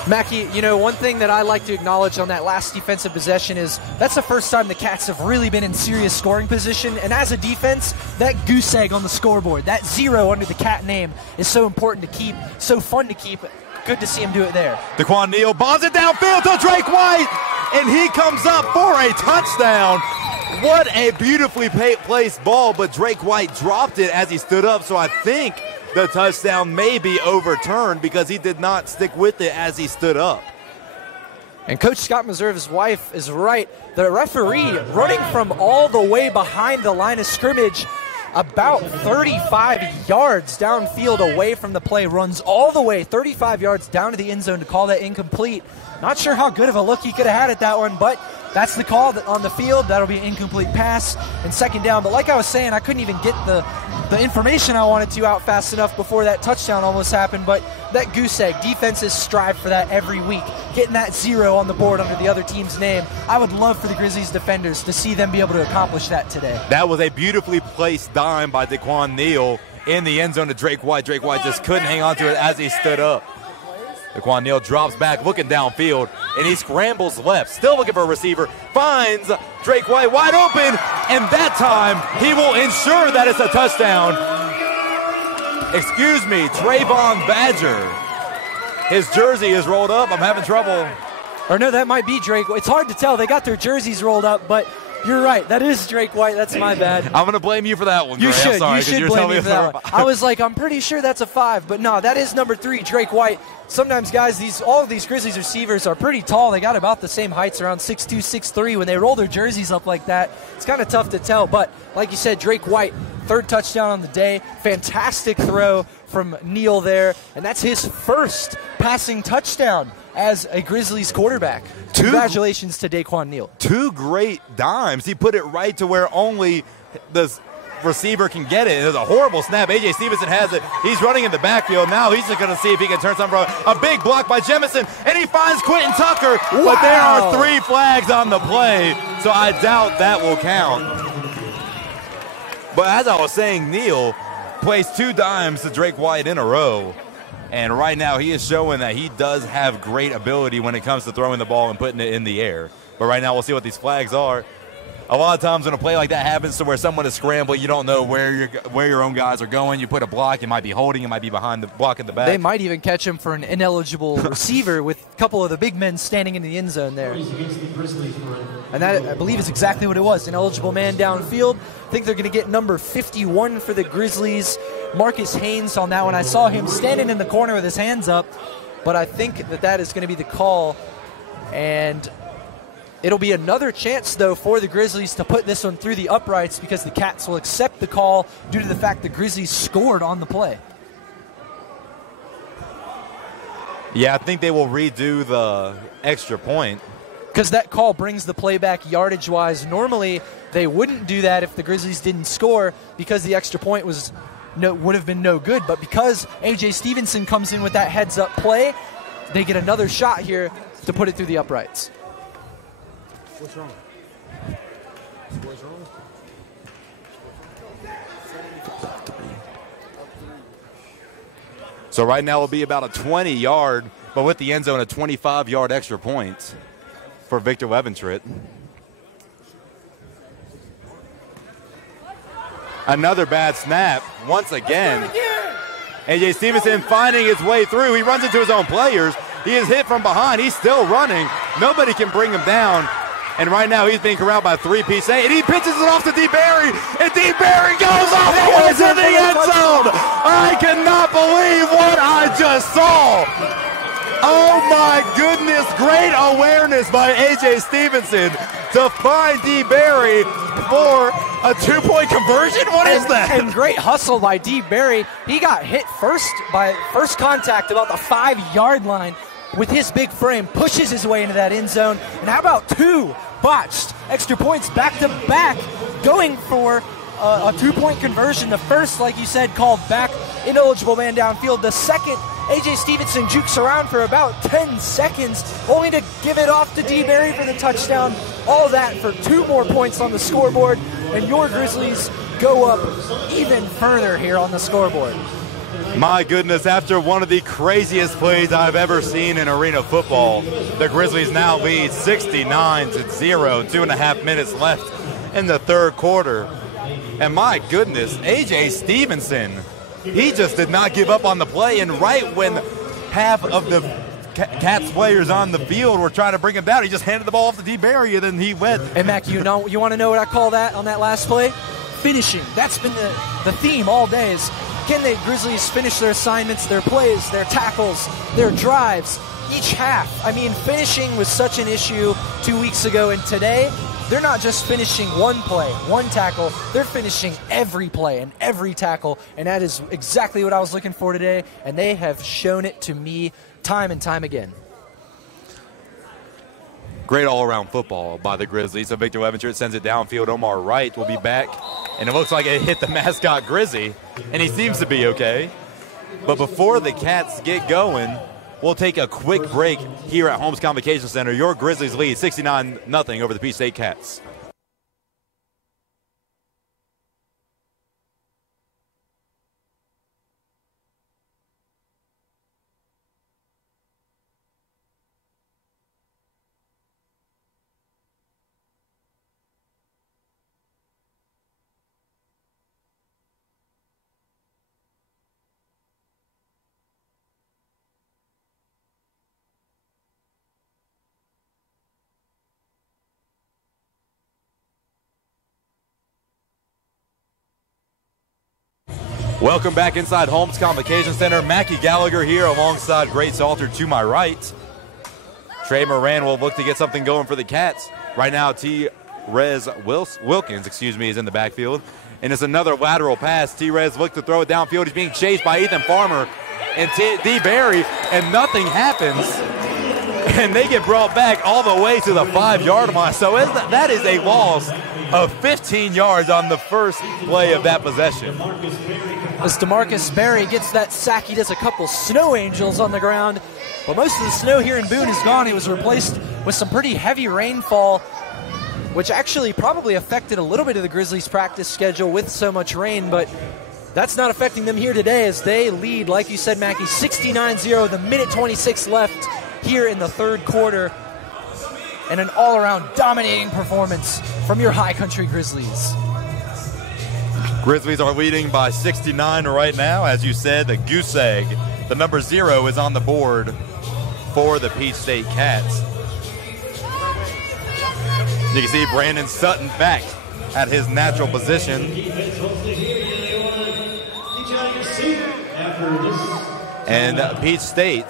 Mackie, you know, one thing that I like to acknowledge on that last defensive possession is that's the first time the Cats have really been in serious scoring position. And as a defense, that goose egg on the scoreboard, that 0 under the Cat name is so important to keep, so fun to keep. Good to see him do it there. Daquan Neil bombs it downfield to Drake White, and he comes up for a touchdown. What a beautifully placed ball, but Drake White dropped it as he stood up, so I think the touchdown may be overturned because he did not stick with it as he stood up. And Coach Scott Meserve's wife is right. The referee running from all the way behind the line of scrimmage, about 35 yards downfield away from the play, runs all the way 35 yards down to the end zone to call that incomplete. Not sure how good of a look he could have had at that one, but that's the call on the field. That'll be an incomplete pass and 2nd down. But like I was saying, I couldn't even get the information I wanted to out fast enough before that touchdown almost happened. But that goose egg, defenses strive for that every week. Getting that 0 on the board under the other team's name. I would love for the Grizzlies defenders to see them be able to accomplish that today. That was a beautifully placed dime by Daquan Neil in the end zone to Drake White. Drake White just couldn't hang on to it as he stood up. Daquan Neil drops back, looking downfield, and he scrambles left, still looking for a receiver, finds Drake White wide open, and that time he will ensure that it's a touchdown. Excuse me, Trayvon Badger. His jersey is rolled up. I'm having trouble Or no, that might be Drake. It's hard to tell. They got their jerseys rolled up, but you're right. That is Drake White. That's my bad. I'm going to blame you for that one, You Gray. should. I'm sorry, You should blame me for that one. I was like, I'm pretty sure that's a 5, but no, that is number 3, Drake White. Sometimes, guys, all of these Grizzlies receivers are pretty tall. They got about the same heights, around 6'2", 6'3". When they roll their jerseys up like that, it's kind of tough to tell. But like you said, Drake White, 3rd touchdown on the day. Fantastic throw from Neil there, and that's his first passing touchdown as a Grizzlies quarterback. Congratulations to Daquan Neil. 2 great dimes. He put it right to where only the receiver can get it. It was a horrible snap. A.J. Stevenson has it. He's running in the backfield. Now he's just going to see if he can turn something around. A big block by Jemison, and he finds Quentin Tucker. Wow. But there are 3 flags on the play, so I doubt that will count. But as I was saying, Neil plays 2 dimes to Drake White in a row. And right now he is showing that he does have great ability when it comes to throwing the ball and putting it in the air. But right now we'll see what these flags are. A lot of times when a play like that happens to where someone is scrambling, you don't know where your own guys are going. You put a block, it might be holding, it might be behind the block in the back. They might even catch him for an ineligible receiver with a couple of the big men standing in the end zone there. And that, I believe, is exactly what it was. Ineligible man downfield. I think they're going to get number 51 for the Grizzlies. Marcus Haynes on that one. I saw him standing in the corner with his hands up, but I think that is going to be the call. And it'll be another chance, though, for the Grizzlies to put this one through the uprights because the Cats will accept the call due to the fact the Grizzlies scored on the play. Yeah, I think they will redo the extra point. Because that call brings the play back yardage-wise. Normally, they wouldn't do that if the Grizzlies didn't score because the extra point would have been no good. But because A.J. Stevenson comes in with that heads-up play, they get another shot here to put it through the uprights. What's wrong? What's wrong? So right now it'll be about a 20-yard, but with the end zone, a 25-yard extra point for Victor Leventritt. Another bad snap once again. A.J. Stevenson finding his way through. He runs into his own players. He is hit from behind. He's still running. Nobody can bring him down. And right now he's being corralled by 3 piece. And he pitches it off to D. Barry. And D. Barry goes all the way to the end zone. I cannot believe what I just saw. Oh my goodness. Great awareness by A.J. Stevenson to find D. Barry for a 2-point conversion. What is that? And great hustle by D. Barry. He got hit first contact about the 5-yard line with his big frame, pushes his way into that end zone. And how about 2 botched extra points back to back, going for a 2-point conversion. The first, like you said, called back, ineligible man downfield. The second, A.J. Stevenson jukes around for about 10 seconds, only to give it off to D. Barry for the touchdown. All that for 2 more points on the scoreboard, and your Grizzlies go up even further here on the scoreboard. My goodness, after one of the craziest plays I've ever seen in arena football, the Grizzlies now lead 69-0, 2.5 minutes left in the 3rd quarter. And my goodness, A.J. Stevenson, he just did not give up on the play, and right when half of the Cats players on the field were trying to bring him down, he just handed the ball off to D. Barry, and then he went. And Mac, you want to know what I call that on that last play? Finishing. That's been the theme all day is, can the Grizzlies finish their assignments, their plays, their tackles, their drives, each half? I mean, finishing was such an issue 2 weeks ago, and today, they're not just finishing one play, one tackle, they're finishing every play and every tackle, and that is exactly what I was looking for today, and they have shown it to me time and time again. Great all-around football by the Grizzlies. So Victor Leventritt sends it downfield. Omar Wright will be back, and it looks like it hit the mascot Grizzy, and he seems to be okay. But before the Cats get going, we'll take a quick break here at Holmes Convocation Center. Your Grizzlies lead 69-0 over the Peach State Cats. Welcome back inside Holmes Convocation Center. Mackie Gallagher here alongside Great Salter to my right. Trey Moran will look to get something going for the Cats. Right now, T-Rez Wilkins is in the backfield. And it's another lateral pass. T-Rez looked to throw it downfield. He's being chased by Ethan Farmer and D. Berry, and nothing happens. And they get brought back all the way to the 5-yard line. So that is a loss of 15 yards on the first play of that possession. As DeMarcus Berry gets that sack, he does a couple snow angels on the ground. But most of the snow here in Boone is gone. It was replaced with some pretty heavy rainfall, which actually probably affected a little bit of the Grizzlies' practice schedule with so much rain, but that's not affecting them here today as they lead, like you said, Mackie, 69-0, the minute 26 left here in the third quarter, and an all-around dominating performance from your High Country Grizzlies. Grizzlies are leading by 69 right now. As you said, the goose egg, the number 0 is on the board for the Peach State Cats. You can see Brandon Sutton back at his natural position. And Peach State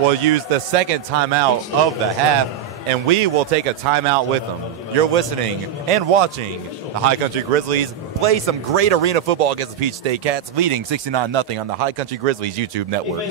will use the second timeout of the half, and we will take a timeout with them. You're listening and watching the High Country Grizzlies play some great arena football against the Peach State Cats, leading 69-0 on the High Country Grizzlies YouTube network.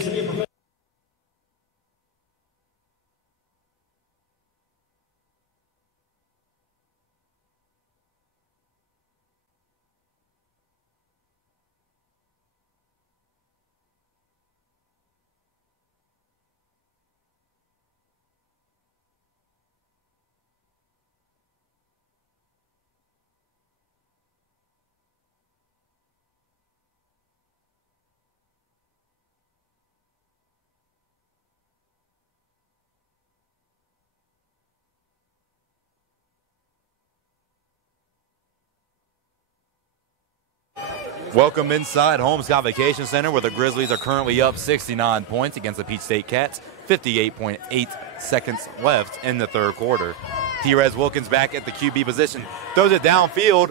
Welcome inside Holmes Convocation Center, where the Grizzlies are currently up 69 points against the Peach State Cats. 58.8 seconds left in the third quarter. T-Rez Wilkins back at the QB position. Throws it downfield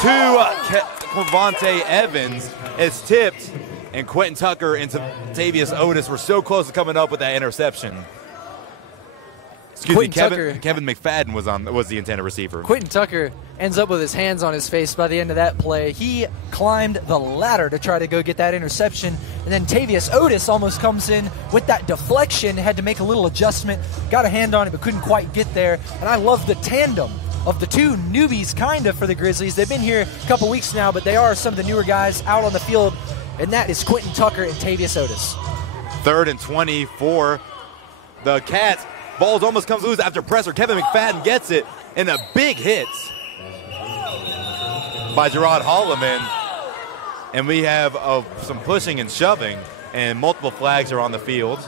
to Quavante Evans. It's tipped, and Quentin Tucker and Tavius Otis were so close to coming up with that interception. Kevin McFadden was the intended receiver. Quentin Tucker ends up with his hands on his face by the end of that play. He climbed the ladder to try to go get that interception, and then Tavius Otis almost comes in with that deflection, had to make a little adjustment, got a hand on it, but couldn't quite get there. And I love the tandem of the two newbies, kind of, for the Grizzlies. They've been here a couple weeks now, but they are some of the newer guys out on the field, and that is Quentin Tucker and Tavius Otis. 3rd and 20 for the Cats. Balls almost comes loose after pressure. Kevin McFadden gets it, and a big hit by Gerard Holloman. And we have some pushing and shoving, and multiple flags are on the field.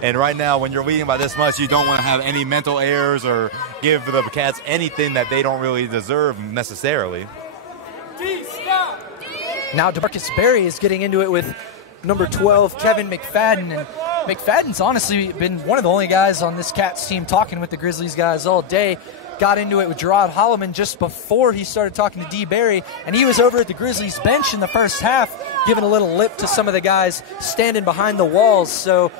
And right now, when you're leading by this much, you don't want to have any mental errors or give the Cats anything that they don't really deserve necessarily. Now DeMarcus Berry is getting into it with number 12, Kevin McFadden. And McFadden's honestly been one of the only guys on this Cats team talking with the Grizzlies guys all day. Got into it with Gerard Holloman just before he started talking to D. Berry, and he was over at the Grizzlies bench in the first half, giving a little lip to some of the guys standing behind the walls. So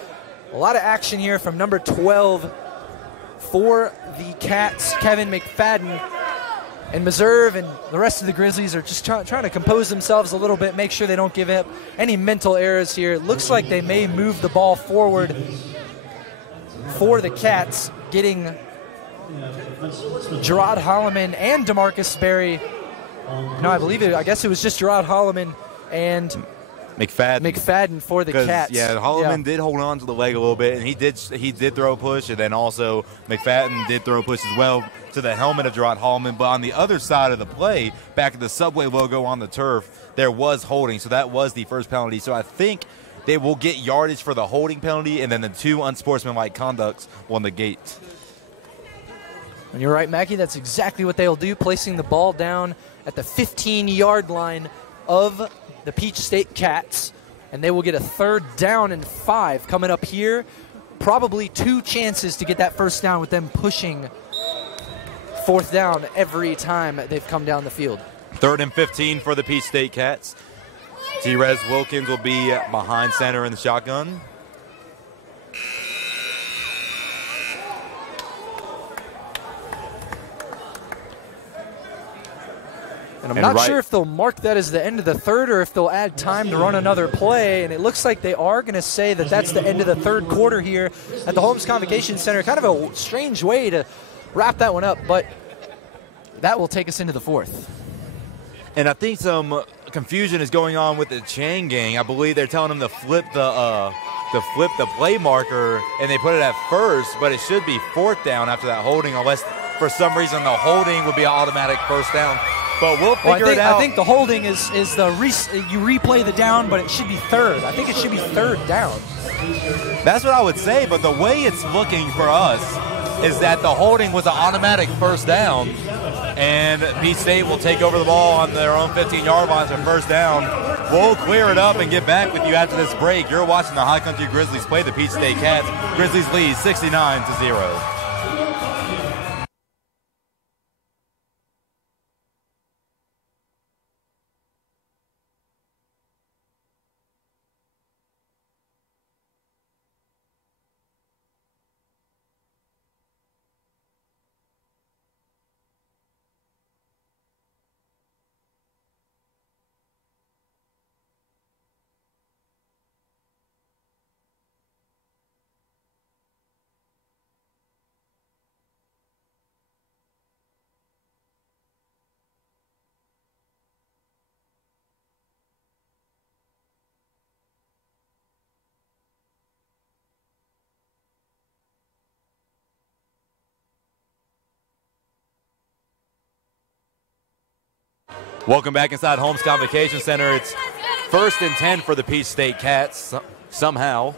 a lot of action here from number 12 for the Cats, Kevin McFadden. And Meserve and the rest of the Grizzlies are just trying to compose themselves a little bit, make sure they don't give up any mental errors here. It looks like they may move the ball forward for the Cats, getting Gerard Holloman and DeMarcus Berry. No, I guess it was just Gerard Holloman and McFadden for the Cats. Yeah, Holloman did hold on to the leg a little bit, and he did throw a push, and then also McFadden did throw a push as well to the helmet of Gerard Holloman. But on the other side of the play, back at the Subway logo on the turf, there was holding, so that was the first penalty. So I think they will get yardage for the holding penalty, and then the 2 unsportsmanlike conducts will negate. And you're right, Mackie, that's exactly what they'll do, placing the ball down at the 15-yard line of the Peach State Cats, and they will get a 3rd down and 5 coming up here. Probably 2 chances to get that first down with them pushing 4th down every time they've come down the field. 3rd and 15 for the Peach State Cats. T-Rez Wilkins will be behind center in the shotgun. And I'm not sure if they'll mark that as the end of the third or if they'll add time to run another play. And it looks like they are going to say that that's the end of the third quarter here at the Holmes Convocation Center. Kind of a strange way to wrap that one up, but that will take us into the fourth. And I think some confusion is going on with the Chang gang. I believe they're telling them to flip the play marker, and they put it at first, but it should be fourth down after that holding, unless for some reason the holding would be an automatic first down. But we'll figure it out. I think the holding is you replay the down, but it should be third. I think it should be third down. That's what I would say, but the way it's looking for us is that the holding was an automatic first down, and Peach State will take over the ball on their own 15-yard line for first down. We'll clear it up and get back with you after this break. You're watching the High Country Grizzlies play the Peach State Cats. Grizzlies lead 69-0. Welcome back inside Holmes Convocation Center. It's 1st and 10 for the Peach State Cats. Somehow,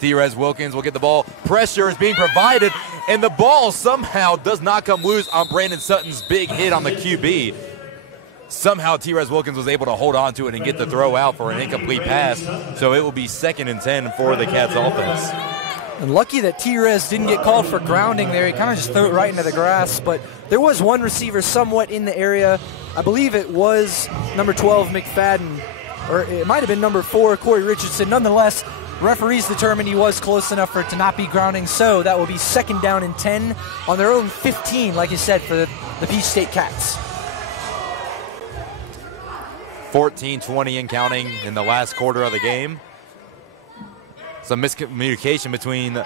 T-Rez Wilkins will get the ball. Pressure is being provided, and the ball somehow does not come loose on Brandon Sutton's big hit on the QB. Somehow T-Rez Wilkins was able to hold on to it and get the throw out for an incomplete pass. So it will be 2nd and 10 for the Cats offense. And lucky that T-Rez didn't get called for grounding there. He kind of just threw it right into the grass. But there was one receiver somewhat in the area. I believe it was number 12, McFadden, or it might have been number 4, Corey Richardson. Nonetheless, referees determined he was close enough for it to not be grounding. So that will be 2nd down and 10 on their own 15, like you said, for the Peach State Cats. 14-20 and counting in the last quarter of the game. Some miscommunication between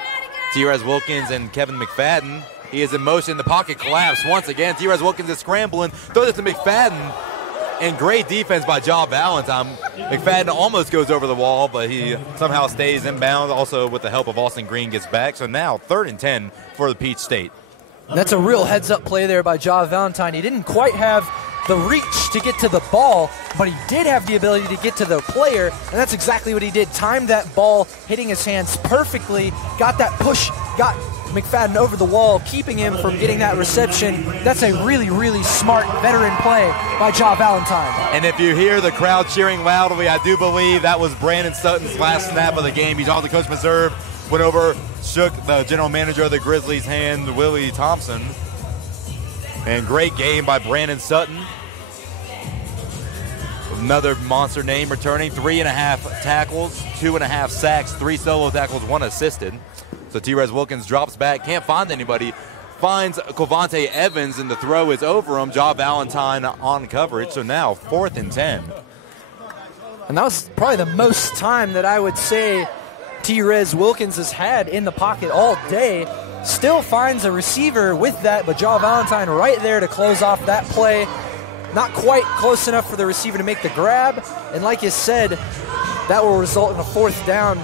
T-Rez Wilkins and Kevin McFadden. He is in motion. The pocket collapse once again. T-Rez Wilkins is scrambling. Throws it to McFadden. And great defense by Jaw Valentine. McFadden almost goes over the wall, but he somehow stays inbound. Also, with the help of Austin Green, gets back. So now 3rd and 10 for the Peach State. That's a real heads-up play there by Jaw Valentine. He didn't quite have the reach to get to the ball, but he did have the ability to get to the player, and that's exactly what he did. Timed that ball, hitting his hands perfectly, got that push, got McFadden over the wall, keeping him from getting that reception. That's a really, really smart veteran play by Jaw Valentine. And if you hear the crowd cheering loudly, I do believe that was Brandon Sutton's last snap of the game. He's off the Coach Reserve, went over, shook the general manager of the Grizzlies' hand, Willie Thompson. And great game by Brandon Sutton. Another monster name returning. 3.5 tackles, 2.5 sacks, 3 solo tackles, 1 assisted. So T-Rez Wilkins drops back, can't find anybody. Finds Covante Evans, and the throw is over him. Jaw Valentine on coverage. So now 4th and 10. And that was probably the most time that I would say T-Rez Wilkins has had in the pocket all day. Still finds a receiver with that, but Jaw Valentine right there to close off that play. Not quite close enough for the receiver to make the grab. And like you said, that will result in a 4th down.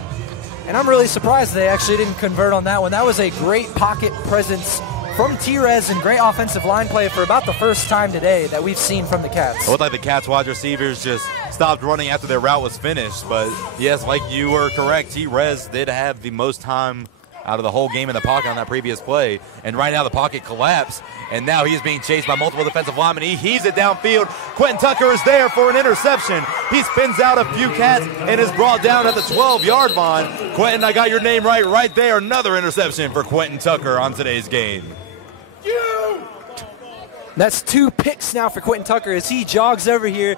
And I'm really surprised they actually didn't convert on that one. That was a great pocket presence from T-Rez and great offensive line play for about the first time today that we've seen from the Cats. It looked like the Cats wide receivers just stopped running after their route was finished. But yes, like you were correct, T-Rez did have the most time out of the whole game in the pocket on that previous play. And right now the pocket collapsed, and now he is being chased by multiple defensive linemen. He heaves it downfield. Quentin Tucker is there for an interception. He spins out a few Cats and is brought down at the 12-yard line. Quentin, I got your name right there. Another interception for Quentin Tucker on today's game. That's 2 picks now for Quentin Tucker as he jogs over here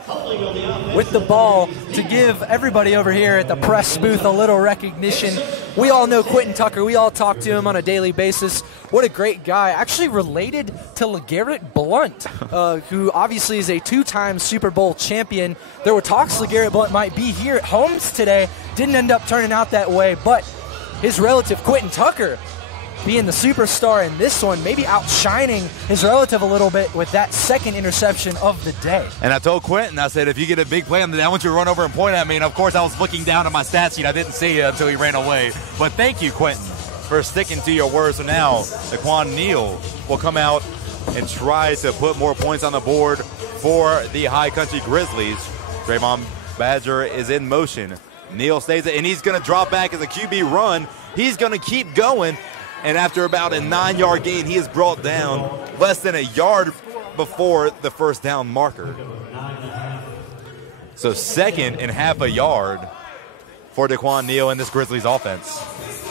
with the ball to give everybody over here at the press booth a little recognition. We all know Quentin Tucker. We all talk to him on a daily basis. What a great guy. Actually related to LeGarrette Blount, who obviously is a 2-time Super Bowl champion. There were talks LeGarrette Blount might be here at Holmes today. Didn't end up turning out that way, but his relative Quentin Tucker being the superstar in this one, maybe outshining his relative a little bit with that second interception of the day. And I told Quentin, I said, if you get a big play on the day, I want you to run over and point at me. And, of course, I was looking down at my stat sheet. I didn't see it until he ran away. But thank you, Quentin, for sticking to your word. So now Daquan Neil will come out and try to put more points on the board for the High Country Grizzlies. Draymond Badger is in motion. Neil stays it, and he's going to drop back as a QB run. He's going to keep going. And after about a 9-yard gain, he is brought down less than a yard before the first down marker. So 2nd and half a yard for Daquan Neil in this Grizzlies offense.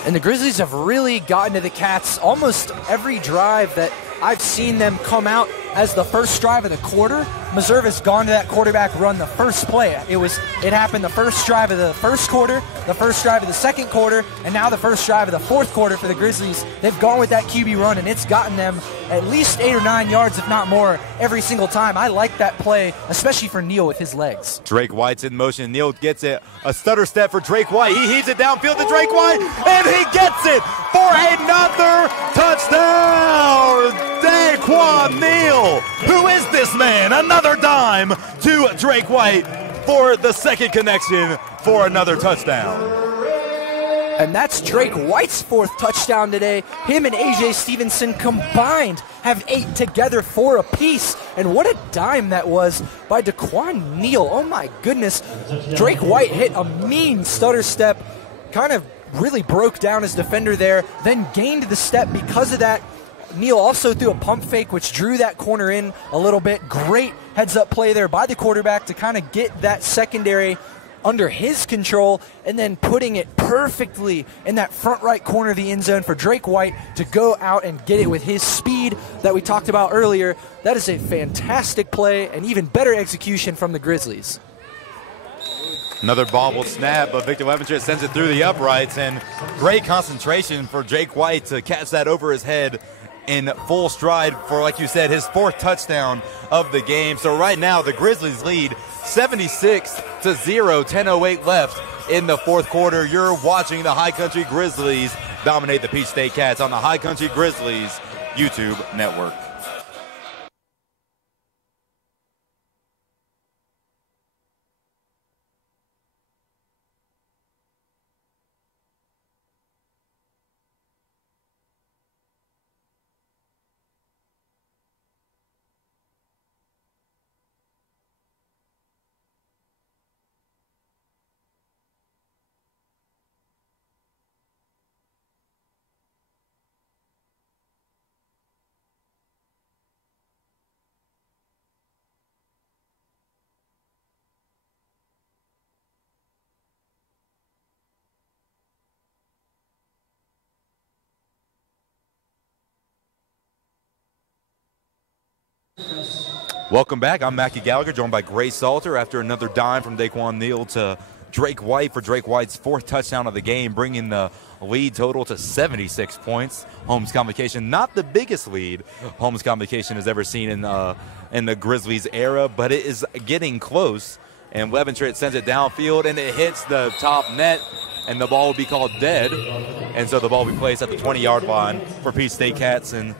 And the Grizzlies have really gotten to the Cats almost every drive that I've seen them come out as the first drive of the quarter. Missouri has gone to that quarterback run the first play. It happened the first drive of the first quarter, the first drive of the second quarter, and now the first drive of the fourth quarter for the Grizzlies. They've gone with that QB run, and it's gotten them at least 8 or 9 yards, if not more, every single time. I like that play, especially for Neil with his legs. Drake White's in motion. Neil gets it. A stutter step for Drake White. He heaves it downfield to Drake White, and he gets it for another touchdown. Daquan Neil. Who is this man? Another dime to Drake White for the second connection for another touchdown. And that's Drake White's 4th touchdown today. Him and A.J. Stevenson combined have 8 together, 4 apiece. And what a dime that was by Daquan Neil. Oh, my goodness. Drake White hit a mean stutter step, kind of really broke down his defender there, then gained the step because of that. Neil also threw a pump fake, which drew that corner in a little bit. Great heads-up play there by the quarterback to kind of get that secondary under his control, and then putting it perfectly in that front right corner of the end zone for Drake White to go out and get it with his speed that we talked about earlier. That is a fantastic play and even better execution from the Grizzlies. Another bobbled snap, but Victor Leventritt sends it through the uprights, and great concentration for Drake White to catch that over his head in full stride for, like you said, his 4th touchdown of the game. So right now the Grizzlies lead 76-0, 10:08 left in the 4th quarter. You're watching the High Country Grizzlies dominate the Peach State Cats on the High Country Grizzlies YouTube network. Welcome back. I'm Mackie Gallagher, joined by Grace Salter after another dime from Daquan Neil to Drake White for Drake White's 4th touchdown of the game, bringing the lead total to 76 points. Holmes Convocation, not the biggest lead Holmes Convocation has ever seen in the Grizzlies era, but it is getting close. And Leventritt sends it downfield, and it hits the top net, and the ball will be called dead. And so the ball will be placed at the 20-yard line for Peach State Cats. And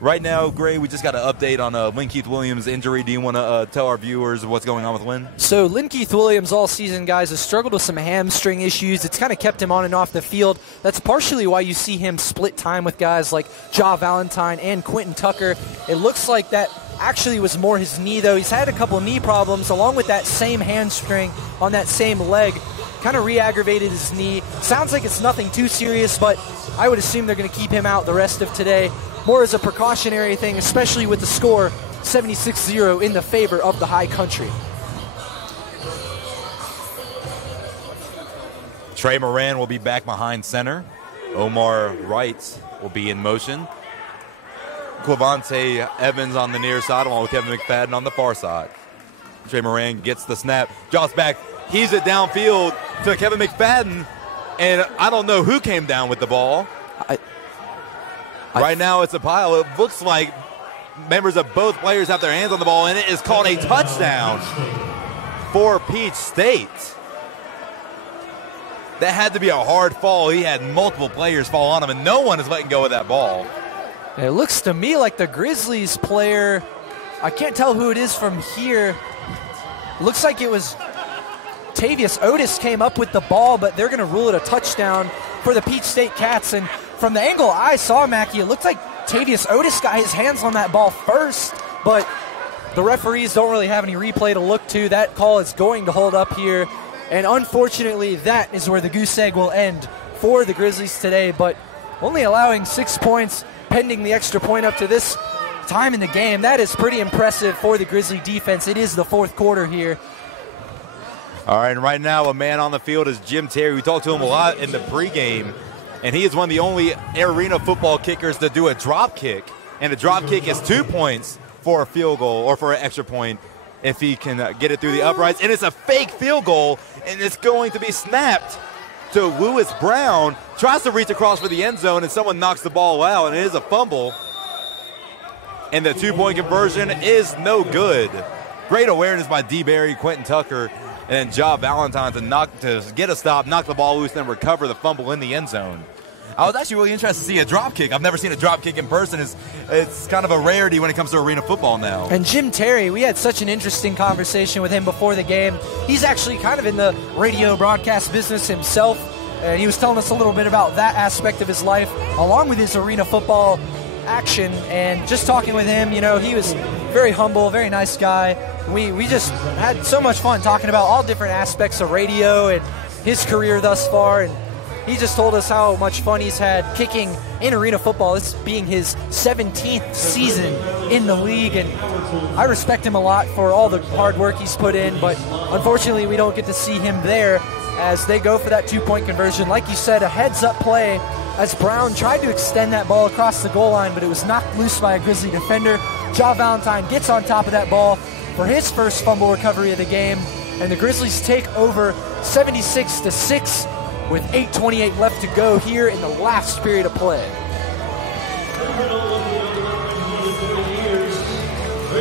right now, Gray, we just got an update on Lynn Keith Williams' injury. Do you want to tell our viewers what's going on with Lynn? So Lynn Keith Williams all season, guys, has struggled with some hamstring issues. It's kind of kept him on and off the field. That's partially why you see him split time with guys like Ja Valentine and Quentin Tucker. It looks like that actually was more his knee, though. He's had a couple of knee problems along with that same hamstring on that same leg. Kind of re-aggravated his knee. Sounds like it's nothing too serious, but I would assume they're going to keep him out the rest of today. More as a precautionary thing, especially with the score 76-0 in the favor of the High Country. Trey Moran will be back behind center. Omar Wright will be in motion. Quavante Evans on the near side, along with Kevin McFadden on the far side. Trey Moran gets the snap, drops back, heaves it downfield to Kevin McFadden, and I don't know who came down with the ball. Right now it's a pile. It looks like members of both players have their hands on the ball, and it is called a touchdown for Peach State. That had to be a hard fall. He had multiple players fall on him, and no one is letting go of that ball. It looks to me like the Grizzlies player, I can't tell who it is from here. Looks like it was Tavius Otis came up with the ball, but they're going to rule it a touchdown for the Peach State Cats. And from the angle I saw, Mackie, it looked like Tavius Otis got his hands on that ball first, but the referees don't really have any replay to look to. That call is going to hold up here. And unfortunately, that is where the goose egg will end for the Grizzlies today, but only allowing 6 points pending the extra point up to this time in the game. That is pretty impressive for the Grizzly defense. It is the fourth quarter here. All right, and right now a man on the field is Jim Terry. We talked to him a lot in the pregame, and he is one of the only arena football kickers to do a drop kick. And a drop kick is 2 points for a field goal or for an extra point if he can get it through the uprights. And it's a fake field goal, and it's going to be snapped to Lewis Brown. Tries to reach across for the end zone, and someone knocks the ball out, and it is a fumble. And the 2-point conversion is no good. Great awareness by D. Barry, Quentin Tucker, and then Ja Valentine to get a stop, knock the ball loose, and then recover the fumble in the end zone. I was actually really interested to see a drop kick. I've never seen a drop kick in person. It's kind of a rarity when it comes to arena football now. And Jim Terry, we had such an interesting conversation with him before the game. He's actually kind of in the radio broadcast business himself, and he was telling us a little bit about that aspect of his life, along with his arena football action. And just talking with him, he was very humble, very nice guy. We just had so much fun talking about all different aspects of radio and his career thus far, and he just told us how much fun he's had kicking in arena football, this being his 17th season in the league, and I respect him a lot for all the hard work he's put in, but unfortunately we don't get to see him there as they go for that 2-point conversion. Like you said, a heads-up play as Brown tried to extend that ball across the goal line, but it was knocked loose by a Grizzly defender. Ja Valentine gets on top of that ball for his first fumble recovery of the game, and the Grizzlies take over 76-6 with 8:28 left to go here in the last period of play.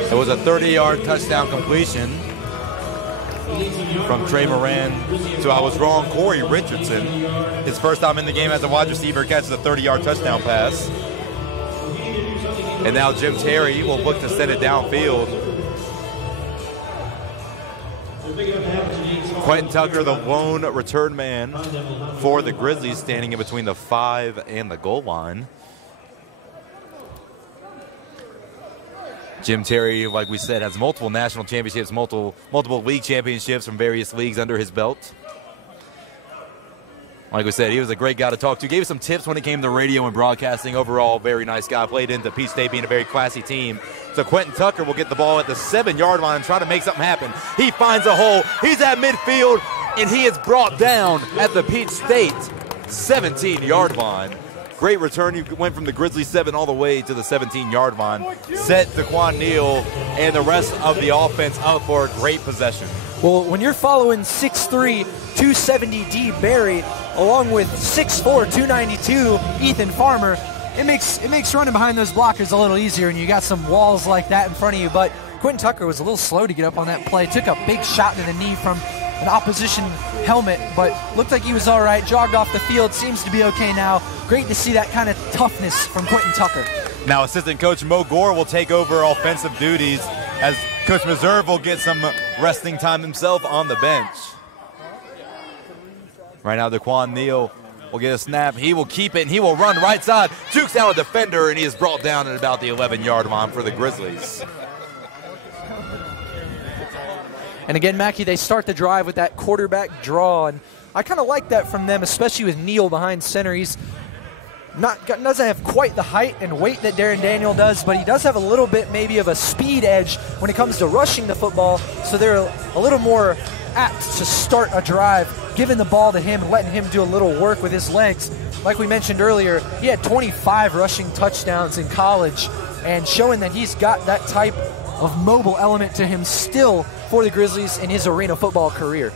It was a 30-yard touchdown completion from Trey Moran to, I was wrong, Corey Richardson. His first time in the game as a wide receiver catches a 30-yard touchdown pass. And now Jim Terry will look to send it downfield. Quentin Tucker, the lone return man for the Grizzlies, standing in between the 5 and the goal line. Jim Terry, like we said, has multiple national championships, multiple league championships from various leagues under his belt. Like we said, he was a great guy to talk to. Gave us some tips when it came to radio and broadcasting. Overall, very nice guy. Played into Peach State being a very classy team. So Quentin Tucker will get the ball at the 7-yard line and try to make something happen. He finds a hole. He's at midfield, and he is brought down at the Peach State 17-yard line. Great return. He went from the Grizzlies 7 all the way to the 17-yard line. Set Daquan Neil and the rest of the offense up for a great possession. Well, when you're following 6'3", 270 D. Barry, along with 6'4", 292 Ethan Farmer, it makes running behind those blockers a little easier, and you got some walls like that in front of you. But Quentin Tucker was a little slow to get up on that play. Took a big shot to the knee from an opposition helmet, but looked like he was all right. Jogged off the field, seems to be okay now. Great to see that kind of toughness from Quentin Tucker. Now assistant coach Mo Gore will take over offensive duties as Coach Meserve will get some resting time himself on the bench. Right now Daquan Neil will get a snap. He will keep it, and he will run right side. Jukes out a defender, and he is brought down at about the 11-yard line for the Grizzlies. And again, Mackie, they start the drive with that quarterback draw, and I kind of like that from them, especially with Neil behind center. He's doesn't have quite the height and weight that Darrin Daniel does, but he does have a little bit maybe of a speed edge when it comes to rushing the football, so they're a little more apt to start a drive, giving the ball to him and letting him do a little work with his legs. Like we mentioned earlier, he had 25 rushing touchdowns in college, and showing that he's got that type of mobile element to him still for the Grizzlies in his arena football career.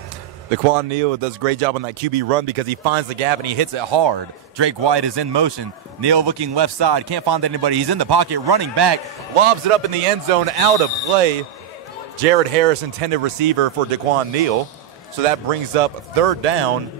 Daquan Neil does a great job on that QB run because he finds the gap and he hits it hard. Drake White is in motion. Neil looking left side, can't find anybody. He's in the pocket, running back, lobs it up in the end zone, out of play. Jared Harris, intended receiver for Daquan Neil. So that brings up 3rd down,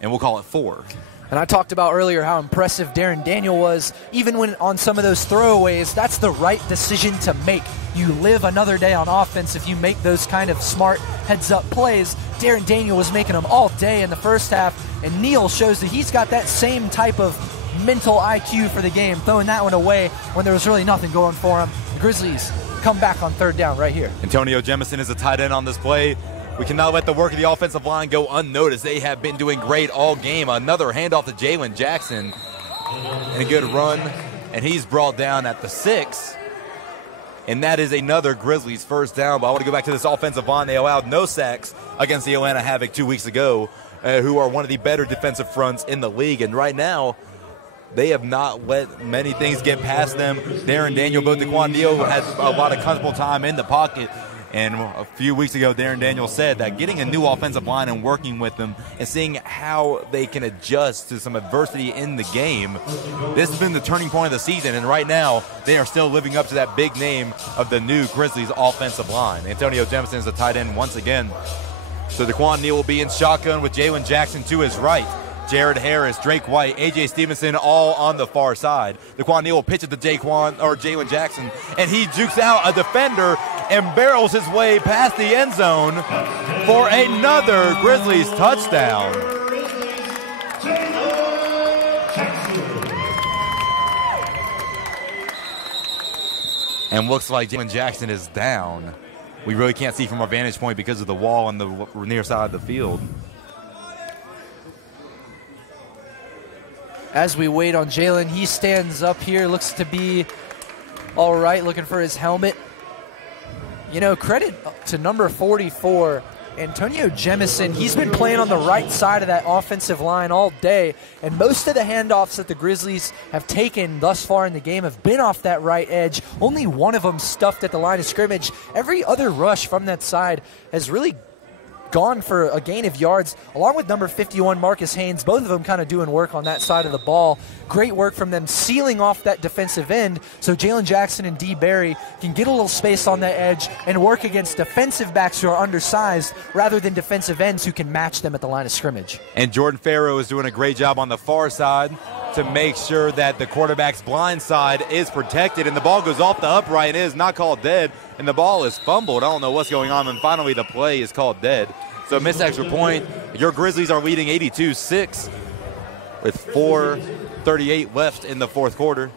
and we'll call it 4. And I talked about earlier how impressive Darrin Daniel was. Even when on some of those throwaways, that's the right decision to make. You live another day on offense if you make those kind of smart heads-up plays. Darrin Daniel was making them all day in the first half, and Neil shows that he's got that same type of mental IQ for the game, throwing that one away when there was really nothing going for him. The Grizzlies come back on 3rd down right here. Antonio Jemison is a tight end on this play. We cannot let the work of the offensive line go unnoticed. They have been doing great all game. Another handoff to Jalen Jackson and a good run, and he's brought down at the 6. And that is another Grizzlies 1st down. But I want to go back to this offensive line. They allowed no sacks against the Atlanta Havoc 2 weeks ago, who are one of the better defensive fronts in the league. And right now, they have not let many things get past them. Darrin Daniel, both Daquan Neil has a lot of comfortable time in the pocket. And a few weeks ago, Darrin Daniel said that getting a new offensive line and working with them and seeing how they can adjust to some adversity in the game, this has been the turning point of the season. And right now, they are still living up to that big name of the new Grizzlies offensive line. Antonio Jemison is a tight end once again. So Daquan Neil will be in shotgun with Jalen Jackson to his right. Jared Harris, Drake White, A.J. Stevenson all on the far side. Daquan Neil will pitch it to Jalen Jackson, and he jukes out a defender and barrels his way past the end zone for another Grizzlies touchdown. And looks like Jalen Jackson is down. We really can't see from our vantage point because of the wall on the near side of the field. As we wait on Jalen, he stands up here, looks to be all right, looking for his helmet. You know, credit to number 44, Antonio Jemison. He's been playing on the right side of that offensive line all day, and most of the handoffs that the Grizzlies have taken thus far in the game have been off that right edge. Only one of them stuffed at the line of scrimmage. Every other rush from that side has really gone for a gain of yards, along with number 51, Marcus Haynes, both of them kind of doing work on that side of the ball. Great work from them sealing off that defensive end so Jalen Jackson and D. Barry can get a little space on that edge and work against defensive backs who are undersized rather than defensive ends who can match them at the line of scrimmage. And Jordan Farrow is doing a great job on the far side to make sure that the quarterback's blind side is protected, and the ball goes off the upright and is not called dead, and the ball is fumbled. I don't know what's going on, and finally the play is called dead. So missed extra point. Your Grizzlies are leading 82-6 with 4:38 left in the 4th quarter.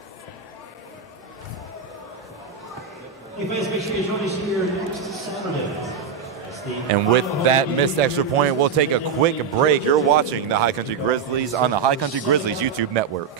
Hey fans, make sure you join us here next Saturday. And with that missed extra point, we'll take a quick break. You're watching the High Country Grizzlies on the High Country Grizzlies YouTube network.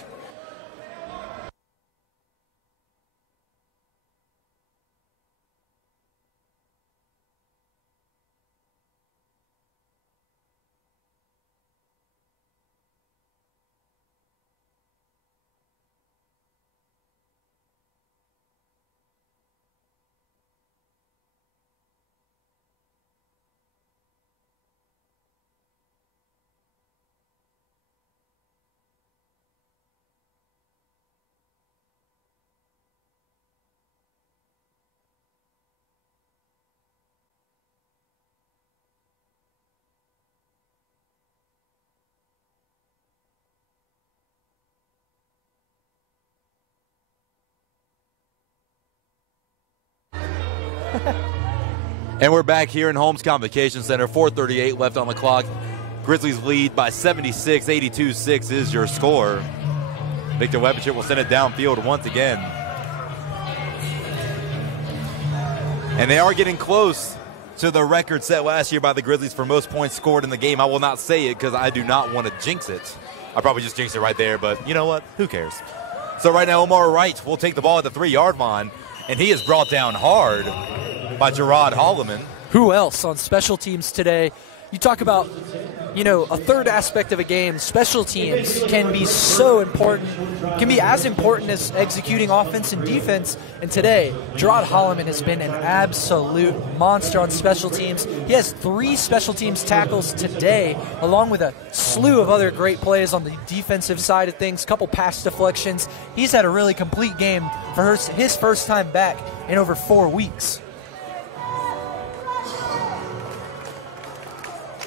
And we're back here in Holmes Convocation Center. 4:38 left on the clock. Grizzlies lead by 76. 82-6 is your score. Victor Webichit will send it downfield once again. And they are getting close to the record set last year by the Grizzlies for most points scored in the game. I will not say it because I do not want to jinx it. I probably just jinxed it right there, but you know what? Who cares? So right now, Omar Wright will take the ball at the 3-yard line, and he is brought down hard by Gerard Holloman. Who else on special teams today? You talk about you know, a third aspect of a game, special teams, can be so important, can be as important as executing offense and defense. And today, Gerard Holloman has been an absolute monster on special teams. He has 3 special teams tackles today, along with a slew of other great plays on the defensive side of things, couple pass deflections. He's had a really complete game for his first time back in over 4 weeks.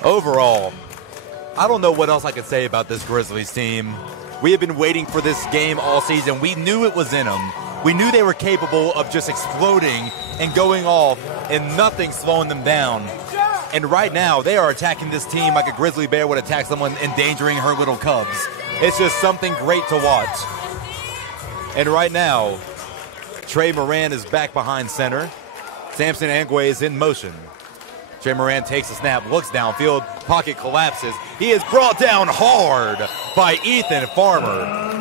Overall, I don't know what else I could say about this Grizzlies team. We have been waiting for this game all season. We knew it was in them. We knew they were capable of just exploding and going off and nothing slowing them down. And right now, they are attacking this team like a grizzly bear would attack someone endangering her little cubs. It's just something great to watch. And right now, Trey Moran is back behind center. Samson Angwe is in motion. Trey Moran takes a snap, looks downfield, pocket collapses. He is brought down hard by Ethan Farmer.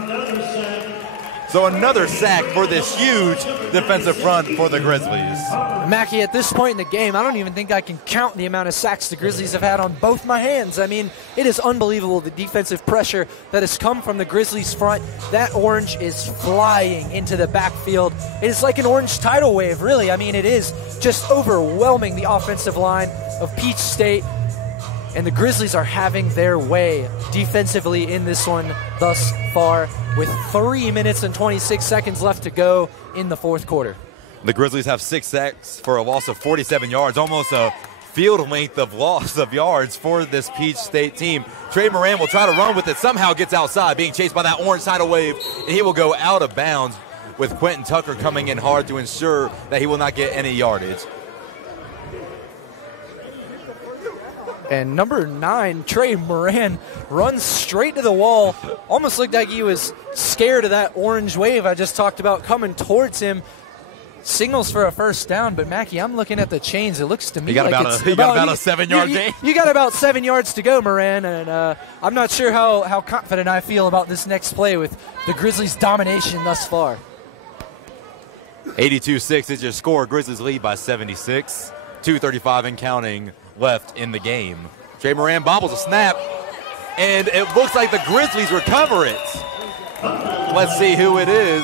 So another sack for this huge defensive front for the Grizzlies. Mackie, at this point in the game, I don't even think I can count the amount of sacks the Grizzlies have had on both my hands. I mean, it is unbelievable, the defensive pressure that has come from the Grizzlies front. That orange is flying into the backfield. It is like an orange tidal wave, really. I mean, it is just overwhelming the offensive line of Peach State. And the Grizzlies are having their way defensively in this one thus far, with 3 minutes and 26 seconds left to go in the fourth quarter. The Grizzlies have 6 sacks for a loss of 47 yards, almost a field length of loss of yards for this Peach State team. Trey Moran will try to run with it, somehow gets outside, being chased by that orange tidal wave, and he will go out of bounds, with Quentin Tucker coming in hard to ensure that he will not get any yardage. And number 9, Trey Moran, runs straight to the wall. Almost looked like he was scared of that orange wave I just talked about coming towards him. Signals for a first down, but Mackie, I'm looking at the chains. It looks to me like about a 7-yard gain. You got about 7 yards to go, Moran, and I'm not sure how confident I feel about this next play with the Grizzlies' domination thus far. 82-6 is your score. Grizzlies lead by 76. 2:35 and counting left in the game. Trey Moran bobbles a snap, and it looks like the Grizzlies recover it. Let's see who it is.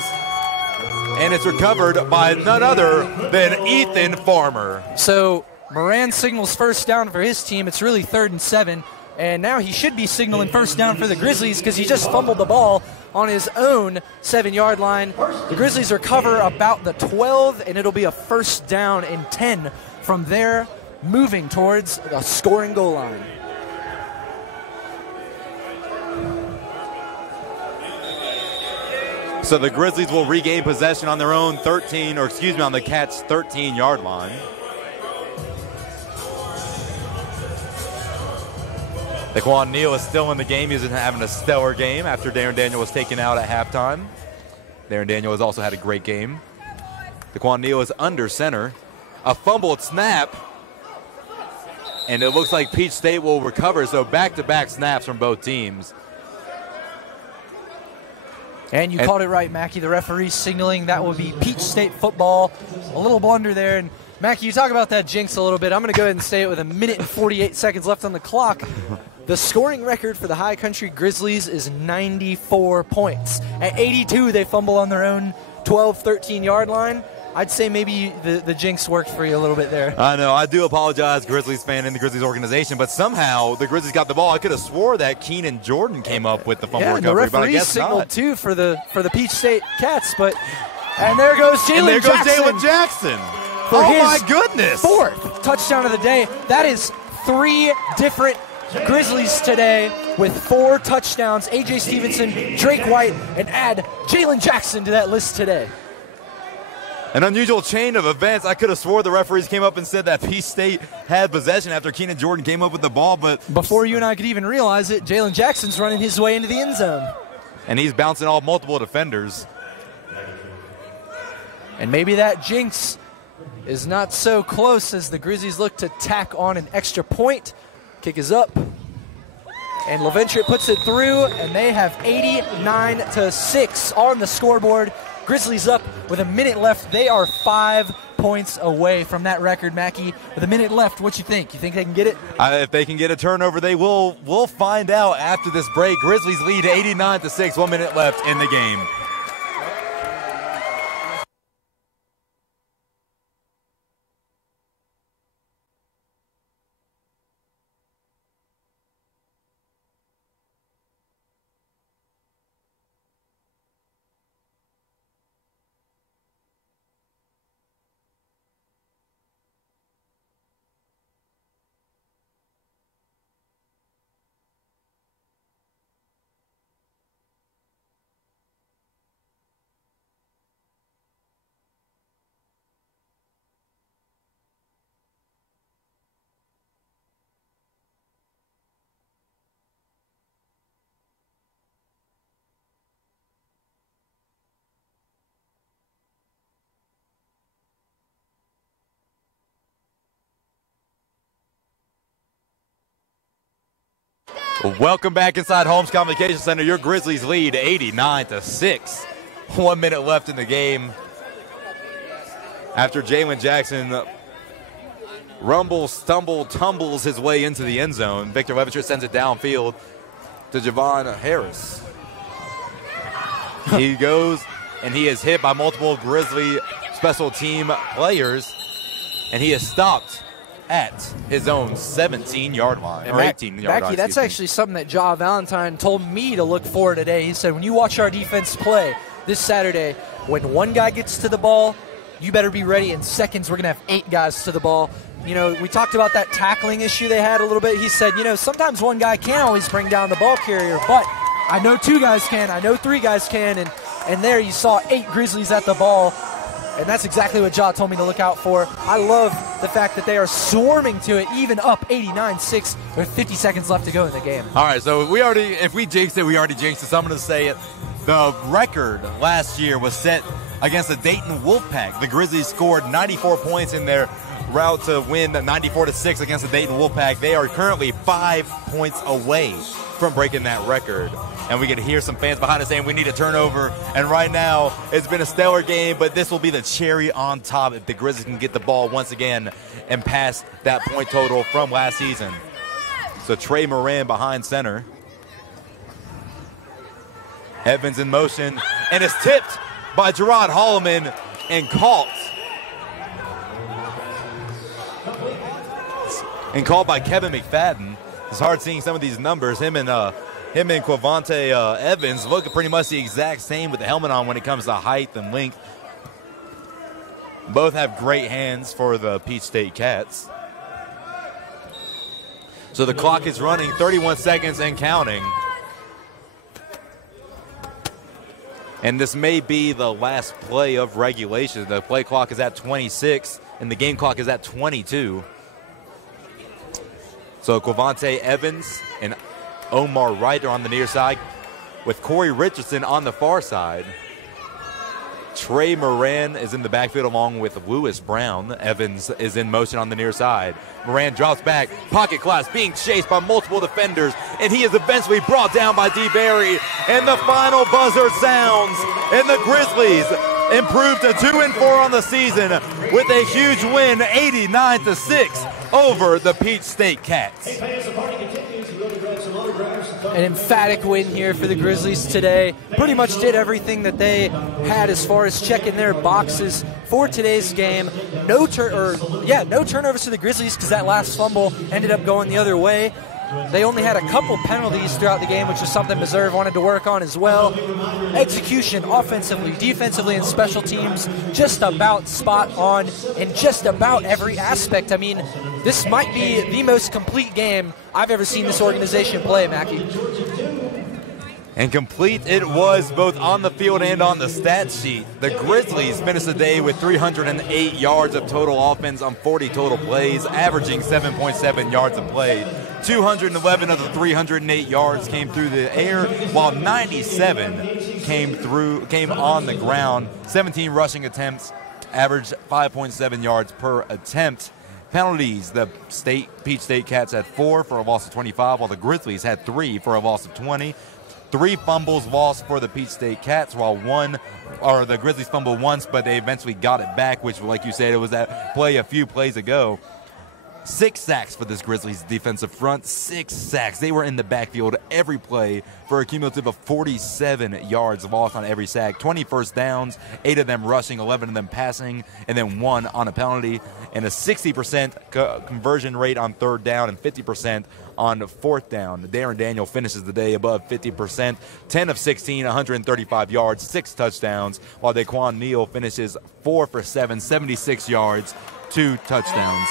And it's recovered by none other than Ethan Farmer. So Moran signals first down for his team. It's really 3rd and 7. And now he should be signaling first down for the Grizzlies because he just fumbled the ball on his own 7-yard line. The Grizzlies recover about the 12, and it'll be a first down and 10 from there, moving towards a scoring goal line. So the Grizzlies will regain possession on their own on the Cats' 13-yard line. Daquan Neil is still in the game. He's having a stellar game after Darrin Daniel was taken out at halftime. Darrin Daniel has also had a great game. Daquan Neil is under center. A fumbled snap. And it looks like Peach State will recover, so back-to-back snaps from both teams. And you called it right, Mackie. The referee signaling that will be Peach State football. A little blunder there. And Mackie, you talk about that jinx a little bit. I'm going to go ahead and say it with 1 minute and 48 seconds left on the clock. The scoring record for the High Country Grizzlies is 94 points. At 82, they fumble on their own 12, 13-yard line. I'd say maybe the jinx worked for you a little bit there. I know. I do apologize, Grizzlies fan and the Grizzlies organization, but somehow the Grizzlies got the ball. I could have swore that Keenan Jordan came up with the fumble recovery, the but I guess signaled not. too for the Peach State Cats, and there goes Jalen Jackson. Oh my goodness! 4th touchdown of the day. That is 3 different Grizzlies today with 4 touchdowns. A.J. Stevenson, Drake White, and add Jalen Jackson to that list today. An unusual chain of events. I could have swore the referees came up and said that Peach State had possession after Keenan Jordan came up with the ball, but before you and I could even realize it, Jalen Jackson's running his way into the end zone. And he's bouncing off multiple defenders. And maybe that jinx is not so close as the Grizzlies look to tack on an extra point. Kick is up. And LaVenture puts it through, and they have 89-6 on the scoreboard. Grizzlies up with 1 minute left. They are 5 points away from that record, Mackey. With a minute left, what you think? You think they can get it? If they can get a turnover, they will. We'll find out after this break. Grizzlies lead 89-6, 1 minute left in the game. Welcome back inside Holmes Convocation Center. Your Grizzlies lead 89-6. 1 minute left in the game. After Jalen Jackson tumbles his way into the end zone, Victor Leviture sends it downfield to Javon Harris. He goes and he is hit by multiple Grizzly special team players, and he is stopped at his own 17-yard line, or 18-yard line. That's actually something that Ja Valentine told me to look for today. He said, when you watch our defense play this Saturday, when one guy gets to the ball, you better be ready. In seconds, we're going to have 8 guys to the ball. You know, we talked about that tackling issue they had a little bit. He said, you know, sometimes one guy can't always bring down the ball carrier, but I know 2 guys can. I know 3 guys can. And there you saw 8 Grizzlies at the ball. And that's exactly what Ja told me to look out for. I love the fact that they are swarming to it, even up 89-6 with 50 seconds left to go in the game. All right, so if we jinxed it, we already jinxed it. So I'm going to say it. The record last year was set against the Dayton Wolfpack. The Grizzlies scored 94 points in their route to win 94-6 against the Dayton Wolfpack. They are currently 5 points away from breaking that record. And we get to hear some fans behind us saying we need a turnover. And right now, it's been a stellar game, but this will be the cherry on top if the Grizzlies can get the ball once again and pass that point total from last season. So Trey Moran behind center. Evans in motion, and it's tipped by Gerard Holloman and caught. And called by Kevin McFadden. It's hard seeing some of these numbers. Him and Quavante Evans look pretty much the exact same with the helmet on when it comes to height and length. Both have great hands for the Peach State Cats. So the clock is running, 31 seconds and counting. And this may be the last play of regulation. The play clock is at 26, and the game clock is at 22. So Quavante Evans and Omar Wright are on the near side, with Corey Richardson on the far side. Trey Moran is in the backfield along with Lewis Brown. Evans is in motion on the near side. Moran drops back, pocket class, being chased by multiple defenders, and he is eventually brought down by D. Barry. And the final buzzer sounds, and the Grizzlies improved to 2-4 on the season with a huge win, 89-6 over the Peach State Cats. An emphatic win here for the Grizzlies today. Pretty much did everything that they had as far as checking their boxes for today's game. No turnovers to the Grizzlies because that last fumble ended up going the other way. They only had a couple penalties throughout the game, which is something Meserve wanted to work on as well. Execution, offensively, defensively, and special teams, just about spot on in just about every aspect. I mean, this might be the most complete game I've ever seen this organization play, Mackie. And complete it was both on the field and on the stat sheet. The Grizzlies finished the day with 308 yards of total offense on 40 total plays, averaging 7.7 yards a play. 211 of the 308 yards came through the air, while 97 came on the ground. 17 rushing attempts, averaged 5.7 yards per attempt. Penalties, the Peach State Cats had 4 for a loss of 25, while the Grizzlies had 3 for a loss of 20. 3 fumbles lost for the Peach State Cats, while the Grizzlies fumbled once, but they eventually got it back, which, like you said, it was that play a few plays ago. 6 sacks for this Grizzlies defensive front. 6 sacks. They were in the backfield every play for a cumulative of 47 yards lost on every sack. 20 first downs, 8 of them rushing, 11 of them passing, and then 1 on a penalty. And a 60% conversion rate on 3rd down and 50% on 4th down. Darrin Daniel finishes the day above 50%. 10 of 16, 135 yards, 6 touchdowns, while Daquan Neil finishes 4 for 7, 76 yards, 2 touchdowns.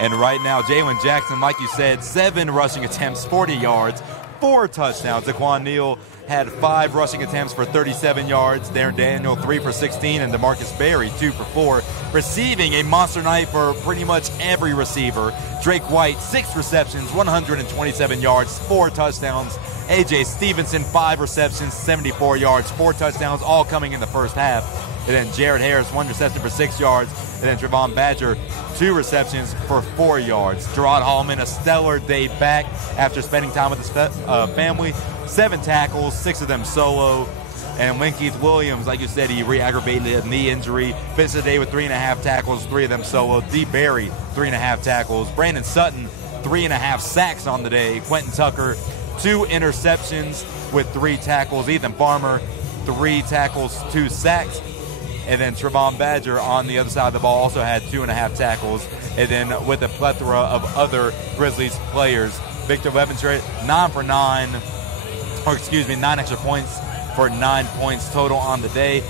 And right now, Jalen Jackson, like you said, 7 rushing attempts, 40 yards, 4 touchdowns. Daquan Neil had 5 rushing attempts for 37 yards. Darrin Daniel, 3 for 16. And DeMarcus Berry, 2 for 4. Receiving a monster night for pretty much every receiver. Drake White, 6 receptions, 127 yards, 4 touchdowns. A.J. Stevenson, 5 receptions, 74 yards, 4 touchdowns, all coming in the first half. And then Jared Harris, 1 reception for 6 yards. And then Trevon Badger, 2 receptions for 4 yards. Gerard Hallman, a stellar day back after spending time with his family. 7 tackles, 6 of them solo. And Linkeith Williams, like you said, he re-aggravated a knee injury. Finished the day with 3.5 tackles, 3 of them solo. D. Berry, 3.5 tackles. Brandon Sutton, 3.5 sacks on the day. Quentin Tucker, 2 interceptions with 3 tackles. Ethan Farmer, 3 tackles, 2 sacks. And then Trevon Badger on the other side of the ball also had 2.5 tackles. And then with a plethora of other Grizzlies players, Victor Levenstrait, 9 for 9, 9 extra points for 9 points total on the day.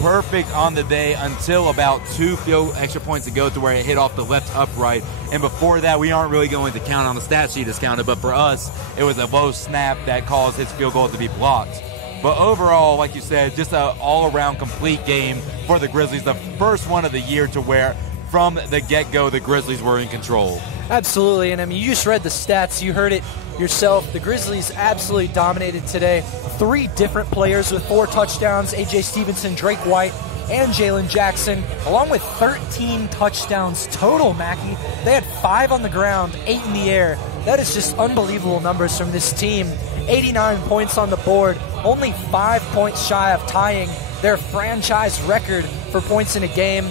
Perfect on the day until about 2 field extra points ago to where it hit off the left upright. And before that, we aren't really going to count on the stat sheet as counted, but for us, it was a low snap that caused his field goal to be blocked. But overall, like you said, just an all-around complete game for the Grizzlies. The first one of the year to where, from the get-go, the Grizzlies were in control. Absolutely, and I mean, you just read the stats. You heard it yourself. The Grizzlies absolutely dominated today. 3 different players with 4 touchdowns, A.J. Stevenson, Drake White, and Jalen Jackson, along with 13 touchdowns total, Mackie. They had 5 on the ground, 8 in the air. That is just unbelievable numbers from this team. 89 points on the board, only 5 points shy of tying their franchise record for points in a game.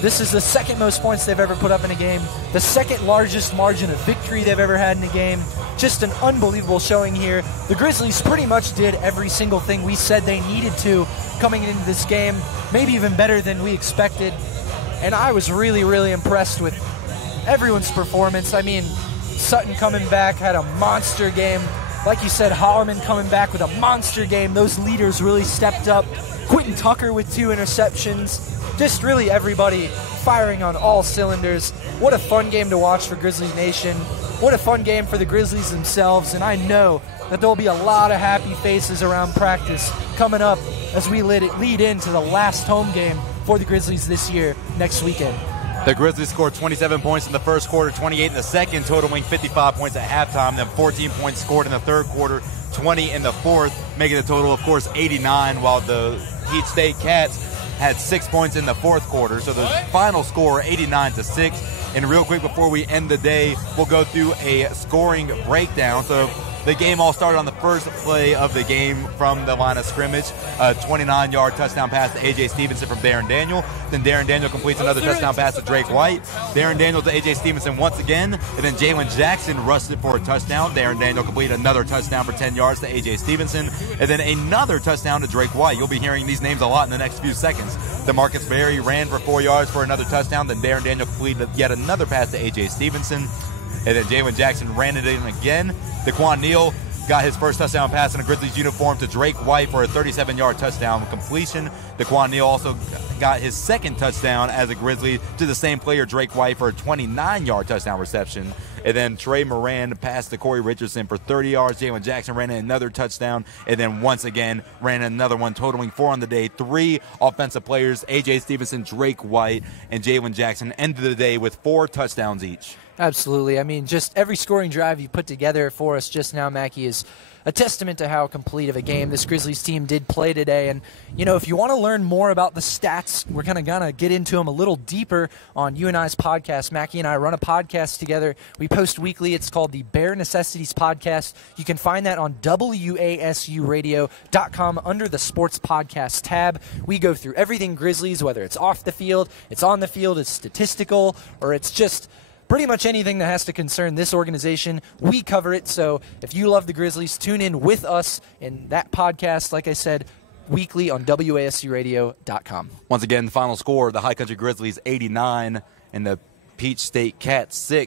This is the 2nd most points they've ever put up in a game, the 2nd largest margin of victory they've ever had in a game. Just an unbelievable showing here. The Grizzlies pretty much did every single thing we said they needed to coming into this game, maybe even better than we expected. And I was really, really impressed with everyone's performance. I mean, Sutton coming back had a monster game. Like you said, Holloman coming back with a monster game. Those leaders really stepped up. Quentin Tucker with 2 interceptions. Just really everybody firing on all cylinders. What a fun game to watch for Grizzlies Nation. What a fun game for the Grizzlies themselves. And I know that there will be a lot of happy faces around practice coming up as we lead into the last home game for the Grizzlies this year, next weekend. The Grizzlies scored 27 points in the first quarter, 28 in the second, totaling 55 points at halftime. Then 14 points scored in the third quarter, 20 in the fourth, making the total, of course, 89, while the Peach State Cats had 6 points in the fourth quarter. So the final score, 89-6. And real quick before we end the day, we'll go through a scoring breakdown. So the game all started on the first play of the game from the line of scrimmage. A 29-yard touchdown pass to A.J. Stevenson from Darrin Daniel. Then Darrin Daniel completes another touchdown pass to Drake White. Darrin Daniel to A.J. Stevenson once again. And then Jalen Jackson rushed it for a touchdown. Darrin Daniel completed another touchdown for 10 yards to A.J. Stevenson. And then another touchdown to Drake White. You'll be hearing these names a lot in the next few seconds. DeMarcus Berry ran for 4 yards for another touchdown. Then Darrin Daniel completed yet another pass to A.J. Stevenson. And then Jalen Jackson ran it in again. Daquan Neil got his first touchdown pass in a Grizzlies uniform to Drake White for a 37-yard touchdown completion. Daquan Neil also got his second touchdown as a Grizzly to the same player, Drake White, for a 29-yard touchdown reception. And then Trey Moran passed to Corey Richardson for 30 yards. Jalen Jackson ran in another touchdown, and then once again ran another one, totaling 4 on the day. 3 offensive players, A.J. Stevenson, Drake White, and Jalen Jackson, ended the day with 4 touchdowns each. Absolutely. I mean, just every scoring drive you put together for us just now, Mackie, is a testament to how complete of a game this Grizzlies team did play today. And, you know, if you want to learn more about the stats, we're kind of going to get into them a little deeper on you and I's podcast. Mackie and I run a podcast together. We post weekly. It's called the Bare Necessities Podcast. You can find that on WASUradio.com under the Sports Podcast tab. We go through everything Grizzlies, whether it's off the field, it's on the field, it's statistical, or it's just pretty much anything that has to concern this organization, we cover it. So if you love the Grizzlies, tune in with us in that podcast, like I said, weekly on WASUradio.com. Once again, the final score, the High Country Grizzlies 89 and the Peach State Cats 6.